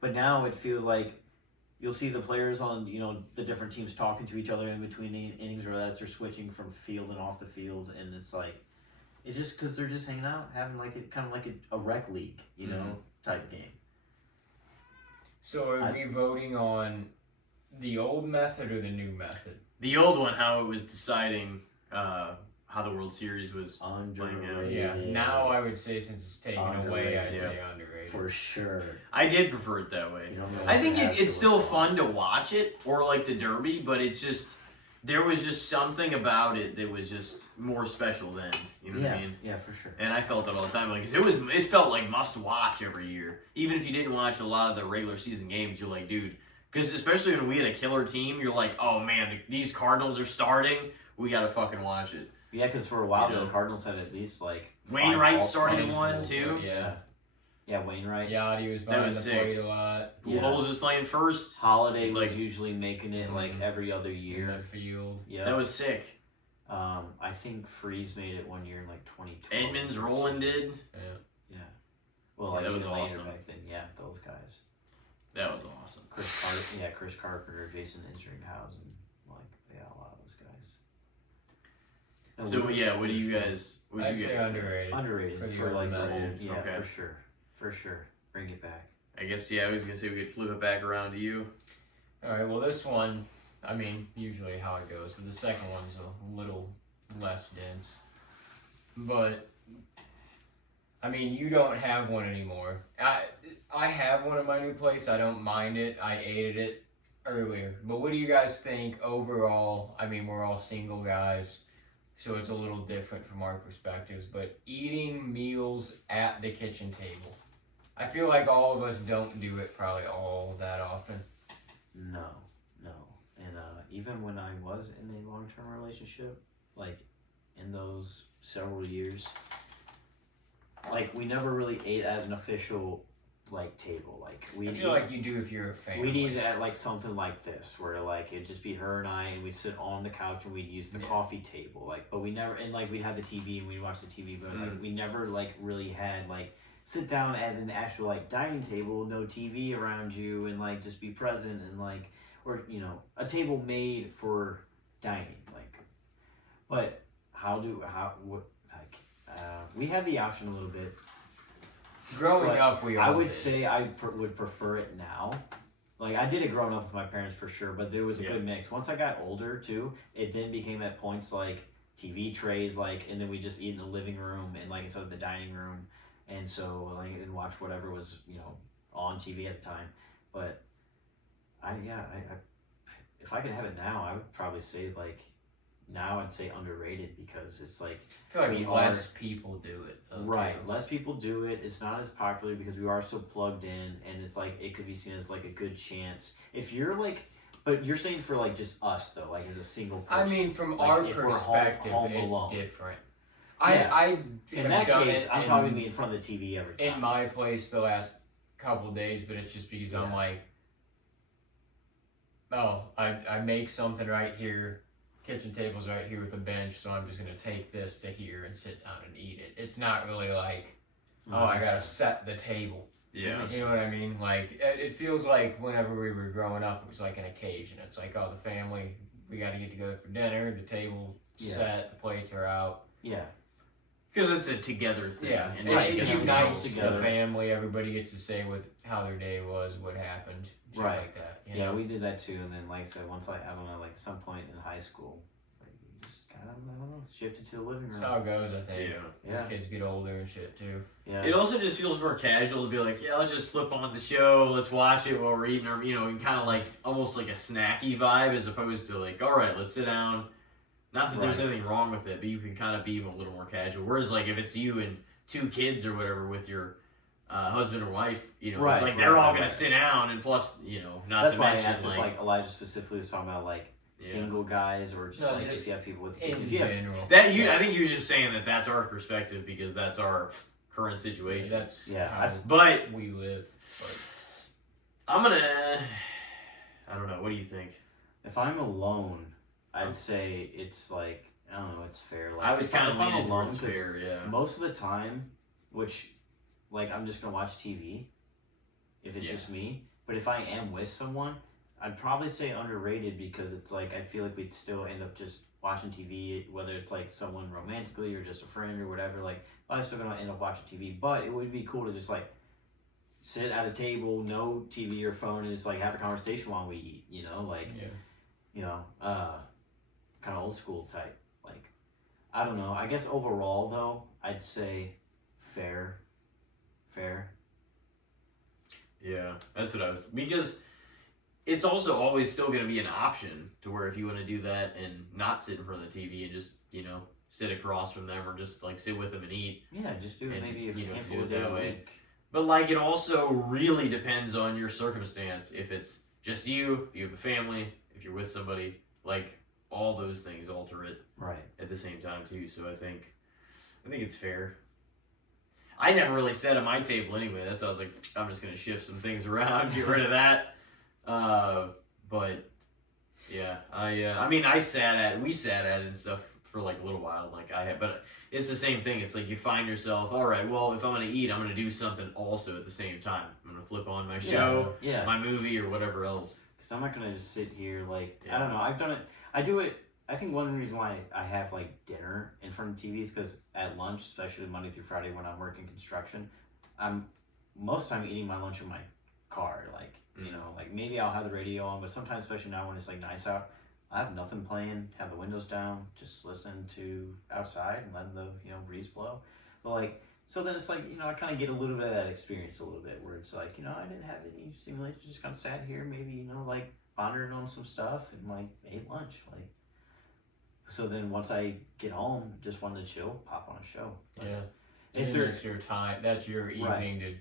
but now it feels like you'll see the players on, the different teams talking to each other in between innings, or that's they're switching from field and off the field, and it's like, it's just because they're just hanging out, having like it kind of like a rec league, type game. So are we voting on the old method or the new method? The old one, how it was deciding how the World Series was playing out. Underrated. Yeah. Now I would say, since it's taken away, I'd Underrated. say underrated. For sure. I did prefer it that way. You don't know I what's think gonna happen it's to still what's fun to watch it, or like the Derby, but it's just, there was just something about it that was just more special then. You know what I mean? Yeah, for sure. And I felt that all the time. Like, 'cause it felt like must watch every year. Even if you didn't watch a lot of the regular season games, you're like, dude. Because especially when we had a killer team, you're like, oh man, these Cardinals are starting. We gotta fucking watch it. Yeah, because for a while the Cardinals had at least like Wainwright started one too. Yeah. Yeah, Wainwright. Yachty was That behind was the sick. plate a lot. Pujols was playing first. Holiday It's was like- usually making it like every other In the year. field. Yeah. That was sick. I think Freeze made it one year in like 2012. Edmonds Roland did. Yeah. Yeah. Well, Yeah, like that was even later awesome. back then. Yeah, those guys. That was awesome. Chris Carpenter, Jason Isringhausen, a lot of those guys. And So we- yeah, what do you guys? What I'd do you say guys? underrated. Underrated For the for old like the method. old, yeah, Okay. for sure. Bring it back. I guess I was gonna say we could flip it back around to you. Alright, well, this one, I mean, usually how it goes, but the second one's a little less dense. But, I mean, you don't have one anymore. I have one in my new place. I don't mind it. I ate it earlier. But what do you guys think overall? I mean, we're all single guys, so it's a little different from our perspectives. But eating meals at the kitchen table. I feel like all of us don't do it probably all that often. No. And even when I was in a long-term relationship, like in those several years, like we never really ate at an official like table. Like I feel like you do if you're a fan. we'd eat at like something like this, where like it'd just be her and I, and we'd sit on the couch and we'd use the coffee table. Like, but we never, and like we'd have the TV and we'd watch the TV, but like we never like really had like sit down at an actual like dining table, no TV around you, and like just be present and like, or a table made for dining. Like, but we had the option a little bit. Growing But up, we all I would did. say I would prefer it now. Like, I did it growing up with my parents for sure, but there was a good mix. Once I got older too, it then became at points like TV trays, like, and then we just eat in the living room and like instead of the dining room, and so like and watch whatever was on TV at the time. But I if I could have it now, I would probably say like now I'd say underrated, because it's like I feel like we less people do it. Though, right, too. less people do it. It's not as popular because we are so plugged in, and it's like it could be seen as like a good chance if you're like. But you're saying for like just us though, like as a single person. I mean, from like, our if we're perspective, home it's alone. different. Yeah. I In have that done case, it I'd in- probably be in front of the TV every time. in my place the last couple of days, but it's just because I'm like, oh, I make something right here, kitchen table's right here with a bench, so I'm just gonna take this to here and sit down and eat it. It's not really like, oh, I gotta set the table. Yeah. You know what I mean? Like, it feels like whenever we were growing up, it was like an occasion. It's like, oh, the family, we got to get together for dinner, the table set, the plates are out. Yeah. Because it's a together thing. Yeah, And it together unites together. the family. Everybody gets to say how their day was, what happened, shit Right. like that. You Yeah, know? we did that too, and then like I said, once I don't know, like some point in high school, like we just kind of I don't know, shifted to the living room. That's how it goes, I think. Yeah. As kids get older and shit too. Yeah. It also just feels more casual to be like, yeah, let's just flip on the show, let's watch it while we're eating, or kind of like almost like a snacky vibe, as opposed to like, all right, let's sit down. Not that there's Right. anything wrong with it, but you can kind of be a little more casual. Whereas like if it's you and two kids or whatever with your husband or wife, it's like they're all gonna sit down, and plus, not That's to why I mention asked if like Elijah specifically was talking about like single guys or just if you have people with kids. In If you have, general. I think he was just saying that's our perspective because that's our current situation. That's but we live. I'm gonna. I don't know. What do you think? if I'm alone, I'd say it's like I don't know. It's fair. Like I was kind of if I'm leaning alone, towards fair. Yeah. most of the time, which like I'm just gonna watch TV if it's just me. But if I am with someone, I'd probably say underrated because it's like I feel like we'd still end up just watching TV, whether it's like someone romantically or just a friend or whatever. Like I'm still gonna end up watching TV, but it would be cool to just like sit at a table, no TV or phone, and just like have a conversation while we eat. You know, like kind of old school type. Like I don't know. I guess overall though, I'd say fair. Yeah, that's what I was because it's also always still going to be an option to where if you want to do that and not sit in front of the TV and just sit across from them or just like sit with them and eat. Yeah, just do it maybe a to handful do of it days that a way. week. But like it also really depends on your circumstance. If it's just you, if you have a family, if you're with somebody, like all those things alter it Right. at the same time too. So I think it's fair. I never really sat at my table anyway. That's why I was like, I'm just gonna shift some things around, get rid of that. But yeah, we sat at it and stuff for like a little while. But it's the same thing. It's like you find yourself, all right, well, if I'm gonna eat, I'm gonna do something also at the same time. I'm gonna flip on my show, my movie, or whatever else. Because I'm not gonna just sit here like I don't know. I've done it. I do it. I think one reason why I have like dinner in front of TV is because at lunch, especially Monday through Friday when I'm working construction, I'm most of the time eating my lunch in my car. Like like maybe I'll have the radio on, but sometimes, especially now when it's like nice out, I have nothing playing, have the windows down, just listen to outside and letting the breeze blow. But like so then it's like I kind of get a little bit of that experience a little bit where it's like I didn't have any stimulation, just kind of sat here, maybe like pondering on some stuff and like ate lunch like. So then once I get home, just wanted to chill, pop on a show. If there's your time, that's your evening to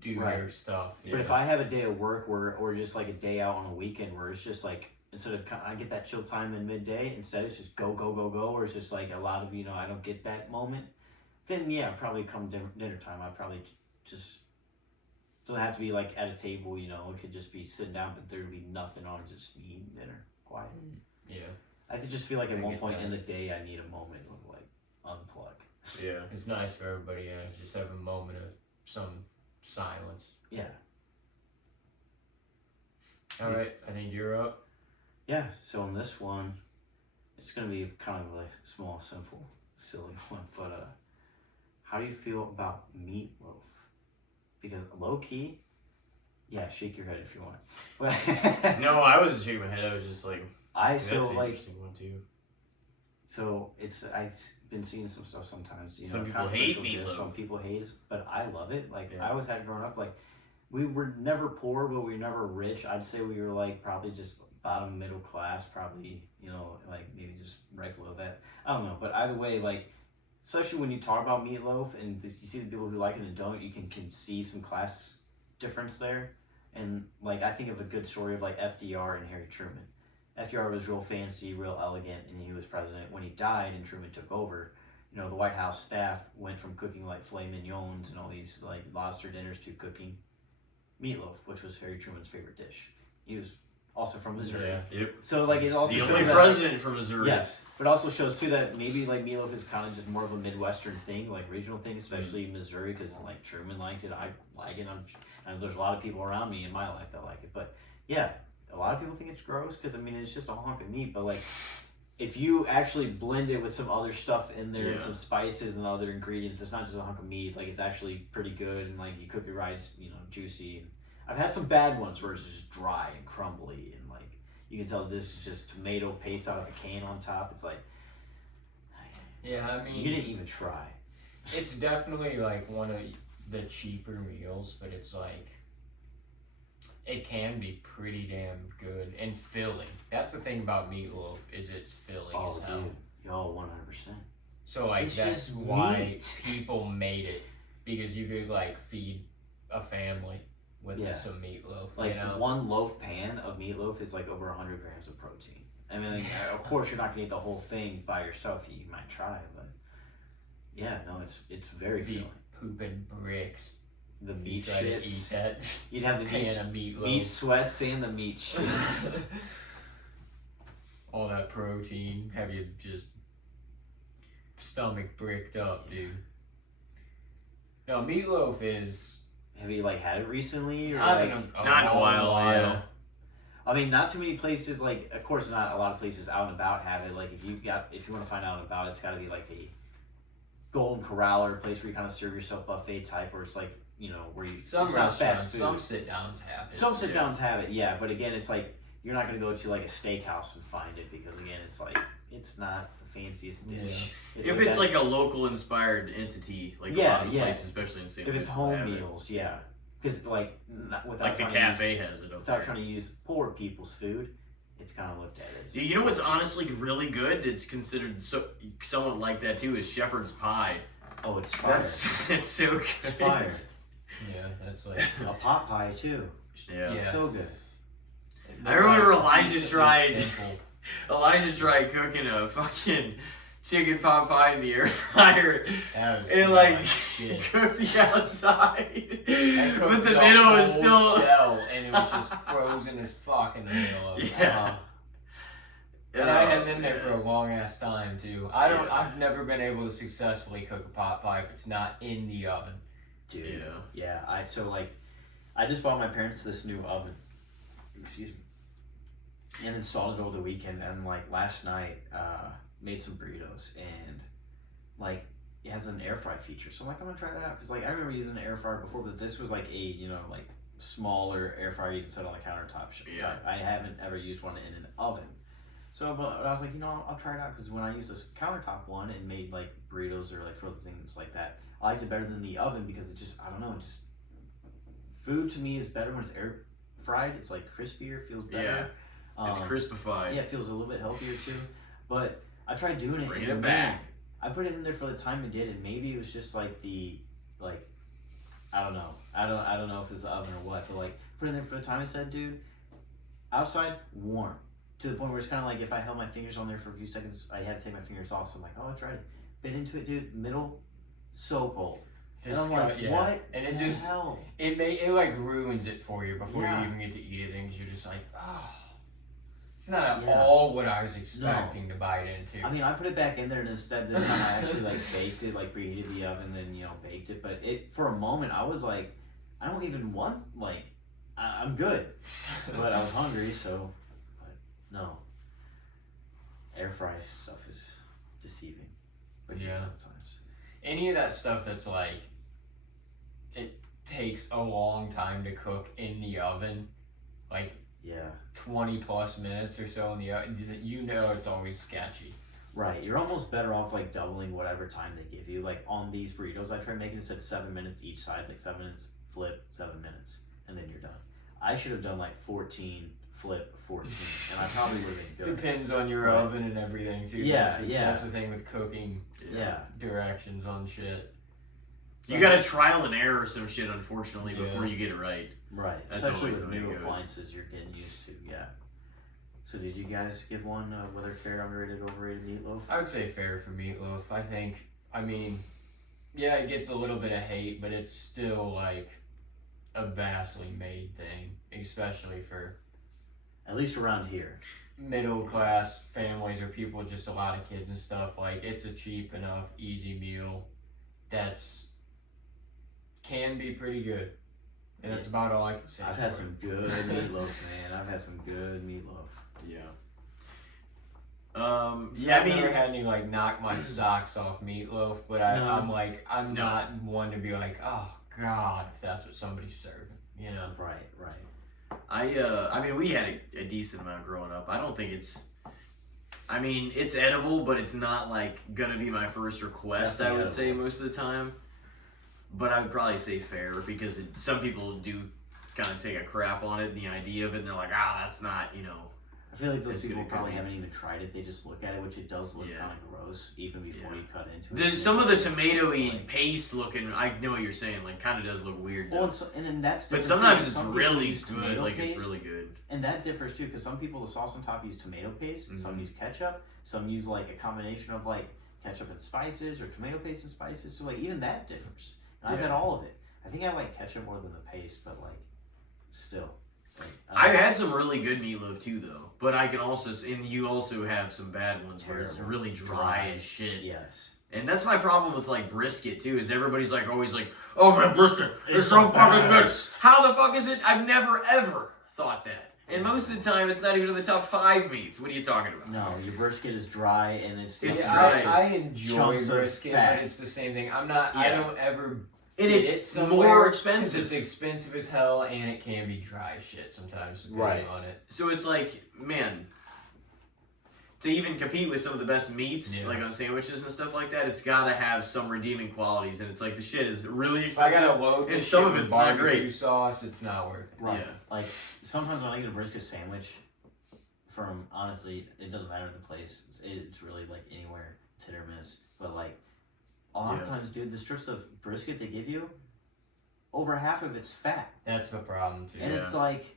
do your stuff. But if I have a day of work or just like a day out on a weekend where it's just like instead of I get that chill time in midday, instead it's just go, or it's just like a lot of I don't get that moment. Then probably come dinner time, I probably just doesn't have to be like at a table. It could just be sitting down, but there'd be nothing on, just eating dinner, quiet. Yeah. I just feel like at one point in the day I need a moment of like unplug. Yeah. It's nice for everybody to just have a moment of some silence. Yeah. All right, I think you're up. Yeah, so in this one, it's going to be kind of like a small, simple, silly one, but how do you feel about meatloaf? Because low-key, shake your head if you want. No, I wasn't shaking my head. I was just like, that's an interesting one too. So I've been seeing some stuff sometimes. Some people hate meatloaf. Some people hate it, but I love it. Like I always had growing up. Like we were never poor, but we were never rich. I'd say we were like probably just bottom middle class. Probably like maybe just right below that. I don't know, but either way, like especially when you talk about meatloaf and you see the people who like it and don't, you can see some class difference there. And like I think of a good story of like FDR and Harry Truman. FDR was real fancy, real elegant, and he was president. When he died and Truman took over, the White House staff went from cooking like filet mignons and all these like lobster dinners to cooking meatloaf, which was Harry Truman's favorite dish. He was also from Missouri. Yeah. Yep. So like it also the shows only that, president from Missouri. Yes, but it also shows too that maybe like meatloaf is kind of just more of a Midwestern thing, like regional thing, especially Missouri, because like Truman liked it. I like it. I know there's a lot of people around me in my life that like it, but yeah. A lot of people think it's gross because it's just a hunk of meat, but like if you actually blend it with some other stuff in there and some spices and other ingredients, it's not just a hunk of meat. Like it's actually pretty good, and like you cook it right, it's juicy. And I've had some bad ones where it's just dry and crumbly, and like you can tell this is just tomato paste out of a can on top. It's like you didn't even try. It's definitely like one of the cheaper meals, but it's like. It can be pretty damn good and filling. That's the thing about meatloaf is it's filling as hell. Y'all 100%. So like that's why people made it, because you could like feed a family with some meatloaf. Like one loaf pan of meatloaf is like over 100 grams of protein. I mean, of course, you're not gonna eat the whole thing by yourself. You might try, but yeah, no, it's very filling. Pooping bricks. The meat Try to eat shits. that. You'd have the pan of meatloaf. meat sweats and the meat shits. All that protein, have you just stomach bricked up, dude. No, meatloaf is. Have you like had it recently? Or Not like, in Not in a while, yeah. I mean, not too many places. Like, of course, not a lot of places out and about have it. Like, if you want to find out about it, it's got to be like a Golden Corral or a place where you kind of serve yourself buffet type, where it's like, you know, where you Some it's not restaurants, fast food. some sit downs have it. Some sit downs have it, yeah. But again, it's like you're not gonna go to like a steakhouse and find it because again, it's like it's not the fanciest dish. If it's like a local inspired entity, like a lot of places, especially in St. If Louis, it's home meals, yeah. Because like without like the cafe has it. Without trying to use poor people's food, it's kind of looked at as. You know what's honestly really good? It's considered somewhat like that too. Is shepherd's pie. Oh, it's fire. It's so good. It's fire. Yeah, that's like A pot pie too. Yeah. So good. I remember Elijah Decently tried. simple. Elijah tried cooking a fucking chicken pot pie in the air fryer and like shit. cooked the outside, And but cooked the middle was whole still. shell, and it was just frozen as fuck in the middle of it. Yeah. And I hadn't been there for a long ass time too. Yeah. I've never been able to successfully cook a pot pie if it's not in the oven. Dude. Yeah. I just bought my parents this new oven. Excuse me. And installed it over the weekend, and like last night, made some burritos, and like it has an air fry feature. So I'm like, I'm gonna try that out because like I remember using an air fryer before, but this was like a like smaller air fryer you can set on the countertop. Yeah. I haven't ever used one in an oven. So I was like, I'll try it out because when I used this countertop one and made like burritos or like frozen things like that, I liked it better than the oven because it just, I don't know, food to me is better when it's air fried. It's like crispier, feels better. Yeah, it's crispified. Yeah, it feels a little bit healthier too. But I tried doing it. Bringing it back. I put it in there for the time it did, and maybe it was just like I don't know. I don't know if it's the oven or what, but like put it in there for the time it said, dude. Outside warm. To the point where it's kind of like if I held my fingers on there for a few seconds, I had to take my fingers off. So I'm like, oh, I tried it. Bit into it, dude. Middle, so cold. And I'm like, what? And it the just hell? it like ruins it for you before Yeah. you even get to eat it. Because you're just like, oh, it's not at all what I was expecting to bite into. I mean, I put it back in there, and instead this time I actually like baked it, like preheated the oven, then baked it. But it for a moment I was like, I don't even want I'm good, but I was hungry, so. No. Air fry stuff is deceiving. But Yeah. sometimes. Any of that stuff that's like, it takes a long time to cook in the oven, like Yeah. 20 plus minutes or so in the oven, it's always sketchy. Right. You're almost better off like doubling whatever time they give you. Like on these burritos I tried making, it said 7 minutes each side, like 7 minutes, flip, 7 minutes, and then you're done. I should have done like 14, flip, 14, and I probably would have been good. Depends on your Right. oven and everything too. Yeah, That's the thing with cooking Yeah. directions on shit. You gotta trial and error some shit, unfortunately, Yeah. before you get it right. Right. That's Especially always with the way new it goes. appliances you're getting used to, yeah. So did you guys give one whether fair, underrated, overrated meatloaf? I would say fair for meatloaf. I mean, yeah, it gets a little bit of hate, but it's still like a vastly made thing, especially for At least around here. middle class families or people with just a lot of kids and stuff. Like, it's a cheap enough, easy meal that's can be pretty good. And that's about all I can say. I've had some good meatloaf, man. I've had some good meatloaf. Yeah. I've never had any like knock my socks off meatloaf, but I'm No. not one to be like, oh god, if that's what somebody's serving, Right. I mean, we had a decent amount growing up. I don't think it's edible, but it's not like gonna be my first request. Definitely I would say edible. most of the time, but I would probably say fair because some people do kind of take a crap on it and the idea of it, and they're like, that's not, I feel like those It's people gonna probably be- haven't even tried it. They just look at it, which it does look Yeah. kind of gross even before Yeah. you cut into it. There's some of the tomatoey paste looking. I know what you're saying. Like, kind of does look weird. Well, Though. and then that's But different, sometimes too. it's Some people really use good. tomato Like, paste, it's really good. and that differs too, because some people, the sauce on top, use tomato paste, Mhm. some use ketchup, some use like a combination of like ketchup and spices or tomato paste and spices. So like even that differs. And I've Yeah. had all of it. I think I like ketchup more than the paste, but like still. Like, I've had some really good meatloaf too, though. But I can also, and you also have some bad ones where it's Terrible. really dry as shit. yes. And that's my problem with like brisket too. Is everybody's like always like, oh man, brisket, it's It's so the fucking good. best. How the fuck is it? I've never ever thought that. And most of the time, it's not even in the top 5 meats. What are you talking about? No, your brisket is dry and it's It's Yeah, dry. I enjoy Chunks of brisket, fat. but it's the same thing. I don't ever And get it's it somewhere more 'cause expensive. It's expensive as hell, and it can be dry as shit sometimes. Depending on it. So it's like, man, to even compete with some of the best meats, Yeah. like on sandwiches and stuff like that, it's got to have some redeeming qualities. And it's like the shit is really If I expensive. gotta load And this some shit of with it's not barbecue great. sauce, it's not worth it. right. Yeah. Like sometimes when I get a brisket sandwich from, honestly, it doesn't matter the place. It's really like anywhere. It's hit or miss. But like a lot of Yeah. times, dude, the strips of brisket they give you, over half of it's fat. That's the problem too. And it's like,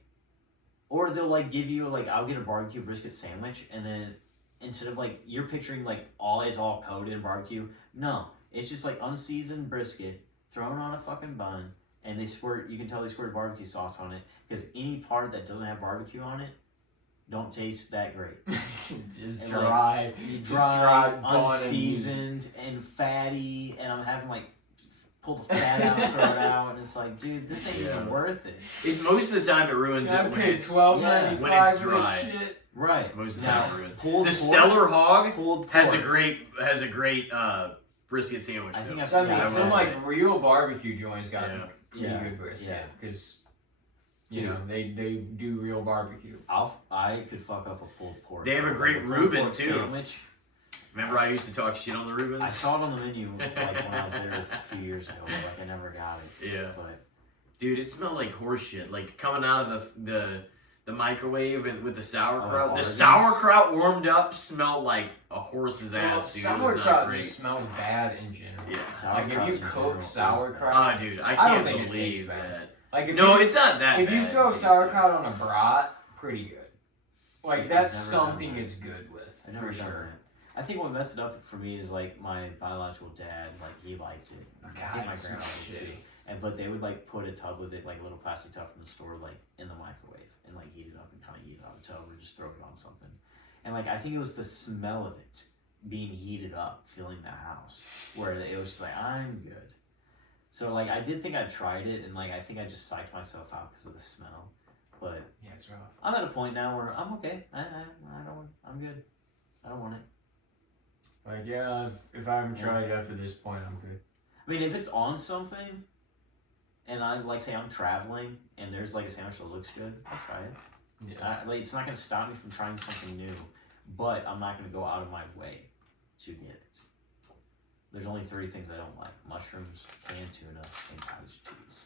or they'll like give you like, I'll get a barbecue brisket sandwich, and then instead of like, you're picturing like it's all coated in barbecue. No, it's just like unseasoned brisket thrown on a fucking bun, and they squirt. You can tell they squirt barbecue sauce on it, because any part that doesn't have barbecue on it don't taste that great. just And, dry, just dry bun and meat. unseasoned and fatty, and I'm having like pull the fat out, throw it out, and it's like, dude, this ain't Yeah. even worth it. Most of the time, it ruins I it when paid it's $12.95 when it's for dry. this shit. Right. Most of the Now, time, it ruins. pulled The pork- Stellar Hog pulled has a pork. great brisket sandwich. I though. think I've- So I mean, Yeah, some will like say. real barbecue joints got Yeah. pretty Yeah. good brisket Yeah. because you Dude. know they do real barbecue. I could fuck up a pulled pork. They have a Like great pulled Reuben, pork too. Sandwich. Remember, I used to talk shit on the Reubens. I saw it on the menu like when I was there a few years ago, but like I never got it. Yeah, But dude, it smelled like horse shit. Like coming out of the microwave and with the sauerkraut. The Arby's? sauerkraut warmed up smelled like a horse's Well, ass, dude. It was not sauerkraut great. just smells bad in general. Yeah. Like if sauerkraut you in cook general is sauerkraut, Ah, dude, I I can't don't think it believe tastes bad. that. like if No, you, it's not that if bad. you throw tasting. sauerkraut on a brat, pretty good. Like I've that's never done something that. it's good with I never for done sure. that. I think what messed it up for me is like my biological dad, like he liked it. I think God, my it smells grandma did too. shitty. But they would like put a tub with it, like a little plastic tub from the store, like in the microwave, and like heat it up and kind of heat it out of the tub, or just throw it on something. And like I think it was the smell of it being heated up, filling the house, where it was just like, I'm good. So like I did think I tried it, and like I think I just psyched myself out because of the smell. But Yeah, it's rough. I'm at a point now where I'm okay. I'm good. I don't want it. Like yeah, if I haven't tried it after this point, I'm good. I mean, if it's on something, and I like say I'm traveling, and there's like a sandwich that looks good, I'll try it. Yeah. Like it's not gonna stop me from trying something new, but I'm not gonna go out of my way to get it. There's only 3 things I don't like: mushrooms, canned tuna, and cottage cheese.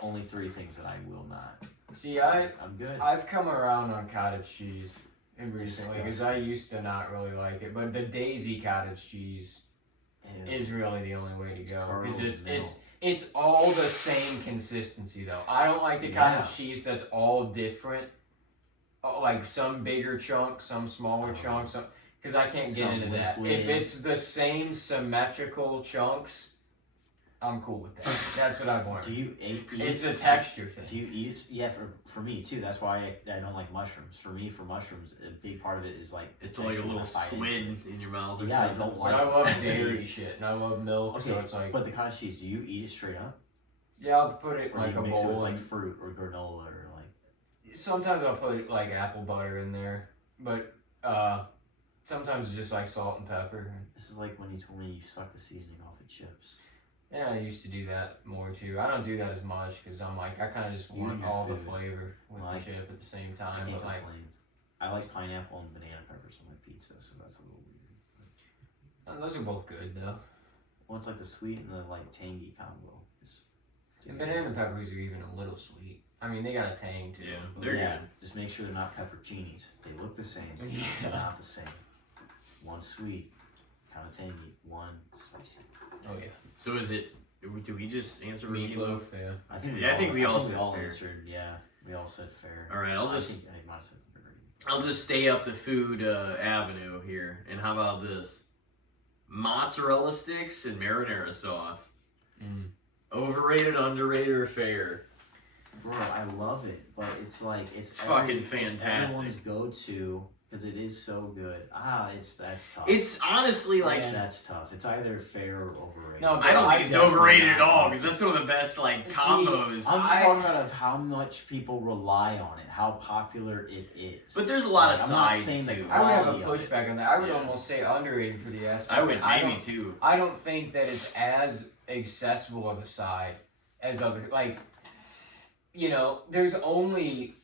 Only 3 things that I will not. See, I'm good. I've come around on cottage cheese recently because I Disgusting. used to not really like it, but the Daisy cottage cheese Ew. is really the only way to go because curdled it's milk. it's all the same consistency though. I don't like the cottage cheese that's all different, like some bigger chunks, some smaller chunks, because I can't get Some into that. liquid. If it's the same symmetrical chunks, I'm cool with that. That's what I've Do learned. you eat It's a it? texture Do thing. you eat it? Yeah, for me too. That's why I don't like mushrooms. For mushrooms, a big part of it is like the It's like a texture little of the bite into squid it. in your mouth or Yeah, I something. don't But like I it. love dairy shit and I love milk, Okay, so it's like but the cottage cheese, do you eat it straight up? yeah, I'll put it in Or like do a you mix it with bowl like and fruit or granola or like? sometimes I'll put like apple butter in there, but sometimes it's just like salt and pepper. This is like when you told me you suck the seasoning off of chips. Yeah, I used to do that more too. I don't do that as much because I'm like I kind of just You want and your all the food. flavor with Like, the chip at the same I time. can't But like complain. I like pineapple and banana peppers on my pizza, so that's a little weird. those are both good though. Well, it's like the sweet and the like tangy combo. And banana peppers are even a little sweet. I mean, they got a tang to them. They're good. Just make sure they're not pepperoncinis. They look the same. Yeah. They're not the same. One sweet, kind of tangy. One spicy. Oh yeah. So is it? Do we just answer Meatloaf? Yeah. I think we all said fair. answered. Yeah, we all said fair. All right, I think might have said fair. I'll just stay up the food avenue here. And how about this? Mozzarella sticks and marinara sauce. Overrated, underrated, or fair? Bro, I love it, but it's like it's fucking It's fantastic. everyone's go-to because it is so good. That's tough. It's honestly like That's tough. It's either fair or overrated. No, I don't I think it's definitely overrated at not. all because that's one of the best like combos. I'm just talking about of how much people rely on it, how popular it is. But there's a lot of I'm not sides saying the too. I would have a quality of pushback it. on that. I would Yeah. almost say underrated for the aspect. I would that maybe too. I don't think that it's as accessible of a side as other there's only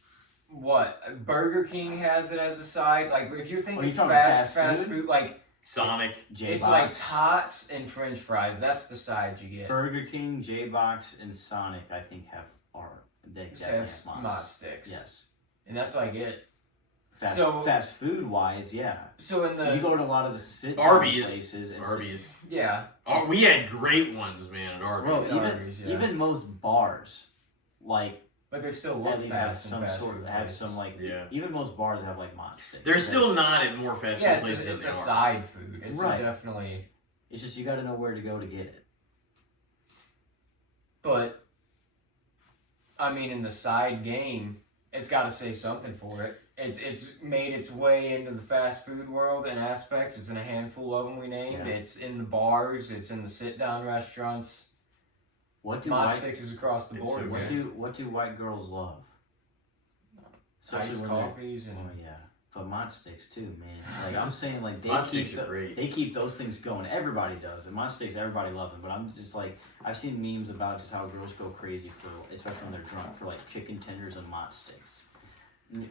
what Burger King has it as a side. Like if you're thinking talking fast fast food, like Sonic. J-Box, it's like tots and French fries. That's the side you get. Burger King, J-Box, and Sonic. I think have Mod sticks. Yes. And that's like it. Fast food wise, yeah. So in the You go to a lot of the sit Arby's. places. And Arby's. yeah. Oh, we had great ones, man, at Arby's. Bro, Arby's, yeah. even most bars, like But they're still at look least have fast and some fast sort food have places. some like Yeah. even most bars have like mod sticks. They're Because still not at more fast Yeah, food places it's than a they are. side food. It's Right. definitely. It's just you got to know where to go to get it. But I mean, in the side game, it's got to say something for it. It's made its way into the fast food world in aspects. It's in a handful of them we named. Yeah. It's in the bars. It's in the sit down restaurants. What do Mod white, sticks is across the It's board. so what man. do white girls love? Especially Iced when they're- coffees and Oh yeah, but mod sticks too, man. Like I'm saying, like they Mod keep sticks are great. they keep those things going. Everybody does. And mod sticks, everybody loves them. But I'm just like I've seen memes about just how girls go crazy for, especially when they're drunk, for like chicken tenders and mod sticks.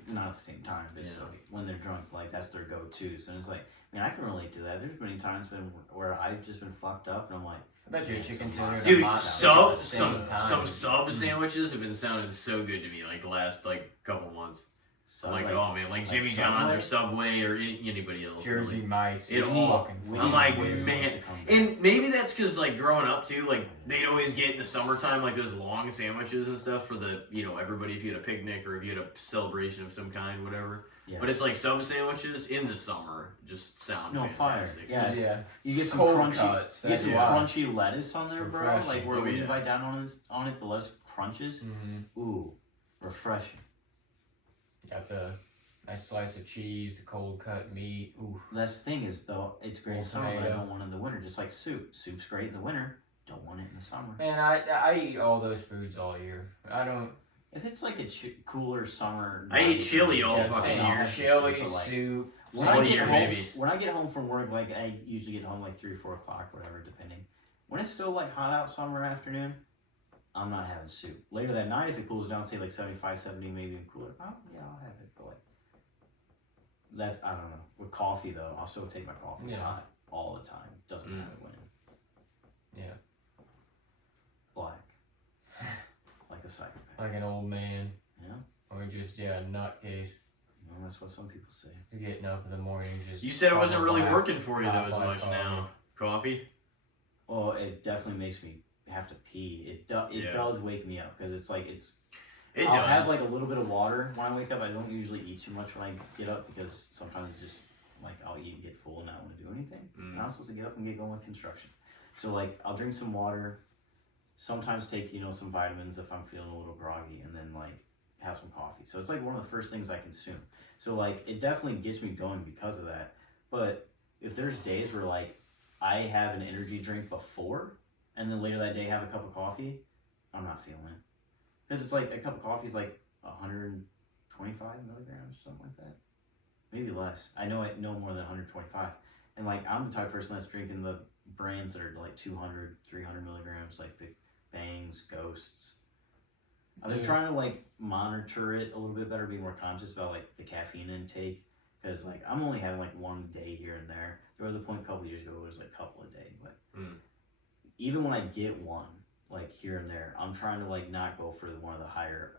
Not at the same time, but just Yeah. like when they're drunk, like that's their go-to. So it's like, I mean, I can relate to that. There's many times where I've just been fucked up, and I'm like, I bet you a Man, chicken some tender. mod- and a Dude, mod stick at some the same time. sub sandwiches have been sounding so good to me like the last like couple months. so Like, oh man, like Jimmy John's or Subway or anybody else. Jersey really. Mike's. It is all- fucking we fun. I'm like, need ways man, to come back. And maybe that's because like growing up too, like they'd always get in the summertime like those long sandwiches and stuff for the everybody if you had a picnic or if you had a celebration of some kind, whatever. Yeah. But it's like sub sandwiches in the summer just sound fire. fantastic. Yeah. Yeah. You get some Cold crunchy, cuts, you get some that's why. crunchy lettuce on there, It's bro. refreshing. Like where Oh, when you yeah. bite down on it, the lettuce crunches. Mm-hmm. Ooh, refreshing. Got the nice slice of cheese, the cold cut meat. Ooh. That's the thing is though, it's great in Old summer, but I tomato. don't want it in the winter. Just like soup. Soup's great in the winter. Don't want it in the summer. Man, I eat all those foods all year. I don't. If it's like a cooler summer, I eat chili all Yeah, fucking same. year. Chili, But, like, soup. When Some I, of get your home, maybe. when I get home from work, like I usually get home like 3 or 4 o'clock, whatever, depending. When it's still like hot out summer afternoon, I'm not having soup. Later that night, if it cools down, say like 75, 70, maybe even cooler, yeah, I'll have it. But like, that's, I don't know. With coffee though, I'll still take my coffee Yeah. hot all the time. Doesn't matter when. Yeah. Black. Like a psychopath. Like an old man. Yeah. Or just, a nutcase. Well, that's what some people say. Getting up in the morning just. You said it wasn't really black- working for you though black as much coffee. now. Coffee? Well, it definitely makes me have to pee. It Yeah. does wake me up because it's like It I'll does. have like a little bit of water when I wake up. I don't usually eat too much when I get up because sometimes it's just like I'll eat and get full and not want to do anything. And I'm supposed to get up and get going with construction. So like I'll drink some water, sometimes take some vitamins if I'm feeling a little groggy, and then like have some coffee. So it's like one of the first things I consume. So like it definitely gets me going because of that. But if there's days where like I have an energy drink before and then later that day have a cup of coffee, I'm not feeling it. Because it's like a cup of coffee is like 125 milligrams, something like that. Maybe less. I know no more than 125. And like I'm the type of person that's drinking the brands that are like 200, 300 milligrams, like the Bangs, Ghosts. I've been trying to like monitor it a little bit better, be more conscious about like the caffeine intake. Because like I'm only having like one day here and there. There was a point a couple years ago where it was like a couple a day. But even when I get one, like here and there, I'm trying to like not go for one of the higher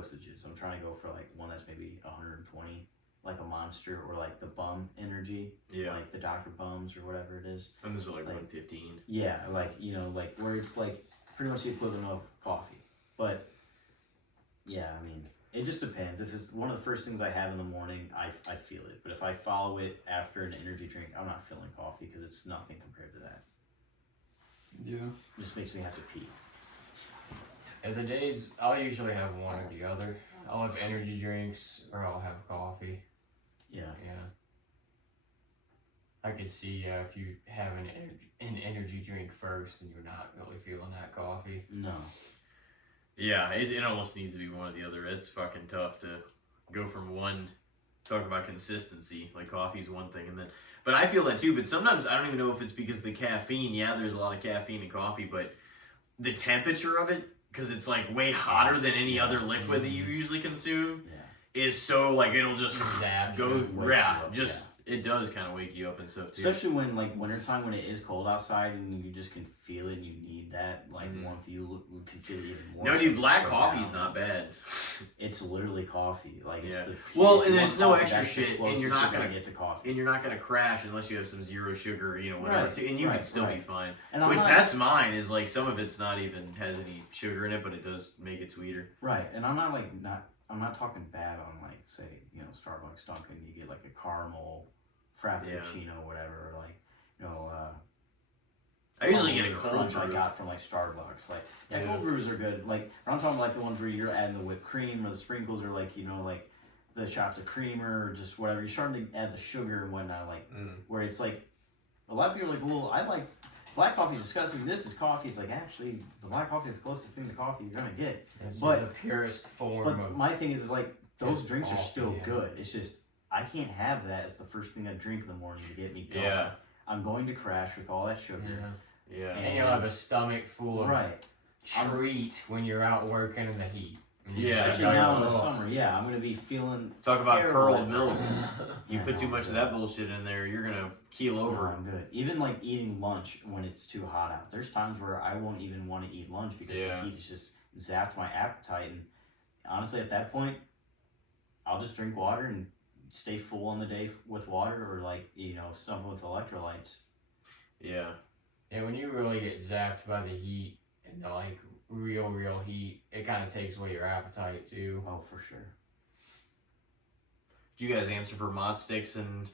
dosages. I'm trying to go for like one that's maybe 120, like a Monster, or like the Bum Energy, like the Dr. Bums or whatever it is. And those are like 115. Yeah, like, you know, like where it's like pretty much the equivalent of coffee. But yeah, I mean, it just depends. If it's one of the first things I have in the morning, I feel it. But if I follow it after an energy drink, I'm not feeling coffee because it's nothing compared to that. Yeah. It just makes me have to pee. And the days, I'll usually have one or the other. I'll have energy drinks or I'll have coffee. Yeah. Yeah. I could see if you have an energy drink first and you're not really feeling that coffee. No. Yeah, it almost needs to be one or the other. It's fucking tough to go from one. Talk about consistency. Like coffee's one thing, and then. But I feel that too. But sometimes I don't even know if it's because of the caffeine. Yeah, there's a lot of caffeine in coffee, but the temperature of it, because it's like way hotter than any other liquid that you usually consume, is so like it'll just Zap go. wakes Yeah, you up, just it does kind of wake you up and stuff too. Especially when like wintertime, when it is cold outside and you just can feel it and you need that like warmth, you can feel it even more. No, dude, black coffee's not bad. It's literally coffee. Like it's the well, if and you there's want no coffee, extra that's the shit, and closest you're not gonna get to coffee. And you're not gonna crash unless you have some zero sugar, you know, whatever. Right, Too, and you right, can still be right. fine. And Which not, that's mine. Is like some of it's not even has any sugar in it, but it does make it sweeter. right. And I'm not talking bad on like say Starbucks, Dunkin'. You get like a caramel frappuccino or whatever, or like I usually get a cold cold crunch I brew. got from like Starbucks. Like cold brews are good. Like I'm talking like the ones where you're adding the whipped cream or the sprinkles, or like like the shots of creamer or just whatever. You're starting to add the sugar and whatnot. Like where it's like a lot of people are like, well, I like black coffee is disgusting. This is coffee. It's like actually the black coffee is the closest thing to coffee you're gonna get. It's But- the purest form But of. my thing is like those Just drinks are coffee, still yeah. good. It's just I can't have that as the first thing I drink in the morning to get me going. Yeah. I'm going to crash with all that sugar. Yeah. And you'll have a stomach full of Right. treat when you're out working in the heat. Yeah. Especially You're now in like, the "Oh." summer. Yeah, I'm gonna be feeling. Talk about terrible. curled milk. You Yeah, put too no, much I'm of good. that bullshit in there, you're gonna keel No, over. I'm good. Even like eating lunch when it's too hot out. There's times where I won't even want to eat lunch because the heat has just zapped my appetite. And honestly, at that point, I'll just drink water and stay full on the day with water, or like something with electrolytes. Yeah. Yeah, when you really get zapped by the heat and the like real heat, it kind of takes away your appetite too. Oh, for sure. Did you guys answer for mod sticks and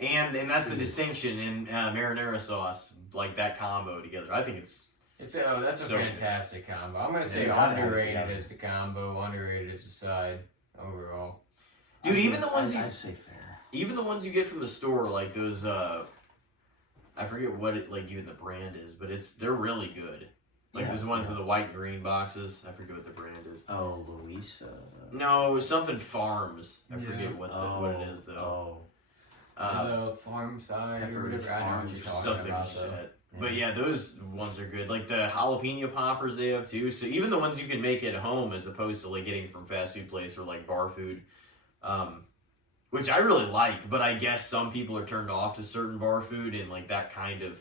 that's the distinction in marinara sauce, like that combo together. I think it's That's a So- fantastic combo. I'm gonna say Yeah, I'd have it underrated together. as the combo, underrated as a side overall. dude. Even the ones I'd say fair. even the ones you get from the store, like those I forget what it like even the brand is, but they're really good. Like Yeah, those ones yeah. in the white and green boxes. I forget what the brand is. Oh, Luisa. No, something Farms. I Yeah. forget what it is though. The farm side or Pepperidge whatever. I know what Farms you're or talking something about like though. that. But yeah, those ones are good. Like the jalapeno poppers they have too. So even the ones you can make at home as opposed to like getting from fast food place or like bar food, which I really like. But I guess some people are turned off to certain bar food and like that kind of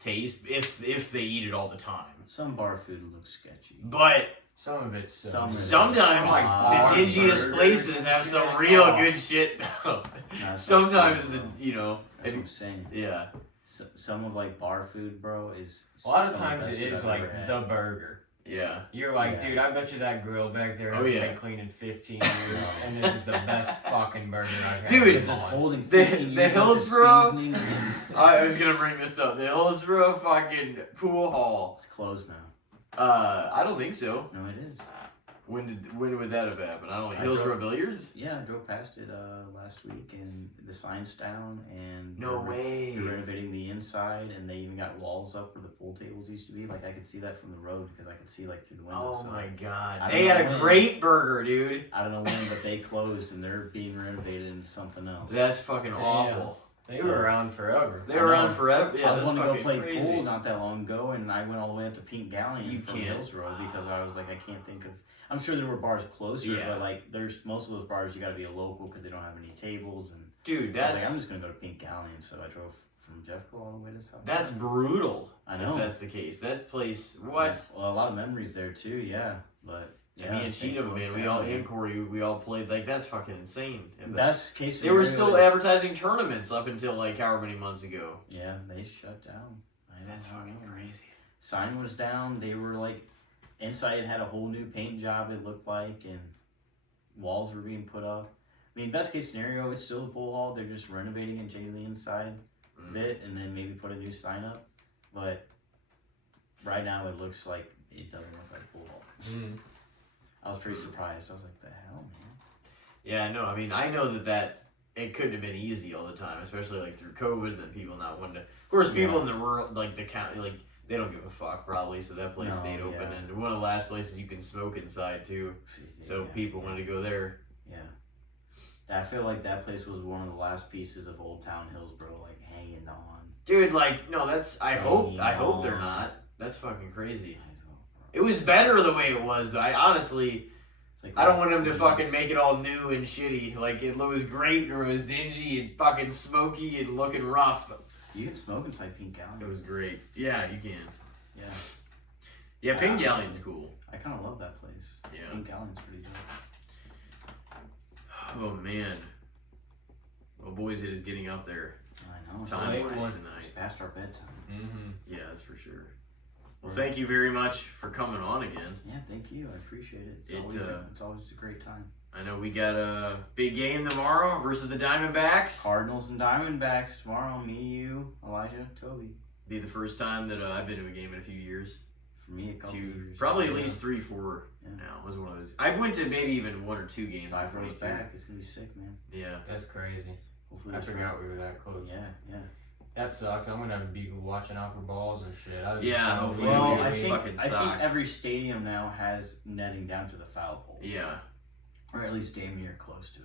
taste if they eat it all the time. Some bar food looks sketchy. But Some of it's so Some of it's- sometimes Like the dingiest burgers places have and some shit. real Oh. good shit. That's Sometimes what I'm the saying, That's what I'm saying. yeah. Some of like bar food, bro, is a lot of some the times best it food is I've like ever had. the burger. Yeah. You're like, Yeah. dude, I bet you that grill back there Oh, hasn't yeah. been clean in 15 years, and this is the best fucking burger I've had. Dude, in That's months. holding The- 15 the years worth of Hillsborough- seasoning. I was gonna bring this up. The Hillsborough fucking pool hall. It's closed now. I don't think so. No, it is. When would that have happened? I don't know. I Hillsborough drove- Billiards? Yeah, I drove past it last week, and the sign's down, and No they're way. They're renovating the inside, and they even got walls up where the pool tables used to be. Like I could see that from the road because I could see like through the window. Oh so my god. I They don't had know a when. great burger, dude. I don't know when, but they closed, and they're being renovated into something else. That's fucking Damn. awful. They were around forever. They were I know. around forever. Yeah, I was that's going to go fucking play crazy. pool not that long ago, and I went all the way up to Pink Galleon You from can't. Hills Road because I was like, I can't think of. I'm sure there were bars closer, Yeah. but like, there's most of those bars you got to be a local because they don't have any tables, and Dude, so I was that's like, I'm just gonna go to Pink Galleon, so I drove from Jeffco all the way to South. that's brutal. I know. If that's the case. That place, what? Well, a lot of memories there too, yeah, but Yeah, me and Cheeto, man, we all and Corey, we all played. Like that's fucking insane. Best case They scenario were still is- advertising tournaments up until like however many months ago. Yeah, they shut down. That's fucking crazy. Sign was down. They were like inside had a whole new paint job. It looked like, and walls were being put up. I mean, best case scenario, it's still a pool hall. They're just renovating and the inside a bit, and then maybe put a new sign up. But right now, it looks like it doesn't look like a pool hall. I was pretty surprised. I was like, "The hell, man!" Yeah, no, I mean, I know that it couldn't have been easy all the time, especially like through COVID and then people not wanting to. Of course, people in the rural, like the county, like they don't give a fuck probably, so that place stayed open, and one of the last places you can smoke inside too. So people wanted to go there. Yeah, I feel like that place was one of the last pieces of Old Town Hillsboro, like hanging on. Dude, like no, that's I hope they're not. That's fucking crazy. It was better the way it was. I honestly, like, I don't want them to fucking make it all new and shitty. Like it was great, or it was dingy and fucking smoky and looking rough. You can smoke inside Pink Galleon. It was great. Yeah, you can. Yeah. Yeah, Pink Gallion's cool. I kind of love that place. Yeah. Pink Gallion's pretty dope. Oh man. Well, boys, it is getting up there. I know. Time late wise one. tonight. It's past our bedtime. Yeah, that's for sure. Well, thank you very much for coming on again. Yeah, thank you. I appreciate it. It's always a great time. I know we got a big game tomorrow versus the Diamondbacks. Cardinals and Diamondbacks tomorrow. Me, you, Elijah, Toby. Be the first time that I've been to a game in a few years. For me, a couple years. Probably at least 3, 4 now. Was one of those. I went to maybe even 1 or 2 games. 5 rows back. It's gonna be sick, man. Yeah. That's crazy. Hopefully I forgot we were that close. Yeah. That sucks. I'm gonna have to be watching out for balls and shit. Hopefully Well, we I fucking think sucked. every stadium now has netting down to the foul pole. Yeah. Or at least damn near close to it.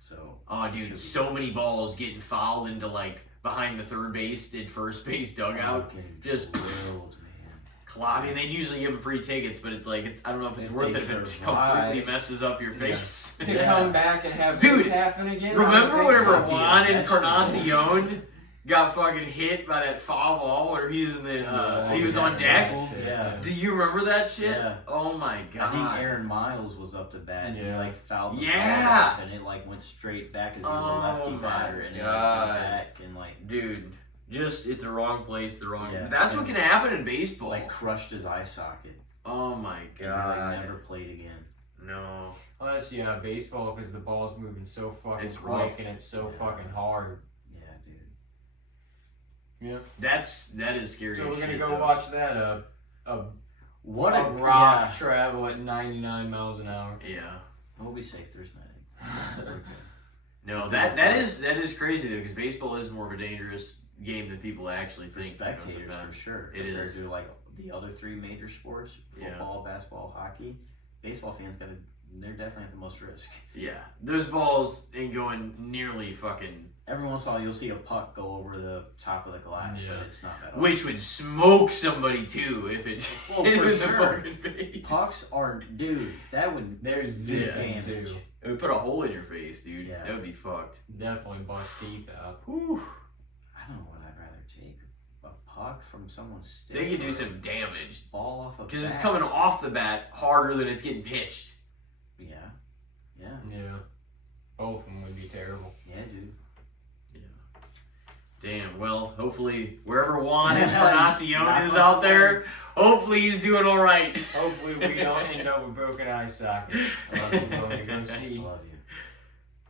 So. Oh, dude, so many balls getting fouled into like behind the third base and first base dugout. Just grilled, man. I mean, they'd usually give them free tickets, but it's like I don't know if it's If worth they it if it survive. completely messes up your face. To come back and have Dude, this happen again. Remember when so. Juan and Vegetable. Encarnacion got fucking hit by that foul ball where he was in the he was on deck? Yeah. Do you remember that shit? Yeah. Oh my god. I think Aaron Miles was up to bat and he like fouled the ball Yeah. off and it like went straight back as he was a lefty batter and it like God. went back and like Dude, just at the wrong place, the wrong. Yeah. That's what can happen in baseball. like crushed his eye socket. Oh my And he god. like never played again. No. Well, that's baseball because the ball's moving so fucking It's quick rough. and it's so fucking hard. Yeah, dude. Yeah. That is scary. So as we're gonna shit, go though. watch that What a a rock travel at 99 miles an hour. Yeah. We'll be safe Thursday. No, that is crazy though, because baseball is more of a dangerous game than people actually For think. spectators, sometimes. for sure. It Compared is. to like the other 3 major sports, Yeah. football, basketball, hockey, baseball fans they're definitely at the most risk. Yeah, those balls ain't going nearly fucking. Every once in a while, you'll see a puck go over the top of the glass, but it's not that often. Which would smoke somebody too if it Well, hit for in sure. the fucking face. Pucks are, dude, that would There's do zip damage. too. It would put a hole in your face, dude. Yeah. That would be fucked. Definitely bust teeth out. Whew. I don't know what I'd rather take. A puck from someone's stick. They could do or some damage ball off a because it's bat. coming off the bat harder than it's getting pitched. Yeah. Yeah. Both of them would be terrible. Yeah, dude. Damn. Well, hopefully wherever Juan Encarnacion Not is much out there, hopefully he's doing all right. Hopefully we don't end up with broken eye sockets. We're going to go I see. love you.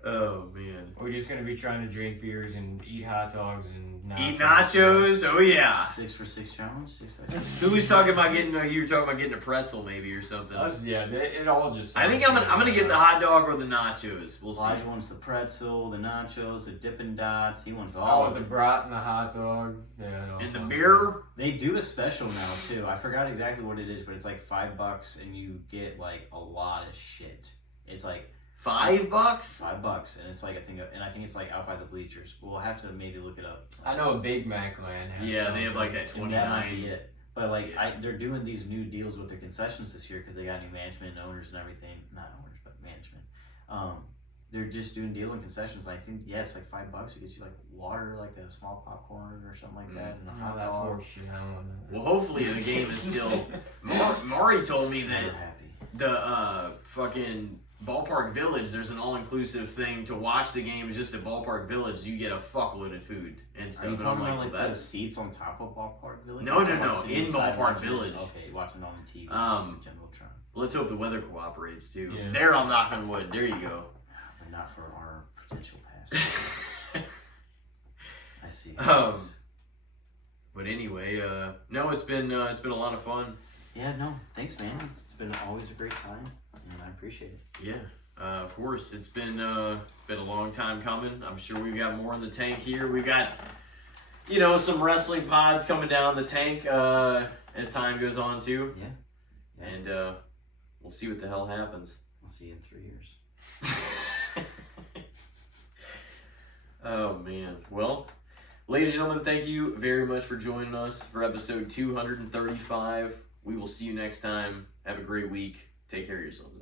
Oh man. We're just going to be trying to drink beers and eat hot dogs and Eat nachos. Oh yeah. 6 for 6 challenge. 6 by 6. Who was talking about getting? You were talking about getting a pretzel maybe or something. It all just. I think I'm gonna get the hot dog or the nachos. We'll see. Elijah wants the pretzel, the nachos, the Dippin' Dots. He wants Oh, all with of the it. brat and the hot dog. Yeah, it all And the sounds beer. They do a special now too. I forgot exactly what it is, but it's like $5 and you get like a lot of shit. It's like $5? $5 and it's like I think it's like out by the bleachers. We'll have to maybe look it up. I know a Big Mac land has. Yeah, they have like that And that might 29. be it. But like Yeah. they're doing these new deals with their concessions this year because they got new management and owners and everything. Not owners, but management. They're just doing deal and concessions. And I think it's like $5. It gets you like water, like a small popcorn or something like that, and a Oh, hot that's dog. horseshit. I don't know. Well, hopefully the game is still. Maury told me Never that happy. the fucking Ballpark Village, there's an all-inclusive thing to watch the games just at Ballpark Village. You get a fuckload of food and stuff. Are you And talking I'm about like well, the seats on top of Ballpark Village? No, Or no, sitting in inside Ballpark watching it? Village. Okay, watching it on the TV. Jumbotron. Let's hope the weather cooperates too. Yeah. There, I'll knock on wood. There you go. But not for our potential pass. I see. But anyway, no, it's been a lot of fun. Yeah, no, thanks, man. It's been always a great time, and I appreciate it. Yeah, of course. It's been a long time coming. I'm sure we've got more in the tank here. We've got, some wrestling pods coming down the tank as time goes on too. Yeah. And we'll see what the hell happens. We'll see you in 3 years. Oh man. Well, ladies and gentlemen, thank you very much for joining us for episode 235. We will see you next time. Have a great week. Take care of yourselves.